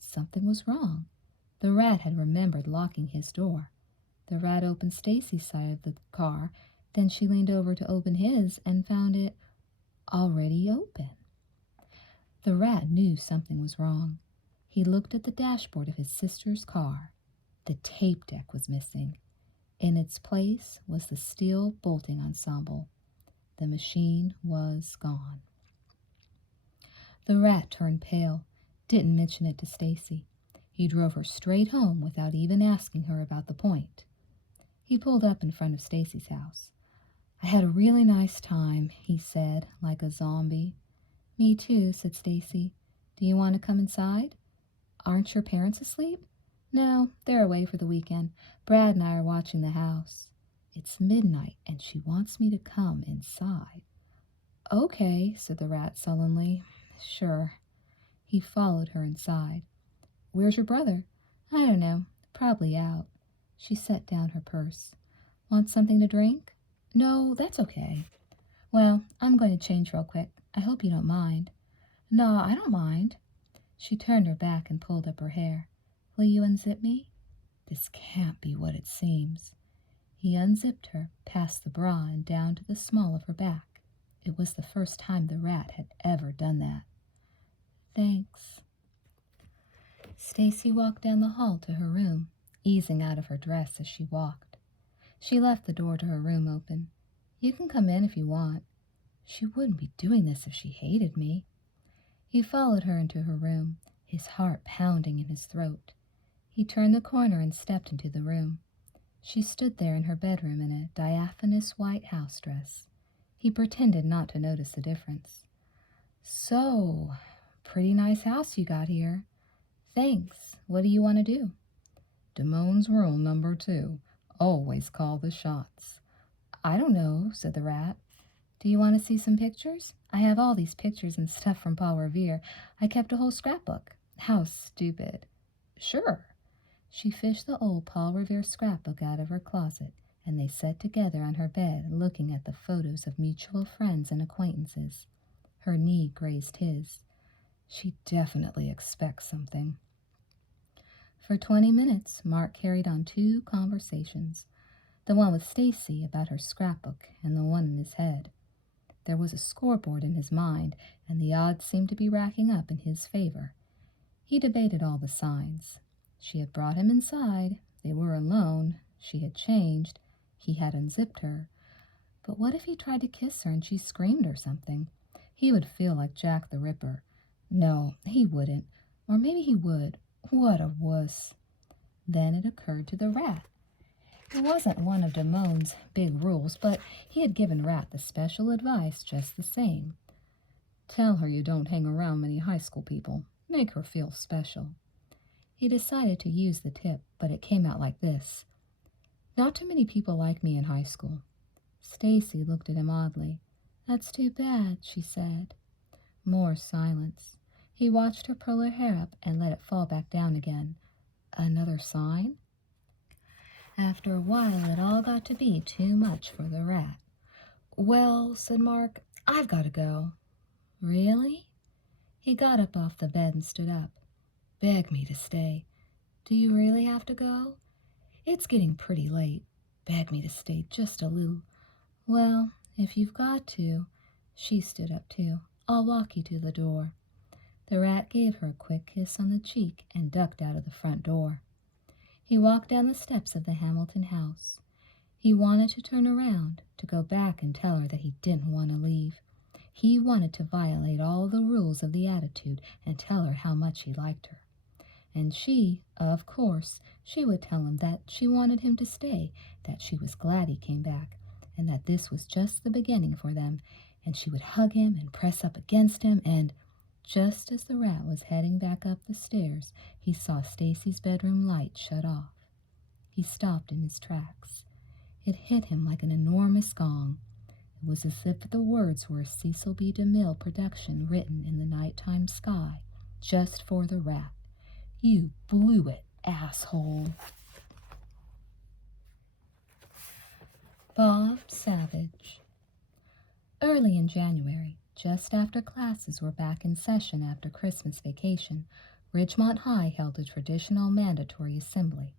Something was wrong. The rat had remembered locking his door. The rat opened Stacy's side of the car, then she leaned over to open his and found it already open. The rat knew something was wrong. He looked at the dashboard of his sister's car. The tape deck was missing. In its place was the steel bolting ensemble. The machine was gone. The rat turned pale, didn't mention it to Stacy. He drove her straight home without even asking her about the point. He pulled up in front of Stacy's house. I had a really nice time, he said, like a zombie. Me too, said Stacy. Do you want to come inside? Aren't your parents asleep? No, they're away for the weekend. Brad and I are watching the house. It's midnight, and she wants me to come inside. Okay, said the rat sullenly. Sure. He followed her inside. Where's your brother? I don't know. Probably out. She set down her purse. Want something to drink? No, that's okay. Well, I'm going to change real quick. I hope you don't mind. No, I don't mind. She turned her back and pulled up her hair. Will you unzip me? This can't be what it seems. He unzipped her, past the bra and down to the small of her back. It was the first time the rat had ever done that. Thanks. Stacy walked down the hall to her room, easing out of her dress as she walked. She left the door to her room open. You can come in if you want. She wouldn't be doing this if she hated me. He followed her into her room, his heart pounding in his throat. He turned the corner and stepped into the room. She stood there in her bedroom in a diaphanous white house dress. He pretended not to notice the difference. So, pretty nice house you got here. Thanks. What do you want to do? Damone's rule number 2. Always call the shots. I don't know, said the rat. Do you want to see some pictures? I have all these pictures and stuff from Paul Revere. I kept a whole scrapbook. How stupid. Sure. She fished the old Paul Revere scrapbook out of her closet, and they sat together on her bed looking at the photos of mutual friends and acquaintances. Her knee grazed his. She definitely expects something. For 20 minutes, Mark carried on 2 conversations, the one with Stacy about her scrapbook and the one in his head. There was a scoreboard in his mind, and the odds seemed to be racking up in his favor. He debated all the signs. She had brought him inside. They were alone. She had changed. He had unzipped her. But what if he tried to kiss her and she screamed or something? He would feel like Jack the Ripper. No, he wouldn't. Or maybe he would. What a wuss. Then it occurred to the rat. It wasn't one of Damone's big rules, but he had given Rat the special advice just the same. Tell her you don't hang around many high school people. Make her feel special. He decided to use the tip, but it came out like this. Not too many people like me in high school. Stacy looked at him oddly. That's too bad, she said. More silence. He watched her pull her hair up and let it fall back down again. Another sign? After a while, it all got to be too much for the rat. Well, said Mark, I've got to go. Really? He got up off the bed and stood up. Beg me to stay. Do you really have to go? It's getting pretty late. Beg me to stay just a little. Well, if you've got to. She stood up too. I'll walk you to the door. The rat gave her a quick kiss on the cheek and ducked out of the front door. He walked down the steps of the Hamilton house. He wanted to turn around, to go back and tell her that he didn't want to leave. He wanted to violate all the rules of the attitude and tell her how much he liked her. And she, of course, she would tell him that she wanted him to stay, that she was glad he came back, and that this was just the beginning for them, and she would hug him and press up against him, and just as the rat was heading back up the stairs, he saw Stacy's bedroom light shut off. He stopped in his tracks. It hit him like an enormous gong. It was as if the words were a Cecil B. DeMille production written in the nighttime sky, just for the rat. You blew it, asshole. Bob Savage. Early in January, just after classes were back in session after Christmas vacation, Ridgemont High held a traditional mandatory assembly.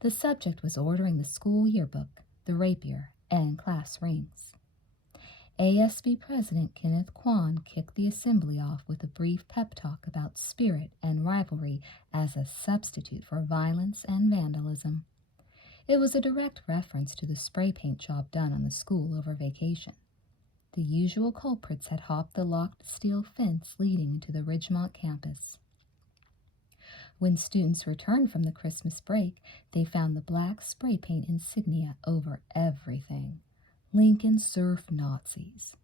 The subject was ordering the school yearbook, the rapier, and class rings. ASB President Kenneth Kwan kicked the assembly off with a brief pep talk about spirit and rivalry as a substitute for violence and vandalism. It was a direct reference to the spray paint job done on the school over vacation. The usual culprits had hopped the locked steel fence leading into the Ridgemont campus. When students returned from the Christmas break, they found the black spray paint insignia over everything. Lincoln Surf Nazis.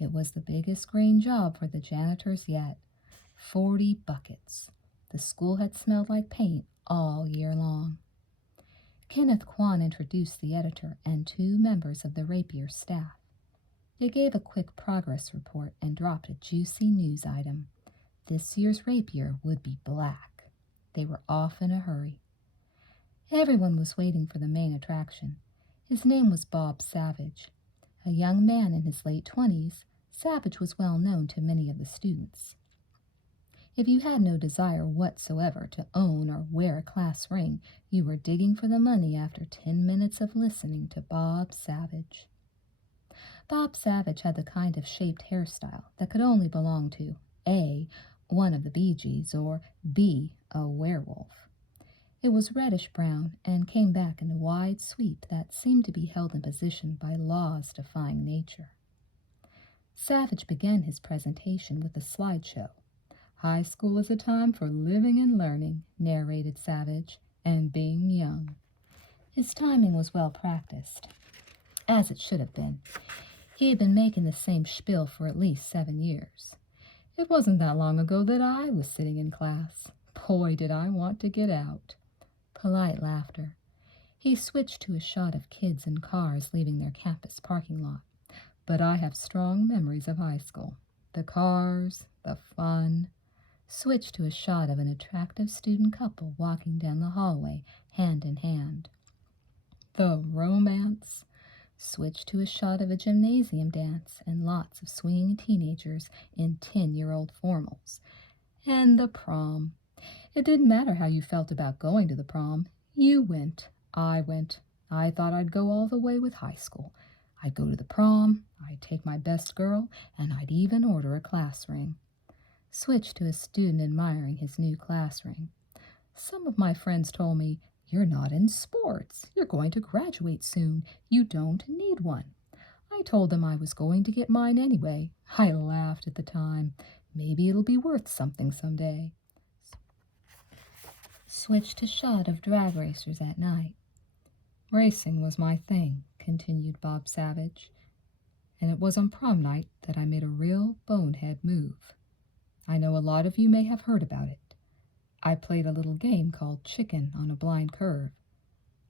It was the biggest green job for the janitors yet. 40 buckets. The school had smelled like paint all year long. Kenneth Kwan introduced the editor and 2 members of the Rapier staff. They gave a quick progress report and dropped a juicy news item. This year's Rapier would be black. They were off in a hurry. Everyone was waiting for the main attraction. His name was Bob Savage. A young man in his late 20s, Savage was well known to many of the students. If you had no desire whatsoever to own or wear a class ring, you were digging for the money after 10 minutes of listening to Bob Savage. Bob Savage had the kind of shaped hairstyle that could only belong to A, one of the Bee Gees, or B, a werewolf. It was reddish-brown and came back in a wide sweep that seemed to be held in position by laws defying nature. Savage began his presentation with a slideshow. High school is a time for living and learning, narrated Savage, and being young. His timing was well practiced, as it should have been. He had been making the same spiel for at least 7 years. It wasn't that long ago that I was sitting in class. Boy, did I want to get out. Polite laughter. He switched to a shot of kids in cars leaving their campus parking lot. But I have strong memories of high school. The cars, the fun. Switched to a shot of an attractive student couple walking down the hallway, hand in hand. The romance. Switched to a shot of a gymnasium dance and lots of swinging teenagers in 10-year-old formals. And the prom. It didn't matter how you felt about going to the prom. You went. I went. I thought I'd go all the way with high school. I'd go to the prom, I'd take my best girl, and I'd even order a class ring. Switched to a student admiring his new class ring. Some of my friends told me, "You're not in sports. You're going to graduate soon. You don't need one." I told them I was going to get mine anyway. I laughed at the time. Maybe it'll be worth something someday. Switched to shot of drag racers at night. Racing was my thing, continued Bob Savage, and it was on prom night that I made a real bonehead move. I know a lot of you may have heard about it. I played a little game called chicken on a blind curve.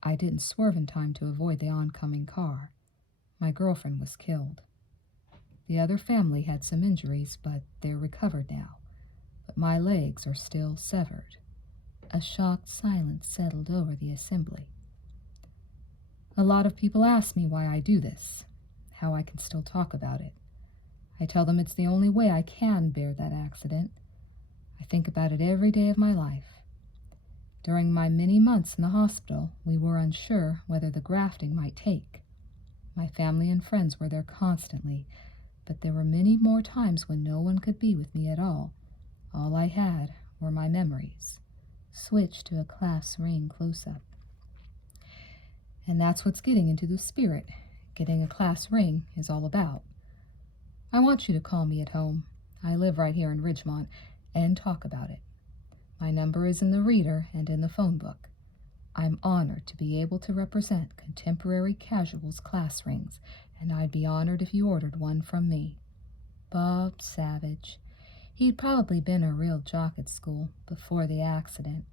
I didn't swerve in time to avoid the oncoming car. My girlfriend was killed. The other family had some injuries, but they're recovered now. But my legs are still severed. A shocked silence settled over the assembly. A lot of people ask me why I do this, how I can still talk about it. I tell them it's the only way I can bear that accident. I think about it every day of my life. During my many months in the hospital, we were unsure whether the grafting might take. My family and friends were there constantly, but there were many more times when no one could be with me at all. All I had were my memories. Switched to a class ring close-up. And that's what's getting into the spirit, getting a class ring is all about. I want you to call me at home. I live right here in Ridgemont, and talk about it. My number is in the reader and in the phone book. I'm honored to be able to represent contemporary casuals class rings, and I'd be honored if you ordered one from me. Bob Savage. He'd probably been a real jock at school before the accident.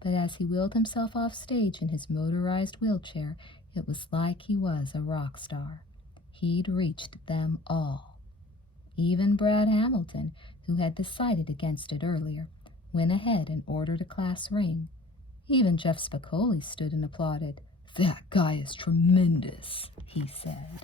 But as he wheeled himself off stage in his motorized wheelchair, it was like he was a rock star. He'd reached them all. Even Brad Hamilton, who had decided against it earlier, went ahead and ordered a class ring. Even Jeff Spicoli stood and applauded. "That guy is tremendous," he said.